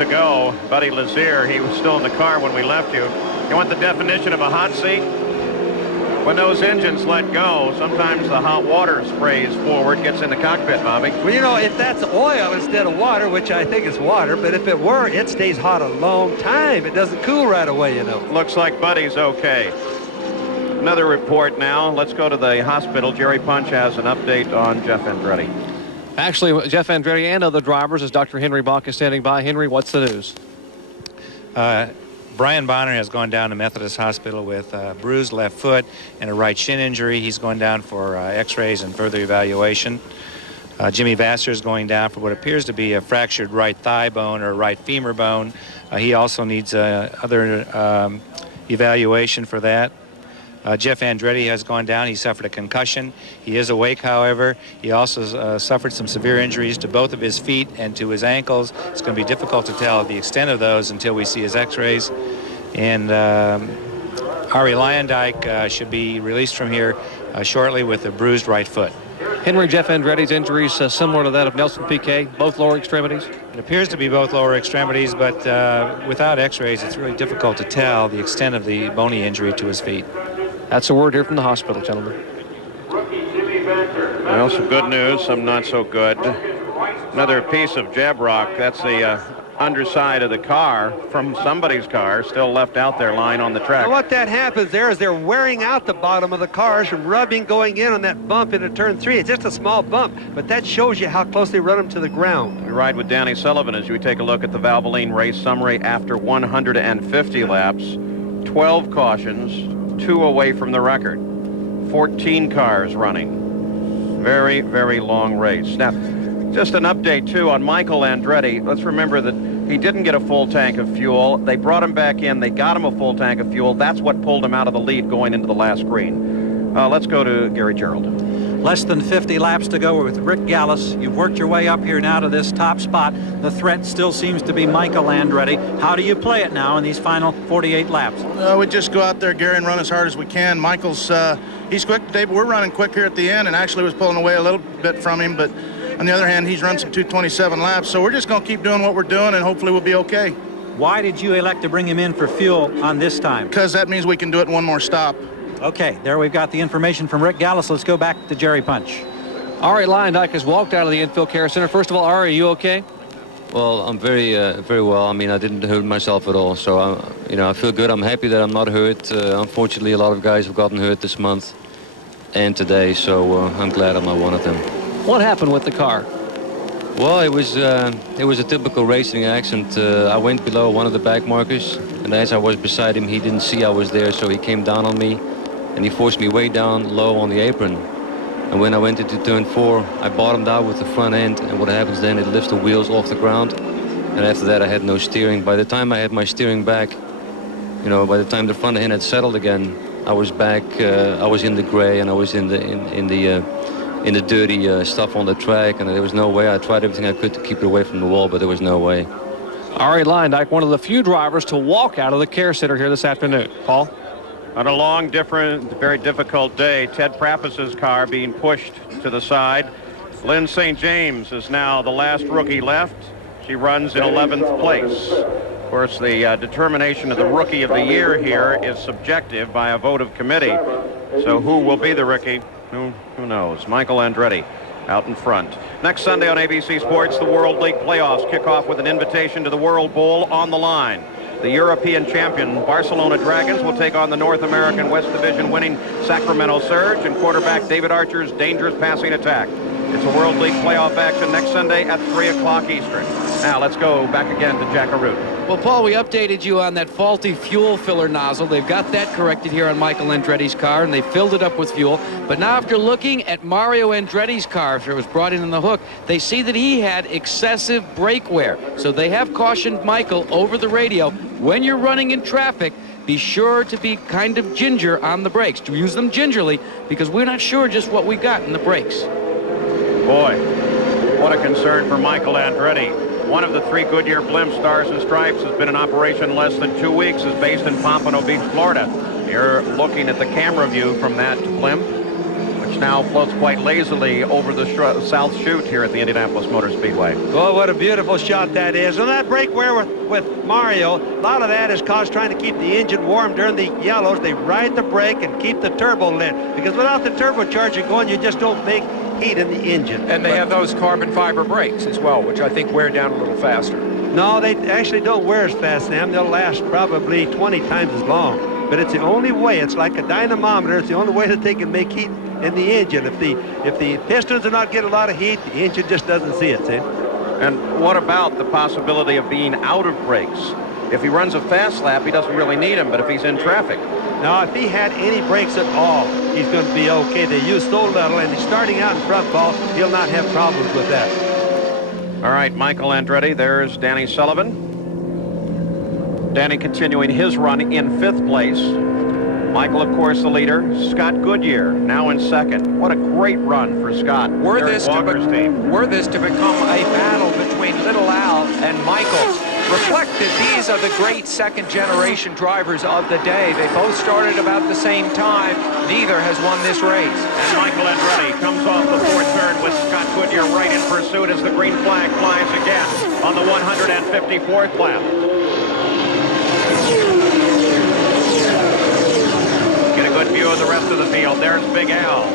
Ago, Buddy Lazier, he was still in the car when we left you. You want the definition of a hot seat? When those engines let go, sometimes the hot water sprays forward, gets in the cockpit, Bobby. Well, you know, if that's oil instead of water, which I think is water, but if it were, it stays hot a long time. It doesn't cool right away, you know. Looks like Buddy's okay. Another report now. Let's go to the hospital. Jerry Punch has an update on Jeff Andretti. Actually, Jeff Andretti and other drivers, as Dr. Henry Bach is standing by. Henry, what's the news? Brian Bonner has gone down to Methodist Hospital with a bruised left foot and a right shin injury. He's going down for x-rays and further evaluation. Jimmy Vassar is going down for what appears to be a fractured right thigh bone or right femur bone. He also needs other evaluation for that. Jeff Andretti has gone down. He suffered a concussion. He is awake, however. He also suffered some severe injuries to both of his feet and to his ankles. It's going to be difficult to tell the extent of those until we see his x-rays. And Ari Lyondike should be released from here shortly with a bruised right foot. Henry, Jeff Andretti's injuries similar to that of Nelson Piquet, both lower extremities? It appears to be both lower extremities, but without x-rays, it's really difficult to tell the extent of the bony injury to his feet. That's a word here from the hospital, gentlemen. Well, some good news, some not so good. Another piece of jab rock. That's the underside of the car from somebody's car, still left out there lying on the track. Well, what that happens there is they're wearing out the bottom of the cars from rubbing going in on that bump into turn 3. It's just a small bump, but that shows you how close they run them to the ground. We ride with Danny Sullivan as we take a look at the Valvoline race summary after 150 laps. 12 cautions. 2 away from the record. 14 cars running. Very, very long race. Now, just an update, too, on Michael Andretti. Let's remember that he didn't get a full tank of fuel. They brought him back in. They got him a full tank of fuel. That's what pulled him out of the lead going into the last green. Let's go to Gary Gerald. Less than 50 laps to go with Rick Gallis. You've worked your way up here now to this top spot. The threat still seems to be Michael Andretti. How do you play it now in these final 48 laps? We just go out there, Gary, and run as hard as we can. Michael's, he's quick today, but we're running quick here at the end, and actually was pulling away a little bit from him, but on the other hand, he's run some 227 laps, so we're just going to keep doing what we're doing, and hopefully we'll be okay. Why did you elect to bring him in for fuel on this time? Because that means we can do it in one more stop. Okay, there we've got the information from Rick Gallis. Let's go back to Jerry Punch. Ari Lyondike has walked out of the infield care center. First of all, Ari, are you okay? Well, I'm very well. I mean, I didn't hurt myself at all, so I feel good. I'm happy that I'm not hurt. Unfortunately, a lot of guys have gotten hurt this month and today, so I'm glad I'm not one of them. What happened with the car? Well, it was a typical racing accident. I went below one of the back markers, and as I was beside him, he didn't see I was there, so he came down on me, and he forced me way down low on the apron. And when I went into turn 4, I bottomed out with the front end, and what happens then, it lifts the wheels off the ground. And after that, I had no steering. By the time I had my steering back, by the time the front end had settled again, I was back. I was in the gray, and I was in the dirty stuff on the track, and there was no way. I tried everything I could to keep it away from the wall, but there was no way. Ari Lyondike, one of the few drivers to walk out of the care center here this afternoon. Paul? On a long, very difficult day, Ted Prappus's car being pushed to the side. Lynn St. James is now the last rookie left. She runs in 11th place. Of course, the determination of the Rookie of the Year here is subjective by a vote of committee. So who will be the rookie? Who knows? Michael Andretti out in front. Next Sunday on ABC Sports, the World League playoffs kick off with an invitation to the World Bowl on the line. The European champion Barcelona Dragons will take on the North American West Division winning Sacramento Surge and quarterback David Archer's dangerous passing attack. It's a World League playoff action next Sunday at 3 o'clock Eastern. Now let's go back again to Jack Arute. Well, Paul, we updated you on that faulty fuel filler nozzle. They've got that corrected here on Michael Andretti's car, and they filled it up with fuel. But now after looking at Mario Andretti's car, after it was brought in the hook, they see that he had excessive brake wear. So they have cautioned Michael over the radio, when you're running in traffic, be sure to be kind of ginger on the brakes. To use them gingerly, because we're not sure just what we got in the brakes. Boy, what a concern for Michael Andretti. One of the 3 Goodyear blimp Stars and Stripes has been in operation less than 2 weeks, is based in Pompano Beach, Florida. You're looking at the camera view from that blimp, which now floats quite lazily over the South Chute here at the Indianapolis Motor Speedway. Oh, what a beautiful shot that is. And that brake wear with Mario, a lot of that is caused trying to keep the engine warm during the yellows. They ride the brake and keep the turbo lit, because without the turbocharger going, you just don't make heat in the engine. And they have those carbon fiber brakes as well, which I think wear down a little faster. No, they actually don't wear as fast, Sam. They'll last probably 20 times as long. But it's the only way. It's like a dynamometer. It's the only way that they can make heat in the engine. If the pistons are not getting a lot of heat, the engine just doesn't see it, see? And what about the possibility of being out of brakes? If he runs a fast lap, he doesn't really need them, but if he's in traffic. Now, if he had any brakes at all, he's going to be okay. They use so little, and he's starting out in front, Paul. He'll not have problems with that. All right, Michael Andretti. There's Danny Sullivan. Danny continuing his run in 5th place. Michael, of course, the leader. Scott Goodyear now in 2nd. What a great run for Scott. Were this to become a battle between Little Al and Michael, reflected these are the great second-generation drivers of the day. They both started about the same time. Neither has won this race. And Michael Andretti comes off the 4th turn with Scott Goodyear right in pursuit as the green flag flies again on the 154th lap. Get a good view of the rest of the field. There's Big Al.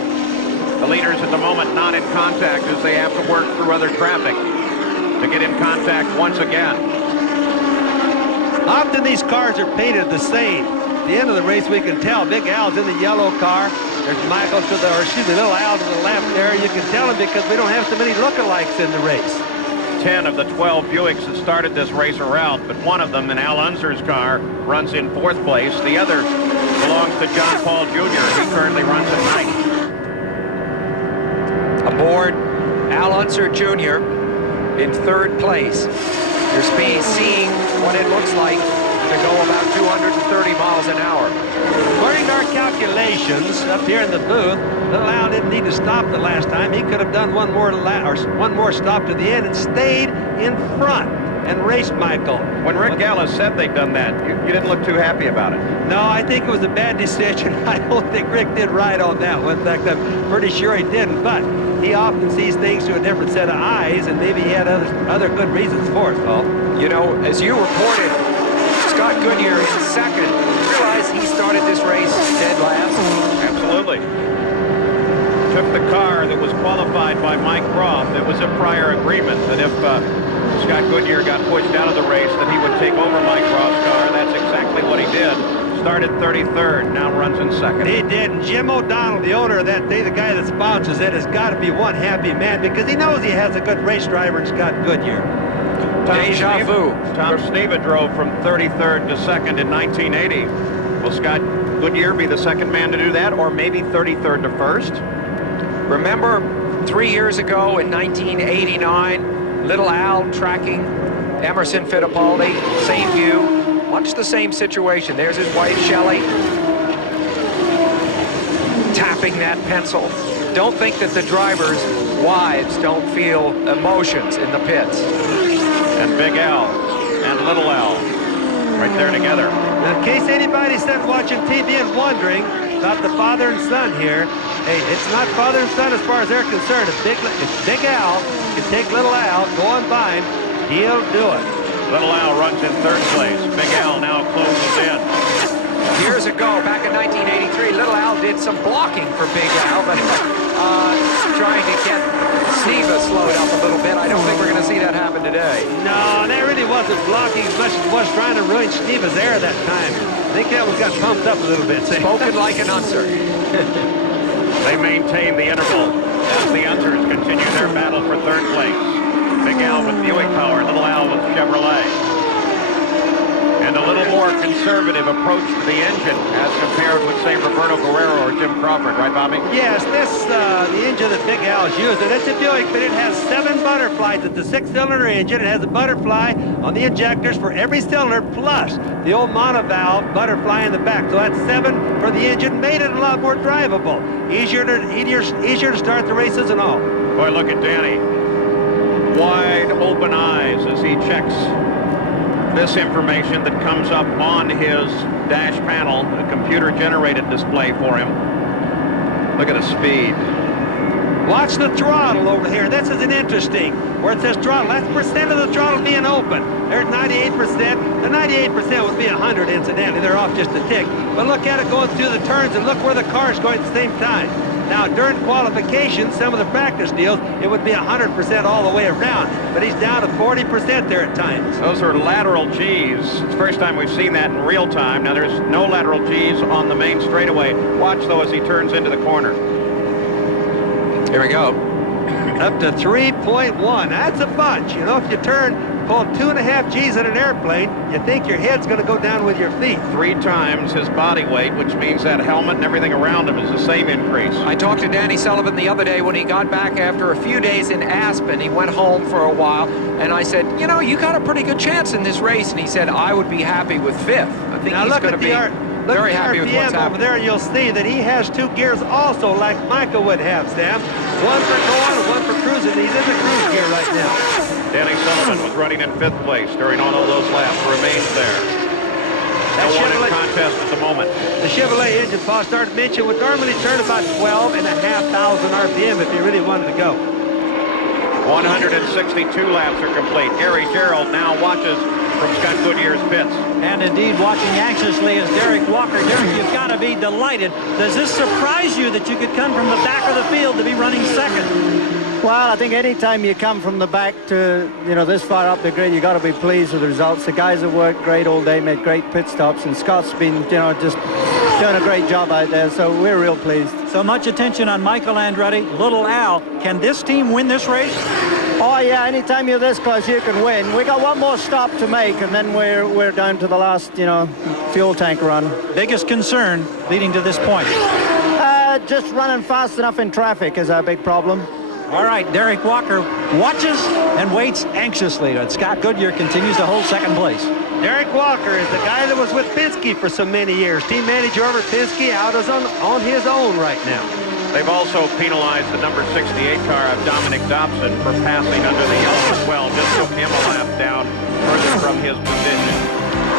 The leaders at the moment not in contact as they have to work through other traffic to get in contact once again. Often these cars are painted the same. At the end of the race, we can tell Big Al's in the yellow car. There's Michael to the, or excuse me, Little Al to the left there. You can tell him because we don't have so many lookalikes in the race. 10 of the 12 Buicks that started this race are out, but one of them, in Al Unser's car, runs in 4th place. The other belongs to John Paul Jr. He currently runs at 9th. Aboard Al Unser Jr. in 3rd place. You're seeing what it looks like to go about 230 miles an hour. According to our calculations up here in the booth, Little Al didn't need to stop the last time. He could have done one more stop to the end and stayed in front and raced Michael. When Rick Gallis said they'd done that, you didn't look too happy about it. No, I think it was a bad decision. I don't think Rick did right on that one. In fact, I'm pretty sure he didn't, but he often sees things through a different set of eyes, and maybe he had other good reasons for it, Paul. You know, as you reported, Scott Goodyear in 2nd. Realize he started this race dead last. Absolutely. Took the car that was qualified by Mike Croft. It was a prior agreement that if Scott Goodyear got pushed out of the race, that he would take over Mike Croft's car. That's exactly what he did. Started 33rd, now runs in 2nd. He did. And Jim O'Donnell, the owner of that day, the guy that sponsors it, has got to be one happy man because he knows he has a good race driver in Scott Goodyear. Deja vu. Tom Sneva drove from 33rd to 2nd in 1980. Will Scott Goodyear be the second man to do that, or maybe 33rd to 1st? Remember 3 years ago in 1989, Little Al tracking Emerson Fittipaldi, same view, much the same situation. There's his wife, Shelley, tapping that pencil. Don't think that the drivers' wives don't feel emotions in the pits. And Big Al and Little Al right there together. Now, in case anybody's sitting watching TV and wondering about the father and son here, hey, it's not father and son as far as they're concerned. If Big Al can take Little Al, go on by him, he'll do it. Little Al runs in third place. Big Al now closes in. Years ago, back in 1983, Little Al did some blocking for Big Al, but trying to get Sneva slowed up a little bit. I don't think we're going to see that happen today. No, that really wasn't blocking as much as it was trying to ruin Sneva's air that time. I think that one got pumped up a little bit. Spoken like an unser. They maintain the interval as the unsers continue their battle for third place. Big Al with Buick power, Little Al with Chevrolet. And a little more conservative approach to the engine as compared with, say, Roberto Guerrero or Jim Crawford, right, Bobby? Yes, this, the engine that Big Al's using, it's a Buick, but it has 7 butterflies. It's a 6-cylinder engine. It has a butterfly on the injectors for every cylinder, plus the old monovalve butterfly in the back. So that's 7 for the engine, made it a lot more drivable. Easier to start the races and all. Boy, look at Danny. Wide open eyes as he checks this information that comes up on his dash panel, a computer-generated display for him. Look at the speed. Watch the throttle over here. This is an interesting, where it says throttle. That's percent of the throttle being open. There's 98%. The 98% would be 100, incidentally. They're off just a tick. But look at it going through the turns, and look where the car's going at the same time. Now, during qualification, some of the practice deals, it would be 100% all the way around. But he's down to 40% there at times. Those are lateral G's. It's the first time we've seen that in real time. Now, there's no lateral G's on the main straightaway. Watch, though, as he turns into the corner. Here we go. Up to 3.1. That's a bunch. You know, if you pull 2.5 G's in an airplane, you think your head's going to go down with your feet. 3 times his body weight, which means that helmet and everything around him is the same increase. I talked to Danny Sullivan the other day when he got back after a few days in Aspen. He went home for a while, and I said, you know, you got a pretty good chance in this race. And he said, I would be happy with 5th. I think he's going to be very happy with what's happening. Over there, and you'll see that he has 2 gears also, like Michael would have, Sam. 1 for going, 1 for cruising. He's in the cruise gear right now. Danny Sullivan was running in 5th place during all of those laps, remains there. No one in contest at the moment. The Chevrolet engine, Paul started mentioning, would normally turn about 12,500 RPM if you really wanted to go. 162 laps are complete. Gary Gerald now watches from Scott Goodyear's pits. And indeed, watching anxiously is Derek Walker. Derek, you've got to be delighted. Does this surprise you that you could come from the back of the field to be running second? Well, I think anytime you come from the back to, this far up the grid, you got to be pleased with the results. The guys have worked great all day, made great pit stops, and Scott's been, just doing a great job out there, so we're real pleased. So much attention on Michael Andretti. Little Al, can this team win this race? Oh, yeah, anytime you're this close, you can win. We got one more stop to make, and then we're down to the last, fuel tank run. Biggest concern leading to this point? Just running fast enough in traffic is our big problem. All right, Derek Walker watches and waits anxiously, and Scott Goodyear continues to hold second place. Derek Walker is the guy that was with Penske for so many years. Team manager over Penske, out on his own right now. They've also penalized the number 68 car of Dominic Dobson for passing under the yellow as well. Just took him a lap down further from his position.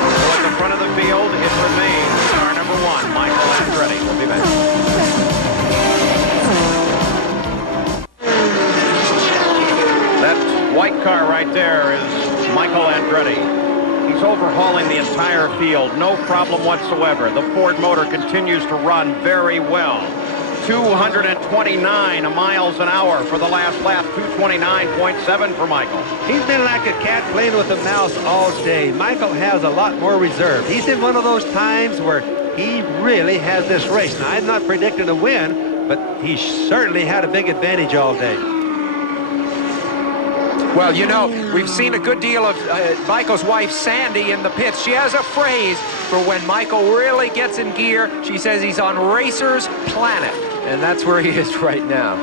So at the front of the field, it remains car number 1, Michael Andretti. We'll be back. That white car right there is Michael Andretti. He's overhauling the entire field, no problem whatsoever. The Ford motor continues to run very well. 229 miles an hour for the last lap, 229.7 for Michael. He's been like a cat playing with a mouse all day. Michael has a lot more reserve. He's in one of those times where he really has this race. Now, I'm not predicting a win, but he certainly had a big advantage all day. Well, we've seen a good deal of Michael's wife, Sandy, in the pits. She has a phrase for when Michael really gets in gear. She says he's on Racer's Planet, and that's where he is right now.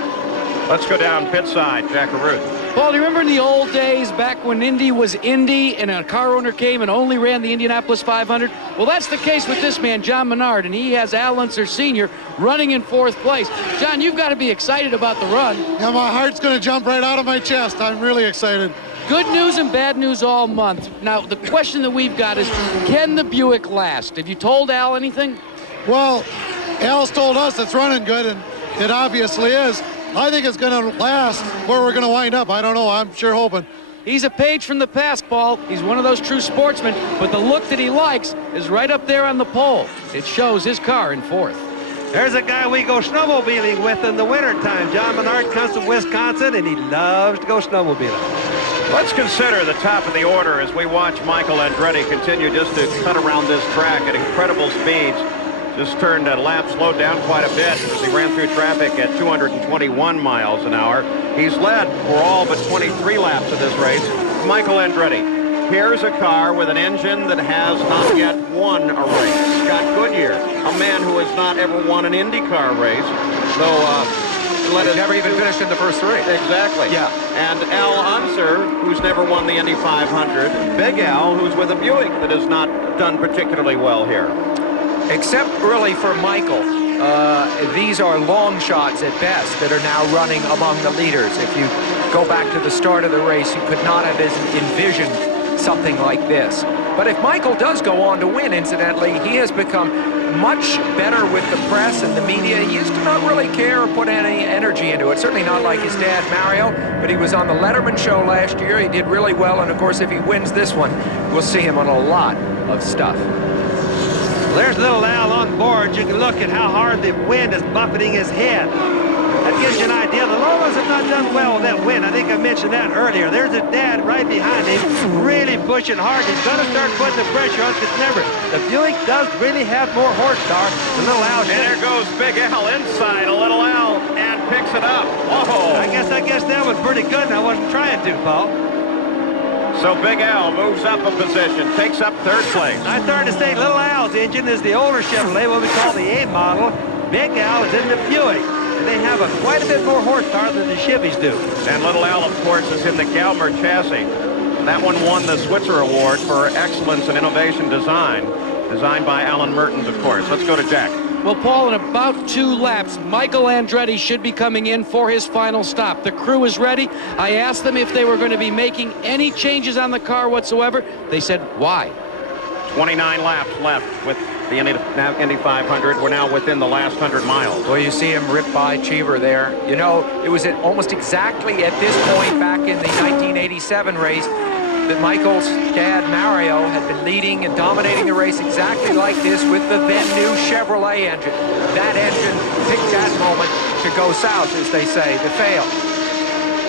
Let's go down pit side, Jack Ruth. Paul, do you remember in the old days back when Indy was Indy and a car owner came and only ran the Indianapolis 500? Well, that's the case with this man, John Menard, and he has Al Unser Sr. running in 4th place. John, you've got to be excited about the run. Yeah, my heart's going to jump right out of my chest. I'm really excited. Good news and bad news all month. Now, the question that we've got is, can the Buick last? Have you told Al anything? Well, Al's told us it's running good, and it obviously is. I think it's going to last where we're going to wind up. I don't know. I'm sure hoping. He's a page from the past, Paul. He's one of those true sportsmen, but the look that he likes is right up there on the pole. It shows his car in 4th. There's a guy we go snowmobiling with in the wintertime. John Menard comes from Wisconsin, and he loves to go snowmobiling. Let's consider the top of the order as we watch Michael Andretti continue just to cut around this track at incredible speeds. Just turned a lap, slowed down quite a bit as he ran through traffic at 221 miles an hour. He's led for all but 23 laps of this race. Michael Andretti. Here's a car with an engine that has not yet won a race. Scott Goodyear, a man who has not ever won an IndyCar race, though He's never even finished in the first race. Exactly. Yeah. And Al Unser, who's never won the Indy 500. Big Al, who's with a Buick that has not done particularly well here. Except really for Michael. These are long shots at best that are now running among the leaders. If you go back to the start of the race, you could not have envisioned something like this. But if Michael does go on to win, incidentally, he has become much better with the press and the media. He used to not really care or put any energy into it. Certainly not like his dad, Mario, but he was on the Letterman show last year. He did really well, and of course, if he wins this one, we'll see him on a lot of stuff. There's little Al on board. You can look at how hard the wind is buffeting his head. That gives you an idea. The Lolas have not done well with that wind. I think I mentioned that earlier. There's a dad right behind him, really pushing hard. He's going to start putting the pressure on, because remember, the Buick does really have more horsepower than little Al. And there goes Big Al inside a little Al and picks it up. Whoa! I guess that was pretty good, and I wasn't trying to, Paul. So Big Al moves up a position, takes up 3rd place. I started to say little Al's engine is the older Chevrolet, what we call the A model. Big Al is in the Buick. And they have quite a bit more horsepower than the Chevys do. And Little Al, of course, is in the Galmer chassis. That one won the Switzer Award for Excellence in Innovation Design, designed by Alan Mertens, of course. Let's go to Jack. Well, Paul, in about 2 laps, Michael Andretti should be coming in for his final stop. The crew is ready. I asked them if they were going to be making any changes on the car whatsoever. They said, why? 29 laps left with the Indy 500. We're now within the last 100 miles. Well, you see him rip by Cheever there. You know, it was almost exactly at this point back in the 1987 race that Michael's dad, Mario, had been leading and dominating the race exactly like this with the then-new Chevrolet engine. That engine picked that moment to go south, as they say, to fail.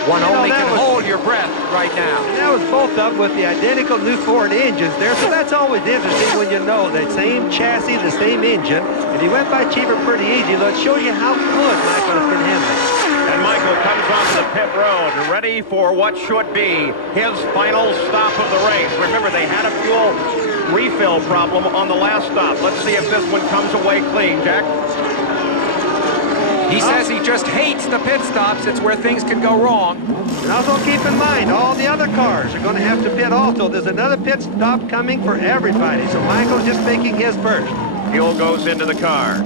One only can hold your breath right now. And that was both of them with the identical new Ford engines there, so that's always interesting when you know the same chassis, the same engine. And he went by Cheever pretty easy. Let's show you how good Michael has been handling. And Michael comes onto the pit road, ready for what should be his final stop of the race. Remember, they had a fuel refill problem on the last stop. Let's see if this one comes away clean, Jack. He says he just hates the pit stops. It's where things can go wrong. And also keep in mind, all the other cars are going to have to pit also. There's another pit stop coming for everybody. So Michael's just making his first. Fuel goes into the car.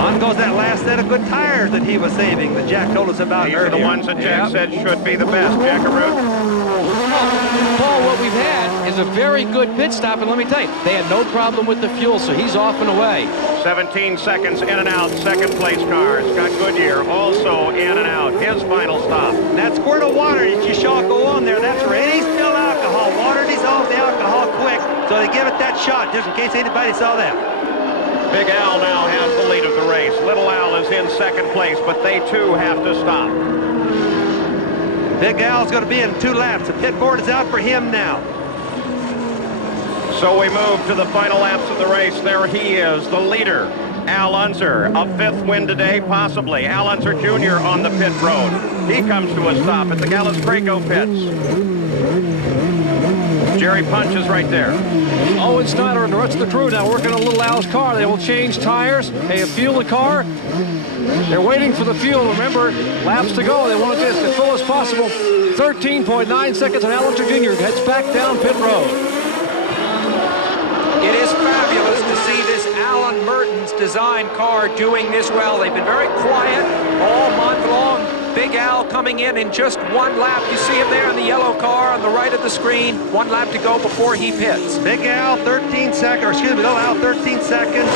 On goes that last set of good tires that he was saving that Jack told us about earlier. These are the ones that Jack said should be the best, Jackaroo. Paul, what we've had is a very good pit stop, and let me tell you, they had no problem with the fuel, so he's off and away. 17 seconds in and out, second place car. Scott Goodyear also in and out, his final stop. And that squirt of water that you saw go on there, that's for any spilled alcohol. Water dissolves the alcohol quick, so they give it that shot, just in case anybody saw that. Big Al now has the lead of the race. Little Al is in second place, but they too have to stop. Big Al's going to be in 2 laps. The pit board is out for him now. So we move to the final laps of the race. There he is, the leader, Al Unser. A 5th win today, possibly. Al Unser Jr. on the pit road. He comes to a stop at the Gallas Craco pits. Jerry Punch is right there. Owen Snyder and the rest of the crew now working on Little Al's car. They will change tires. They have fueled the car. They're waiting for the fuel. Remember, laps to go. They want this as full as possible. 13.9 seconds, and Al Unser Jr. heads back down pit road. It is fabulous to see this Alan Mertens design car doing this well. They've been very quiet all month long. Big Al coming in just 1 lap. You see him there in the yellow car on the right of the screen. 1 lap to go before he pits. Big Al 13 seconds, or excuse me, Little Al 13 seconds.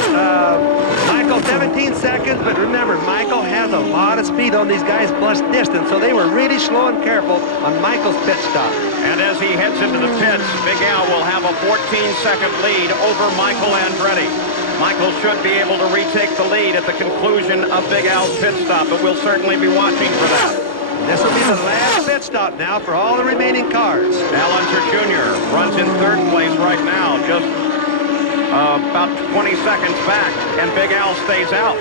Michael 17 seconds, but remember, Michael has a lot of speed on these guys plus distance, so they were really slow and careful on Michael's pit stop. And as he heads into the pits, Big Al will have a 14-second lead over Michael Andretti. Michael should be able to retake the lead at the conclusion of Big Al's pit stop, but we'll certainly be watching for that. This will be the last pit stop now for all the remaining cars. Al Unser Jr. runs in 3rd place right now, just about 20 seconds back, and Big Al stays out.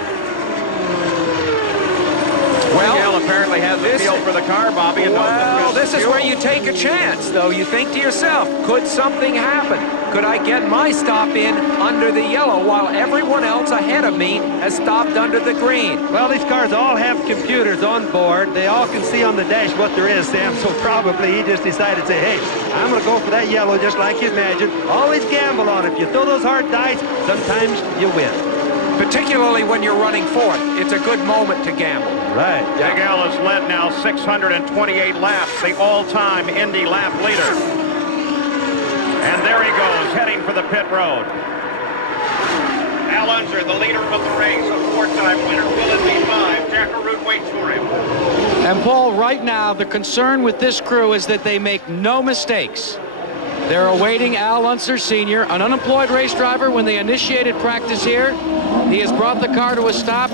Well, Big Al apparently has a feel for the car, Bobby. And well, this is where you take a chance, though. You think to yourself, could something happen? Could I get my stop in under the yellow while everyone else ahead of me has stopped under the green? Well, these cars all have computers on board. They all can see on the dash what there is, Sam, so probably he just decided to say, hey, I'm going to go for that yellow just like you imagined. Always gamble on it. If you throw those hard dice, sometimes you win. Particularly when you're running 4th. It's a good moment to gamble. Right. Big Al has led now 628 laps, the all-time Indy lap leader. And there he goes, heading for the pit road. Al Unser, the leader of the race, a 4-time winner. Will it be 5? Jack Arute waits for him. And Paul, right now, the concern with this crew is that they make no mistakes. They're awaiting Al Unser Sr., an unemployed race driver. When they initiated practice here, he has brought the car to a stop.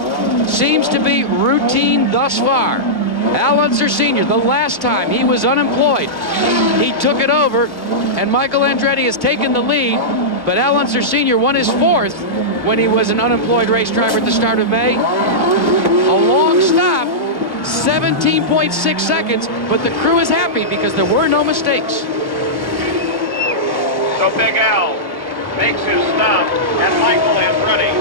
Seems to be routine thus far. Al Unser Sr., the last time he was unemployed, he took it over, and Michael Andretti has taken the lead, but Al Unser Sr. won his 4th when he was an unemployed race driver at the start of May. A long stop, 17.6 seconds, but the crew is happy because there were no mistakes. So Big Al makes his stop at Michael Andretti.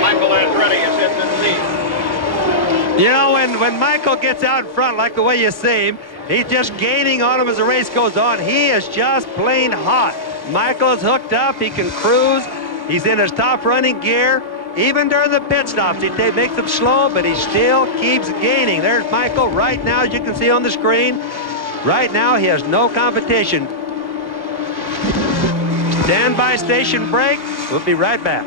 Michael Andretti is in the lead. You know, when Michael gets out in front like the way you see him, he's just gaining on him as the race goes on. He is just plain hot. Michael is hooked up. He can cruise. He's in his top running gear. Even during the pit stops, he makes them slow, but he still keeps gaining. There's Michael right now, as you can see on the screen. Right now, he has no competition. Stand by, station break. We'll be right back.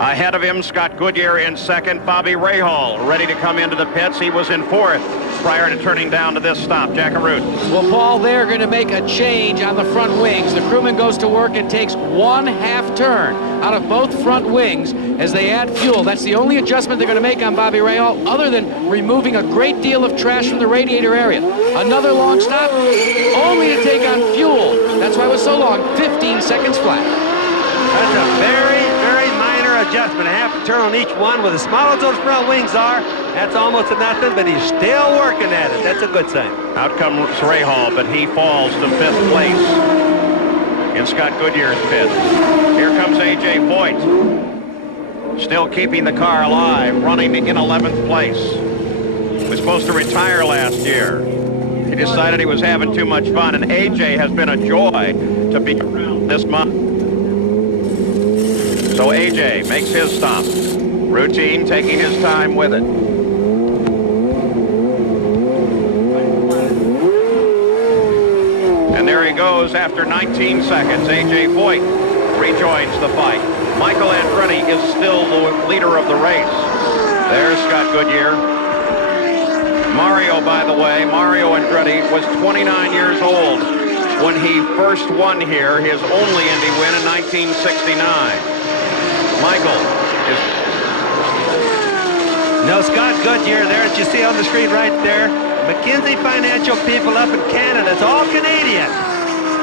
Ahead of him, Scott Goodyear in 2nd. Bobby Rahal ready to come into the pits. He was in 4th prior to turning down to this stop. Jack Arute. Well, Paul, they're going to make a change on the front wings. The crewman goes to work and takes 1/2 turn out of both front wings as they add fuel. That's the only adjustment they're going to make on Bobby Rahal, other than removing a great deal of trash from the radiator area. Another long stop, only to take on fuel. That's why it was so long, 15 seconds flat. That's a very, very minor adjustment. 1/2 turn on each one. With as small as those front wings are, that's almost a nothing, but he's still working at it. That's a good sign. Out comes Rahal, but he falls to 5th place in Scott Goodyear's pit. Here comes A.J. Voigt, still keeping the car alive, running in 11th place. He was supposed to retire last year. He decided he was having too much fun, and A.J. has been a joy to be around this month. So A.J. makes his stop. Routine, taking his time with it. And there he goes after 19 seconds. A.J. Voigt rejoins the fight. Michael Andretti is still the leader of the race. There's Scott Goodyear. Mario, by the way, Mario Andretti was 29 years old when he first won here, his only Indy win in 1969. Michael is... No, Scott Goodyear there, as you see on the screen right there. McKinsey Financial people up in Canada. It's all Canadian.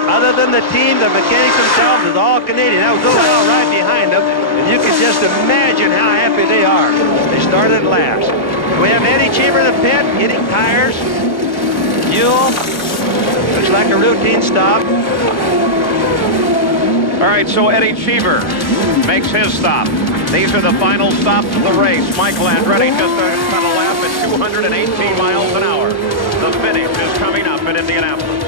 Other than the team, the mechanics themselves is all Canadian. That was Little Al right behind them. And you can just imagine how happy they are. They started last. We have Eddie Cheever in the pit, getting tires, fuel. Looks like a routine stop. All right, so Eddie Cheever makes his stop. These are the final stops of the race. Michael Andretti just on a lap at 218 miles an hour. The finish is coming up in Indianapolis.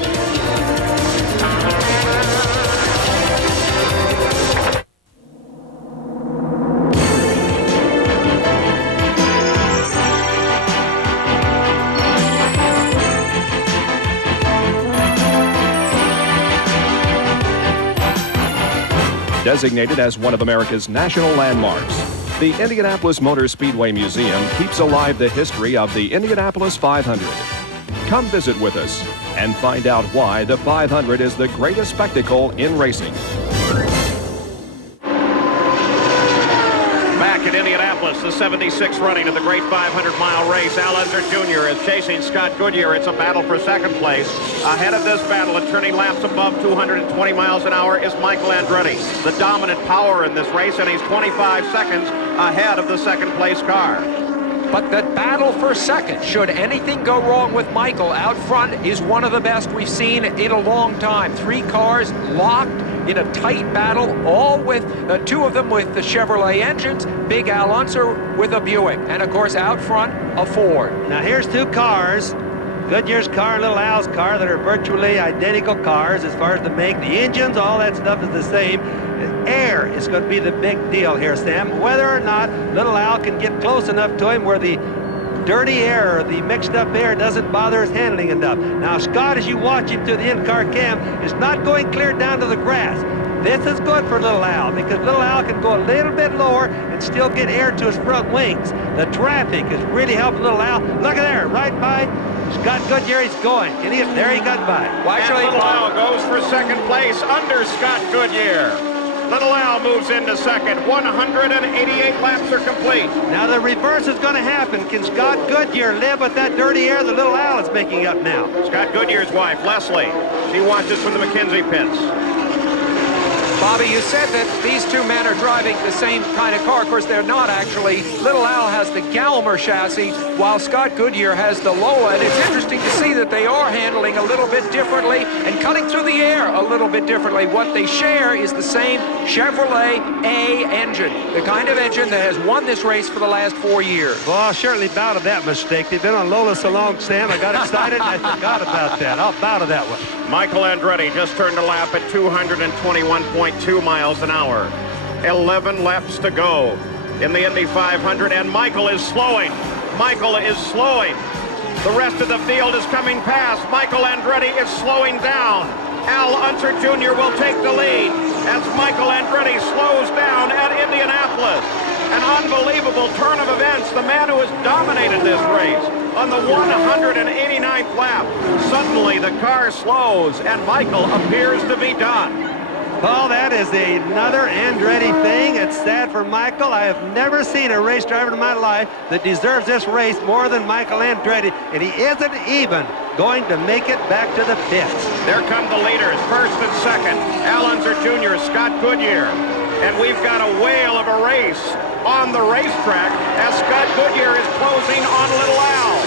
Designated as one of America's national landmarks, the Indianapolis Motor Speedway Museum keeps alive the history of the Indianapolis 500. Come visit with us and find out why the 500 is the greatest spectacle in racing. Back at Indianapolis, the 76th running of the great 500-mile race. Al Unser Jr. is chasing Scott Goodyear. It's a battle for second place. Ahead of this battle and turning laps above 220 miles an hour is Michael Andretti, the dominant power in this race, and he's 25 seconds ahead of the second-place car. But the battle for second, should anything go wrong with Michael out front, is one of the best we've seen in a long time. 3 cars locked in a tight battle, all with two of them with the Chevrolet engines, Big Al Unser with a Buick, and of course out front a Ford. Now here's 2 cars, Goodyear's car and Little Al's car, that are virtually identical cars as far as the make. The engines, all that stuff is the same. The air is going to be the big deal here, Sam. Whether or not Little Al can get close enough to him where the dirty air, the mixed up air, doesn't bother his handling enough. Now Scott, as you watch him through the in-car cam, is not going clear down to the grass. This is good for Little Al, because Little Al can go a little bit lower and still get air to his front wings. The traffic is really helping Little Al. Look at there, right by Scott Goodyear. He's going. And there he got by. And Little Al goes for second place under Scott Goodyear. Little Al moves into second. 188 laps are complete. Now the reverse is going to happen. Can Scott Goodyear live with that dirty air that Little Al is making up now? Scott Goodyear's wife, Leslie, she watches from the McKenzie pits. Bobby, you said that these 2 men are driving the same kind of car. Of course, they're not actually. Little Al has the Gallmer chassis, while Scott Goodyear has the Lola. And it's interesting to see that they are handling a little bit differently and cutting through the air a little bit differently. What they share is the same Chevrolet A engine, the kind of engine that has won this race for the last 4 years. Well, I'll surely bow to that mistake. They've been on Lola so long, Sam, I got excited and I forgot about that. I'll bow to that one. Michael Andretti just turned a lap at 221.2 miles an hour. 11 laps to go in the Indy 500, and Michael is slowing. Michael is slowing. The rest of the field is coming past. Michael Andretti is slowing down. Al Unser Jr. will take the lead as Michael Andretti slows down at Indianapolis. An unbelievable turn of events. The man who has dominated this race on the 189th lap. Suddenly the car slows and Michael appears to be done. Paul, that is another Andretti thing. It's sad for Michael. I have never seen a race driver in my life that deserves this race more than Michael Andretti, and he isn't even going to make it back to the pits. There come the leaders, first and second. Al Unser Jr., Scott Goodyear. And we've got a whale of a race on the racetrack as Scott Goodyear is closing on Little Al.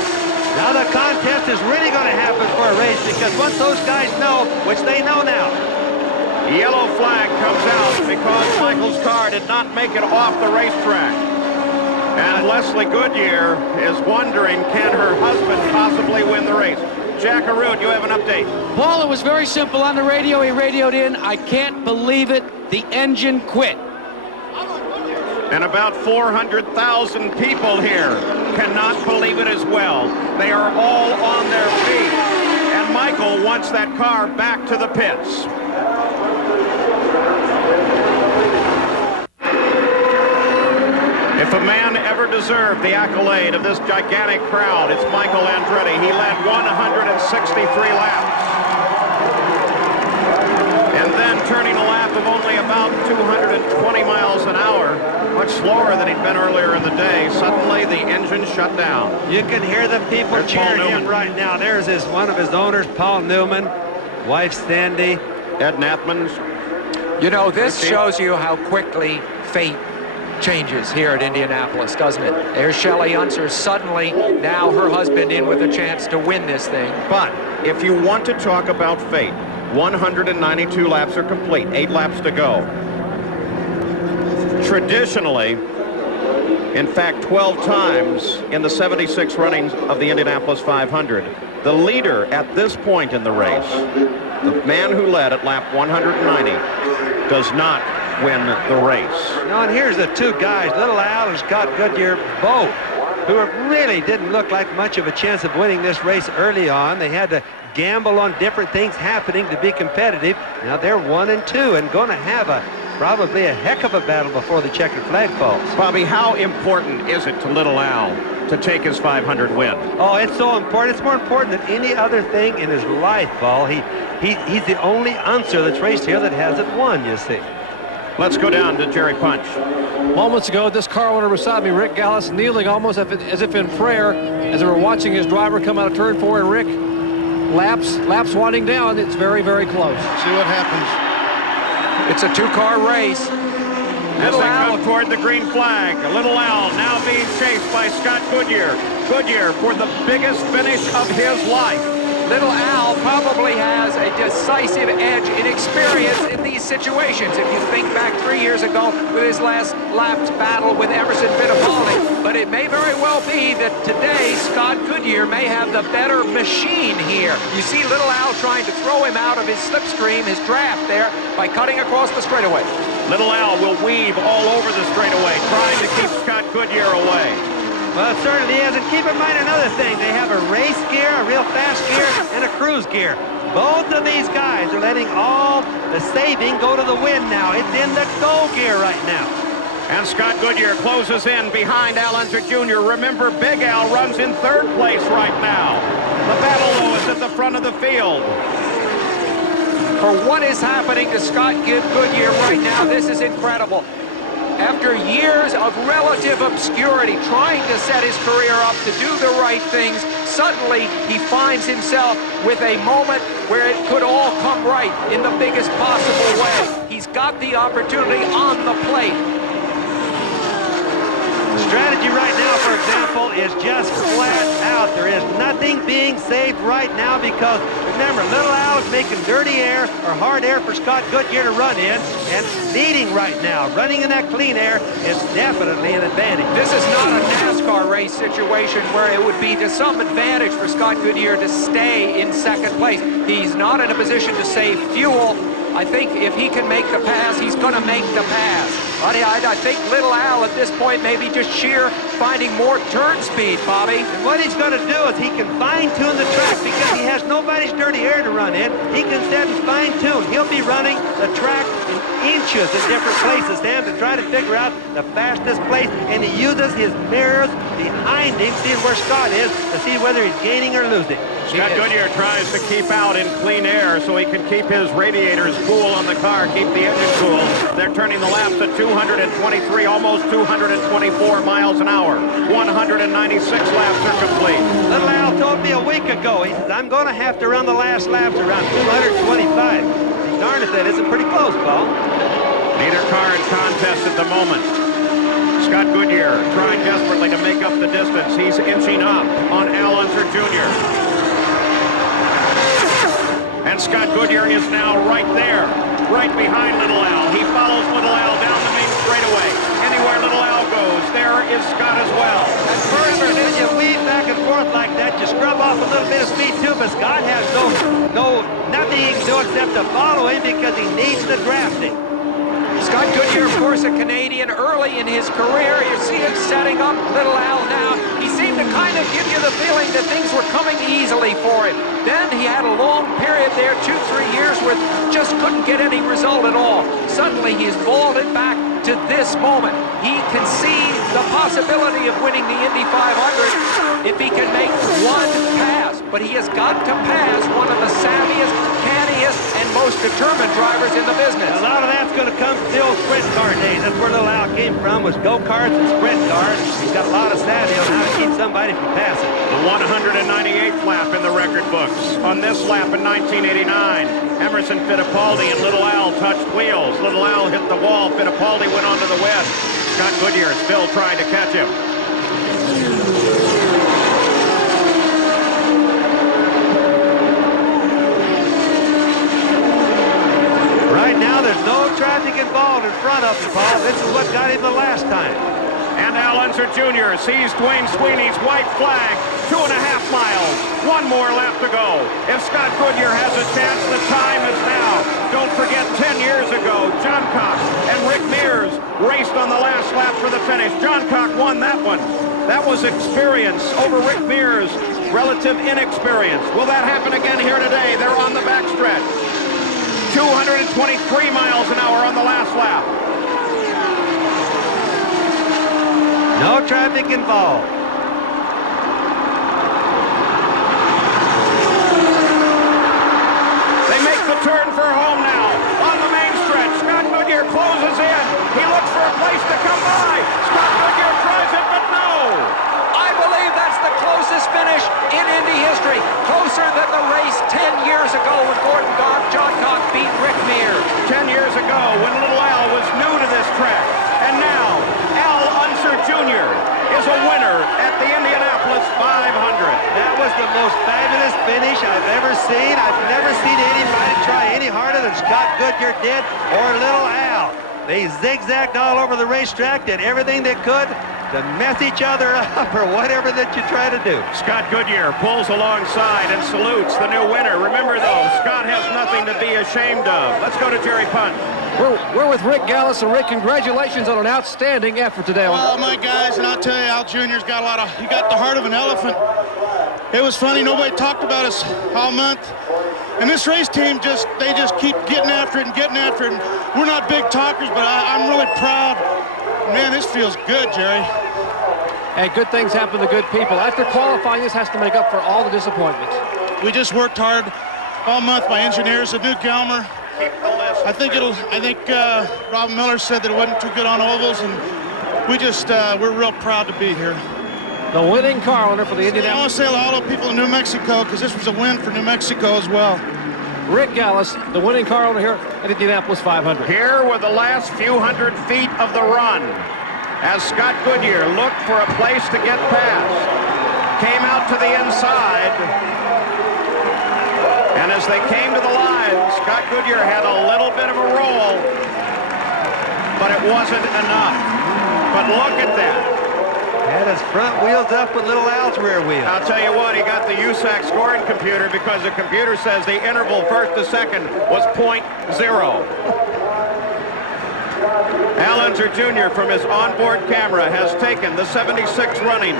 Now the contest is really going to happen for a race, because once those guys know, which they know now, yellow flag comes out because Michael's car did not make it off the racetrack. And Leslie Goodyear is wondering, can her husband possibly win the race? Jack Arute, you have an update. Paul, it was very simple on the radio. He radioed in, "I can't believe it. The engine quit." And about 400,000 people here cannot believe it as well. They are all on their feet. And Michael wants that car back to the pits. If a man ever deserved the accolade of this gigantic crowd, it's Michael Andretti. He led 163 laps. And then turning a lap of only about 220 miles an hour, much slower than he'd been earlier in the day, suddenly the engine shut down. You can hear the people There's cheering him right now. There's one of his owners, Paul Newman, wife Sandy. Ed Nathman's. You know, this shows you how quickly fate changes here at Indianapolis, doesn't it? There's Shelley Unser, suddenly now her husband in with a chance to win this thing. But if you want to talk about fate, 192 laps are complete, 8 laps to go. Traditionally, in fact 12 times in the 76 runnings of the Indianapolis 500, the leader at this point in the race, the man who led at lap 190, does not win the race. No, and here's the 2 guys, Little Al and Scott Goodyear, both, who really didn't look like much of a chance of winning this race early on. They had to gamble on different things happening to be competitive. Now they're 1 and 2 and going to have a probably a heck of a battle before the checkered flag falls. Bobby, how important is it to Little Al to take his 500 win? Oh, it's so important. It's more important than any other thing in his life, Paul. He's the only unser that's raced here that hasn't won, you see. Let's go down to Jerry Punch. Moments ago, this car owner beside me, Rick Gallis, kneeling almost as if in prayer as they were watching his driver come out of turn 4. And Rick, laps winding down. It's very, very close. See what happens. It's a 2-car race. As they come toward the green flag, Little Al now being chased by Scott Goodyear. Goodyear for the biggest finish of his life. Little Al probably has a decisive edge in experience in these situations. If you think back 3 years ago with his last lapped battle with Emerson Fittipaldi. But it may very well be that today Scott Goodyear may have the better machine here. You see Little Al trying to throw him out of his slipstream, his draft there, by cutting across the straightaway. Little Al will weave all over the straightaway, trying to keep Scott Goodyear away. Well, it certainly is. And keep in mind another thing. They have a race gear, a real fast gear, and a cruise gear. Both of these guys are letting all the saving go to the wind now. It's in the go gear right now. And Scott Goodyear closes in behind Al Unser Jr. Remember, Big Al runs in 3rd place right now. The battle, though, is at the front of the field. For what is happening to Scott Goodyear right now, this is incredible. After years of relative obscurity, trying to set his career up to do the right things, suddenly he finds himself with a moment where it could all come right in the biggest possible way. He's got the opportunity on the plate. The strategy right now, for example, is just flat out. There is nothing being saved right now because, remember, Little Al is making dirty air or hard air for Scott Goodyear to run in, and leading right now. Running in that clean air is definitely an advantage. This is not a NASCAR race situation where it would be to some advantage for Scott Goodyear to stay in 2nd place. He's not in a position to save fuel. I think if he can make the pass, he's going to make the pass. But I think Little Al at this point may be just sheer finding more turn speed, Bobby. And what he's going to do is he can fine-tune the track because he has nobody's dirty air to run in. He can set and fine-tune. He'll be running the track in inches in different places, Dan, to try to figure out the fastest place. And he uses his mirrors behind him, seeing where Scott is, to see whether he's gaining or losing. Scott Goodyear tries to keep out in clean air so he can keep his radiators cool on the car, keep the engine cool. They're turning the laps at 223, almost 224 miles an hour. 196 laps are complete. Little Al told me a week ago, he says, I'm going to have to run the last laps around 225. Darn if that isn't pretty close, Paul. Neither car in contest at the moment. Scott Goodyear trying desperately to make up the distance. He's inching up on Al Unser Jr. And Scott Goodyear is now right there, right behind Little Al. He follows Little Al down the main straightaway. Anywhere Little Al goes, there is Scott as well. And further, when you weave back and forth like that, you scrub off a little bit of speed too, but Scott has nothing he can do except to follow him because he needs the drafting. Scott Goodyear, of course, a Canadian early in his career. You see him setting up Little Al now. He seemed to kind of give you the feeling that things were coming easily for him. Then he had a long period there, 2-3 years, where just couldn't get any result at all. Suddenly he's vaulted back to this moment. He can see the possibility of winning the Indy 500 if he can make one pass. But he has got to pass one of the savviest, canniest, and most determined drivers in the business. A lot of that's going to come from the old sprint car days. That's where Little Al came from, was go-karts and sprint cars. He's got a lot of savvy on how to keep somebody from passing. The 198th lap in the record books. On this lap in 1989, Emerson Fittipaldi and Little Al touched wheels. Little Al hit the wall. Fittipaldi went onto the west. Scott Goodyear still trying to catch him. Right now, there's no traffic involved in front of him, Paul. This is what got him the last time. And Al Unser Jr. sees Dwayne Sweeney's white flag. 2.5 miles. One more lap to go. If Scott Goodyear has a chance, the time is now. Don't forget, 10 years ago, John Cox and Rick Mears raced on the last lap for the finish. John Cox won that one. That was experience over Rick Mears' relative inexperience. Will that happen again here today? They're on the backstretch. 223 miles an hour on the last lap. No traffic involved. They make the turn for home now. On the main stretch, Scott Goodyear closes in. He looks for a place to come by. Scott Goodyear tries it, but no. I believe that's the closest finish in Indy history. Closer than the race 10 years ago when Gordon Johncock beat Rick Mears. 10 years ago when Little Al was new to this track. And now, Al Unser Jr. is a winner at the Indianapolis 500. That was the most fabulous finish I've ever seen. I've never seen anybody try any harder than Scott Goodyear did or Little Al. They zigzagged all over the racetrack, did everything they could to mess each other up or whatever that you try to do. Scott Goodyear pulls alongside and salutes the new winner. Remember, though, Scott has nothing to be ashamed of. Let's go to Jerry Punt. We're with Rick Gallis, and Rick, congratulations on an outstanding effort today. Oh, my guys, and I'll tell you, Al Jr.'s got he got the heart of an elephant. It was funny, nobody talked about us all month. And this race team they just keep getting after it and getting after it. And we're not big talkers, but I'm really proud. Man, this feels good, Jerry. Hey, good things happen to good people. After qualifying, this has to make up for all the disappointments. We just worked hard all month. My engineers, the new Gelmer. I think Robin Miller said that it wasn't too good on ovals, and we're real proud to be here. The winning car owner for the Indianapolis. I want to say hello to people in New Mexico because this was a win for New Mexico as well. Rick Gallis, the winning car owner here at Indianapolis 500. Here were the last few hundred feet of the run as Scott Goodyear looked for a place to get past. Came out to the inside. And as they came to the line, Scott Goodyear had a little bit of a roll, but it wasn't enough. But look at that. Had his front wheels up with Little Al's rear wheel. I'll tell you what, he got the USAC scoring computer because the computer says the interval first to second was .0. Al Unser Jr. from his onboard camera has taken the 76th running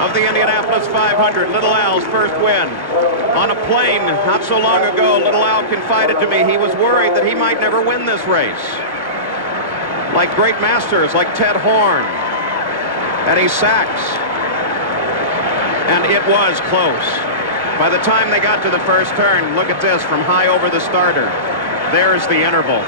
of the Indianapolis 500, Little Al's first win. On a plane not so long ago, Little Al confided to me he was worried that he might never win this race. Like great masters like Ted Horn, Eddie Sachs, and it was close. By the time they got to the first turn, look at this, from high over the starter. There's the interval.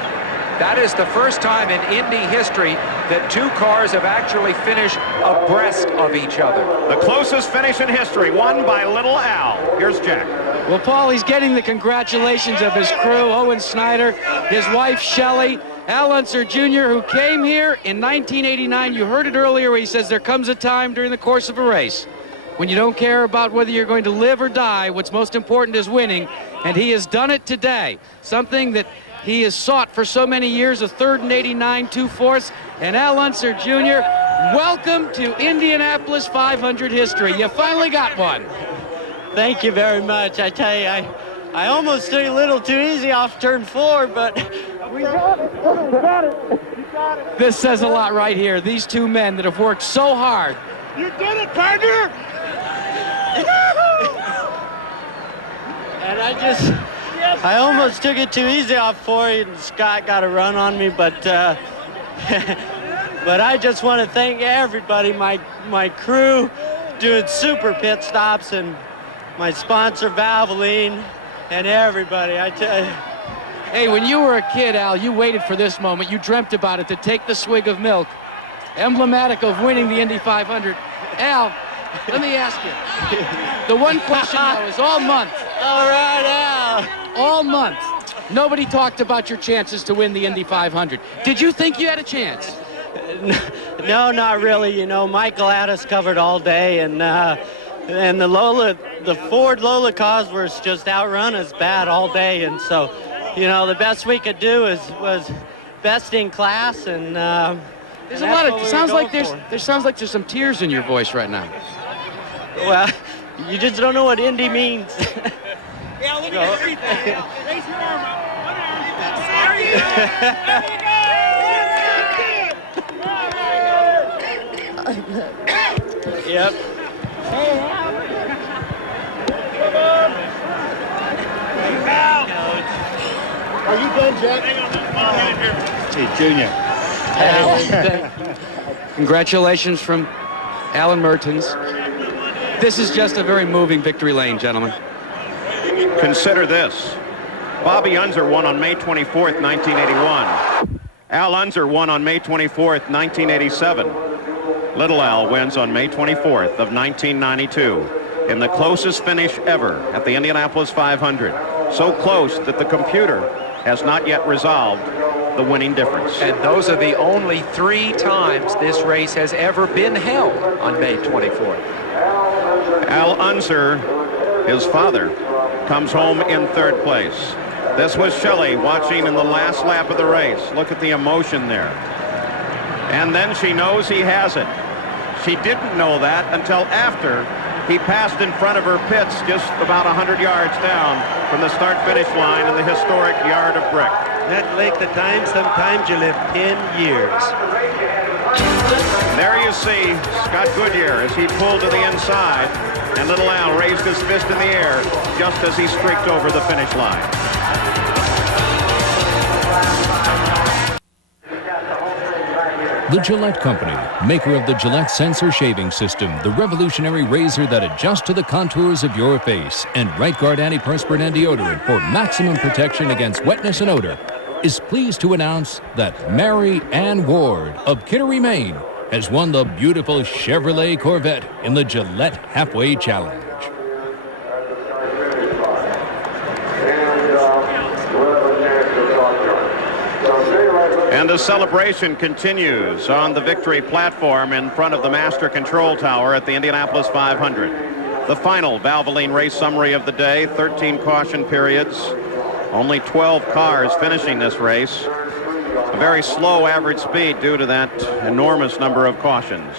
That is the first time in Indy history that two cars have actually finished abreast of each other. The closest finish in history, won by Little Al. Here's Jack. Well, Paul, he's getting the congratulations of his crew, Owen Snyder, his wife, Shelley, Al Unser Jr., who came here in 1989. You heard it earlier where he says there comes a time during the course of a race when you don't care about whether you're going to live or die. What's most important is winning, and he has done it today. Something that he has sought for so many years, a third in 89, 2/4. And Al Unser Jr., welcome to Indianapolis 500 history. You finally got one. Thank you very much. I tell you, I almost took it a little too easy off turn 4, but we got it. We got it. You got it. This says a lot right here. These two men that have worked so hard. You did it, partner! And I almost took it too easy off 4, and Scott got a run on me, but but I just want to thank everybody, my crew doing super pit stops, and my sponsor Valvoline, and everybody. I tell you. Hey, when you were a kid, Al, you waited for this moment. You dreamt about it, to take the swig of milk, emblematic of winning the Indy 500. Al, let me ask you. The one question now is all month. All right, Al. All month, nobody talked about your chances to win the Indy 500. Did you think you had a chance? No, not really. You know, Michael had us covered all day, and the Ford Lola Cosworths just outrun us bad all day, and so, you know, the best we could do was best in class, and there's a lot of. Sounds like there's some tears in your voice right now. Well, you just don't know what Indy means. Yeah, look at your feet there. Raise your arm up. One arm. There you go. Yep. Hey, Al. Come on. Are you done, Jack? Hey, Junior. Congratulations from Alan Mertens. This is just a very moving victory lane, gentlemen. Consider this. Bobby Unser won on May 24th, 1981. Al Unser won on May 24th, 1987. Little Al wins on May 24th of 1992 in the closest finish ever at the Indianapolis 500. So close that the computer has not yet resolved the winning difference. And those are the only 3 times this race has ever been held on May 24th. Al Unser, his father, comes home in 3rd place. This was Shelley watching in the last lap of the race. Look at the emotion there. And then she knows he has it. She didn't know that until after he passed in front of her pits just about 100 yards down from the start-finish line in the historic Yard of Brick. That length of time, sometimes you live 10 years. There you see Scott Goodyear as he pulled to the inside, and Little Al raised his fist in the air just as he streaked over the finish line. The Gillette Company, maker of the Gillette Sensor Shaving System, the revolutionary razor that adjusts to the contours of your face, and Right Guard Antiperspirant and Deodorant for maximum protection against wetness and odor, is pleased to announce that Mary Ann Ward of Kittery, Maine, has won the beautiful Chevrolet Corvette in the Gillette Halfway Challenge. And the celebration continues on the victory platform in front of the Master Control Tower at the Indianapolis 500. The final Valvoline race summary of the day, 13 caution periods, only 12 cars finishing this race. A very slow average speed due to that enormous number of cautions.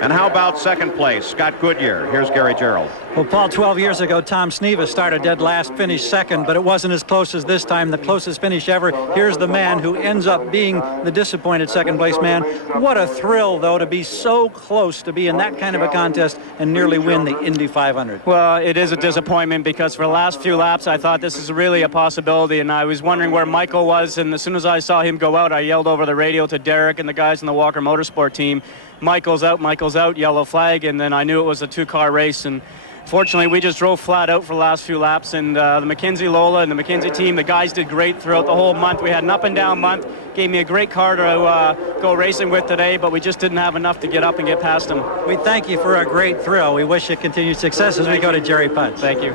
And how about second place, Scott Goodyear? Here's Gary Gerald. Well, Paul, 12 years ago, Tom Sneva started dead last, finished second, but it wasn't as close as this time, the closest finish ever. Here's the man who ends up being the disappointed second place man. What a thrill, though, to be so close to be in that kind of a contest and nearly win the Indy 500. Well, it is a disappointment because for the last few laps, I thought this is really a possibility, and I was wondering where Michael was, and as soon as I saw him go out, I yelled over the radio to Derek and the guys in the Walker Motorsport team, Michael's out, yellow flag, and then I knew it was a 2-car race, and fortunately we just drove flat out for the last few laps, and the McKenzie Lola and the McKenzie team, the guys did great throughout the whole month. We had an up and down month, gave me a great car to go racing with today, but we just didn't have enough to get up and get past them. We thank you for a great thrill. We wish you continued success as we go to Jerry Punch. Thank you.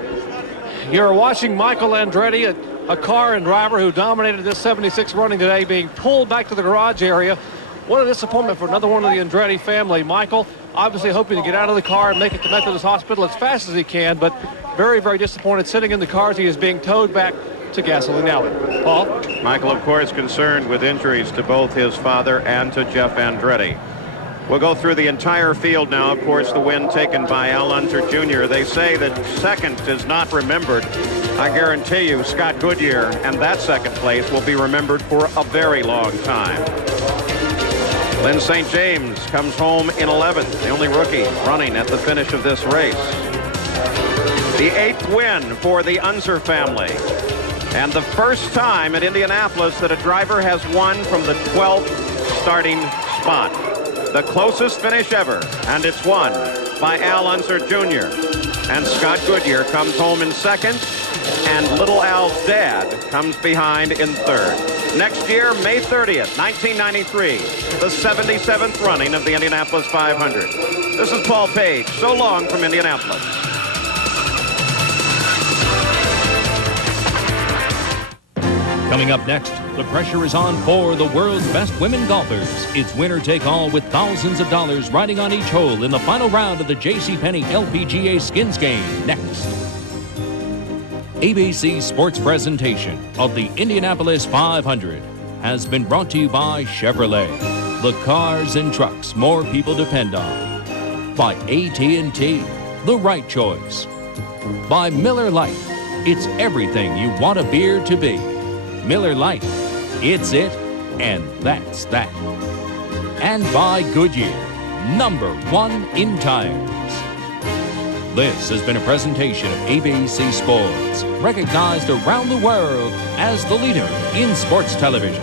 You're watching Michael Andretti, a car and driver who dominated this 76 running today, being pulled back to the garage area. What a disappointment for another one of the Andretti family. Michael obviously hoping to get out of the car and make it to Methodist Hospital as fast as he can, but very, very disappointed sitting in the car as he is being towed back to Gasoline Alley. Paul? Michael, of course, concerned with injuries to both his father and to Jeff Andretti. We'll go through the entire field now. Of course, the win taken by Al Unser Jr. They say that second is not remembered. I guarantee you Scott Goodyear and that second place will be remembered for a very long time. Lynn St. James comes home in 11th, the only rookie running at the finish of this race. The 8th win for the Unser family. And the first time at Indianapolis that a driver has won from the 12th starting spot. The closest finish ever, and it's won by Al Unser Jr. And Scott Goodyear comes home in second, and Little Al's dad comes behind in third. Next year, May 30th, 1993, the 77th running of the Indianapolis 500. This is Paul Page. So long from Indianapolis. Coming up next, the pressure is on for the world's best women golfers. It's winner take all with thousands of dollars riding on each hole in the final round of the JCPenney LPGA Skins Game. Next. ABC Sports presentation of the Indianapolis 500 has been brought to you by Chevrolet, the cars and trucks more people depend on. By AT&T, the right choice. By Miller Lite, it's everything you want a beer to be. Miller Lite, it's it, and that's that. And by Goodyear, #1 in tires. This has been a presentation of ABC Sports, recognized around the world as the leader in sports television.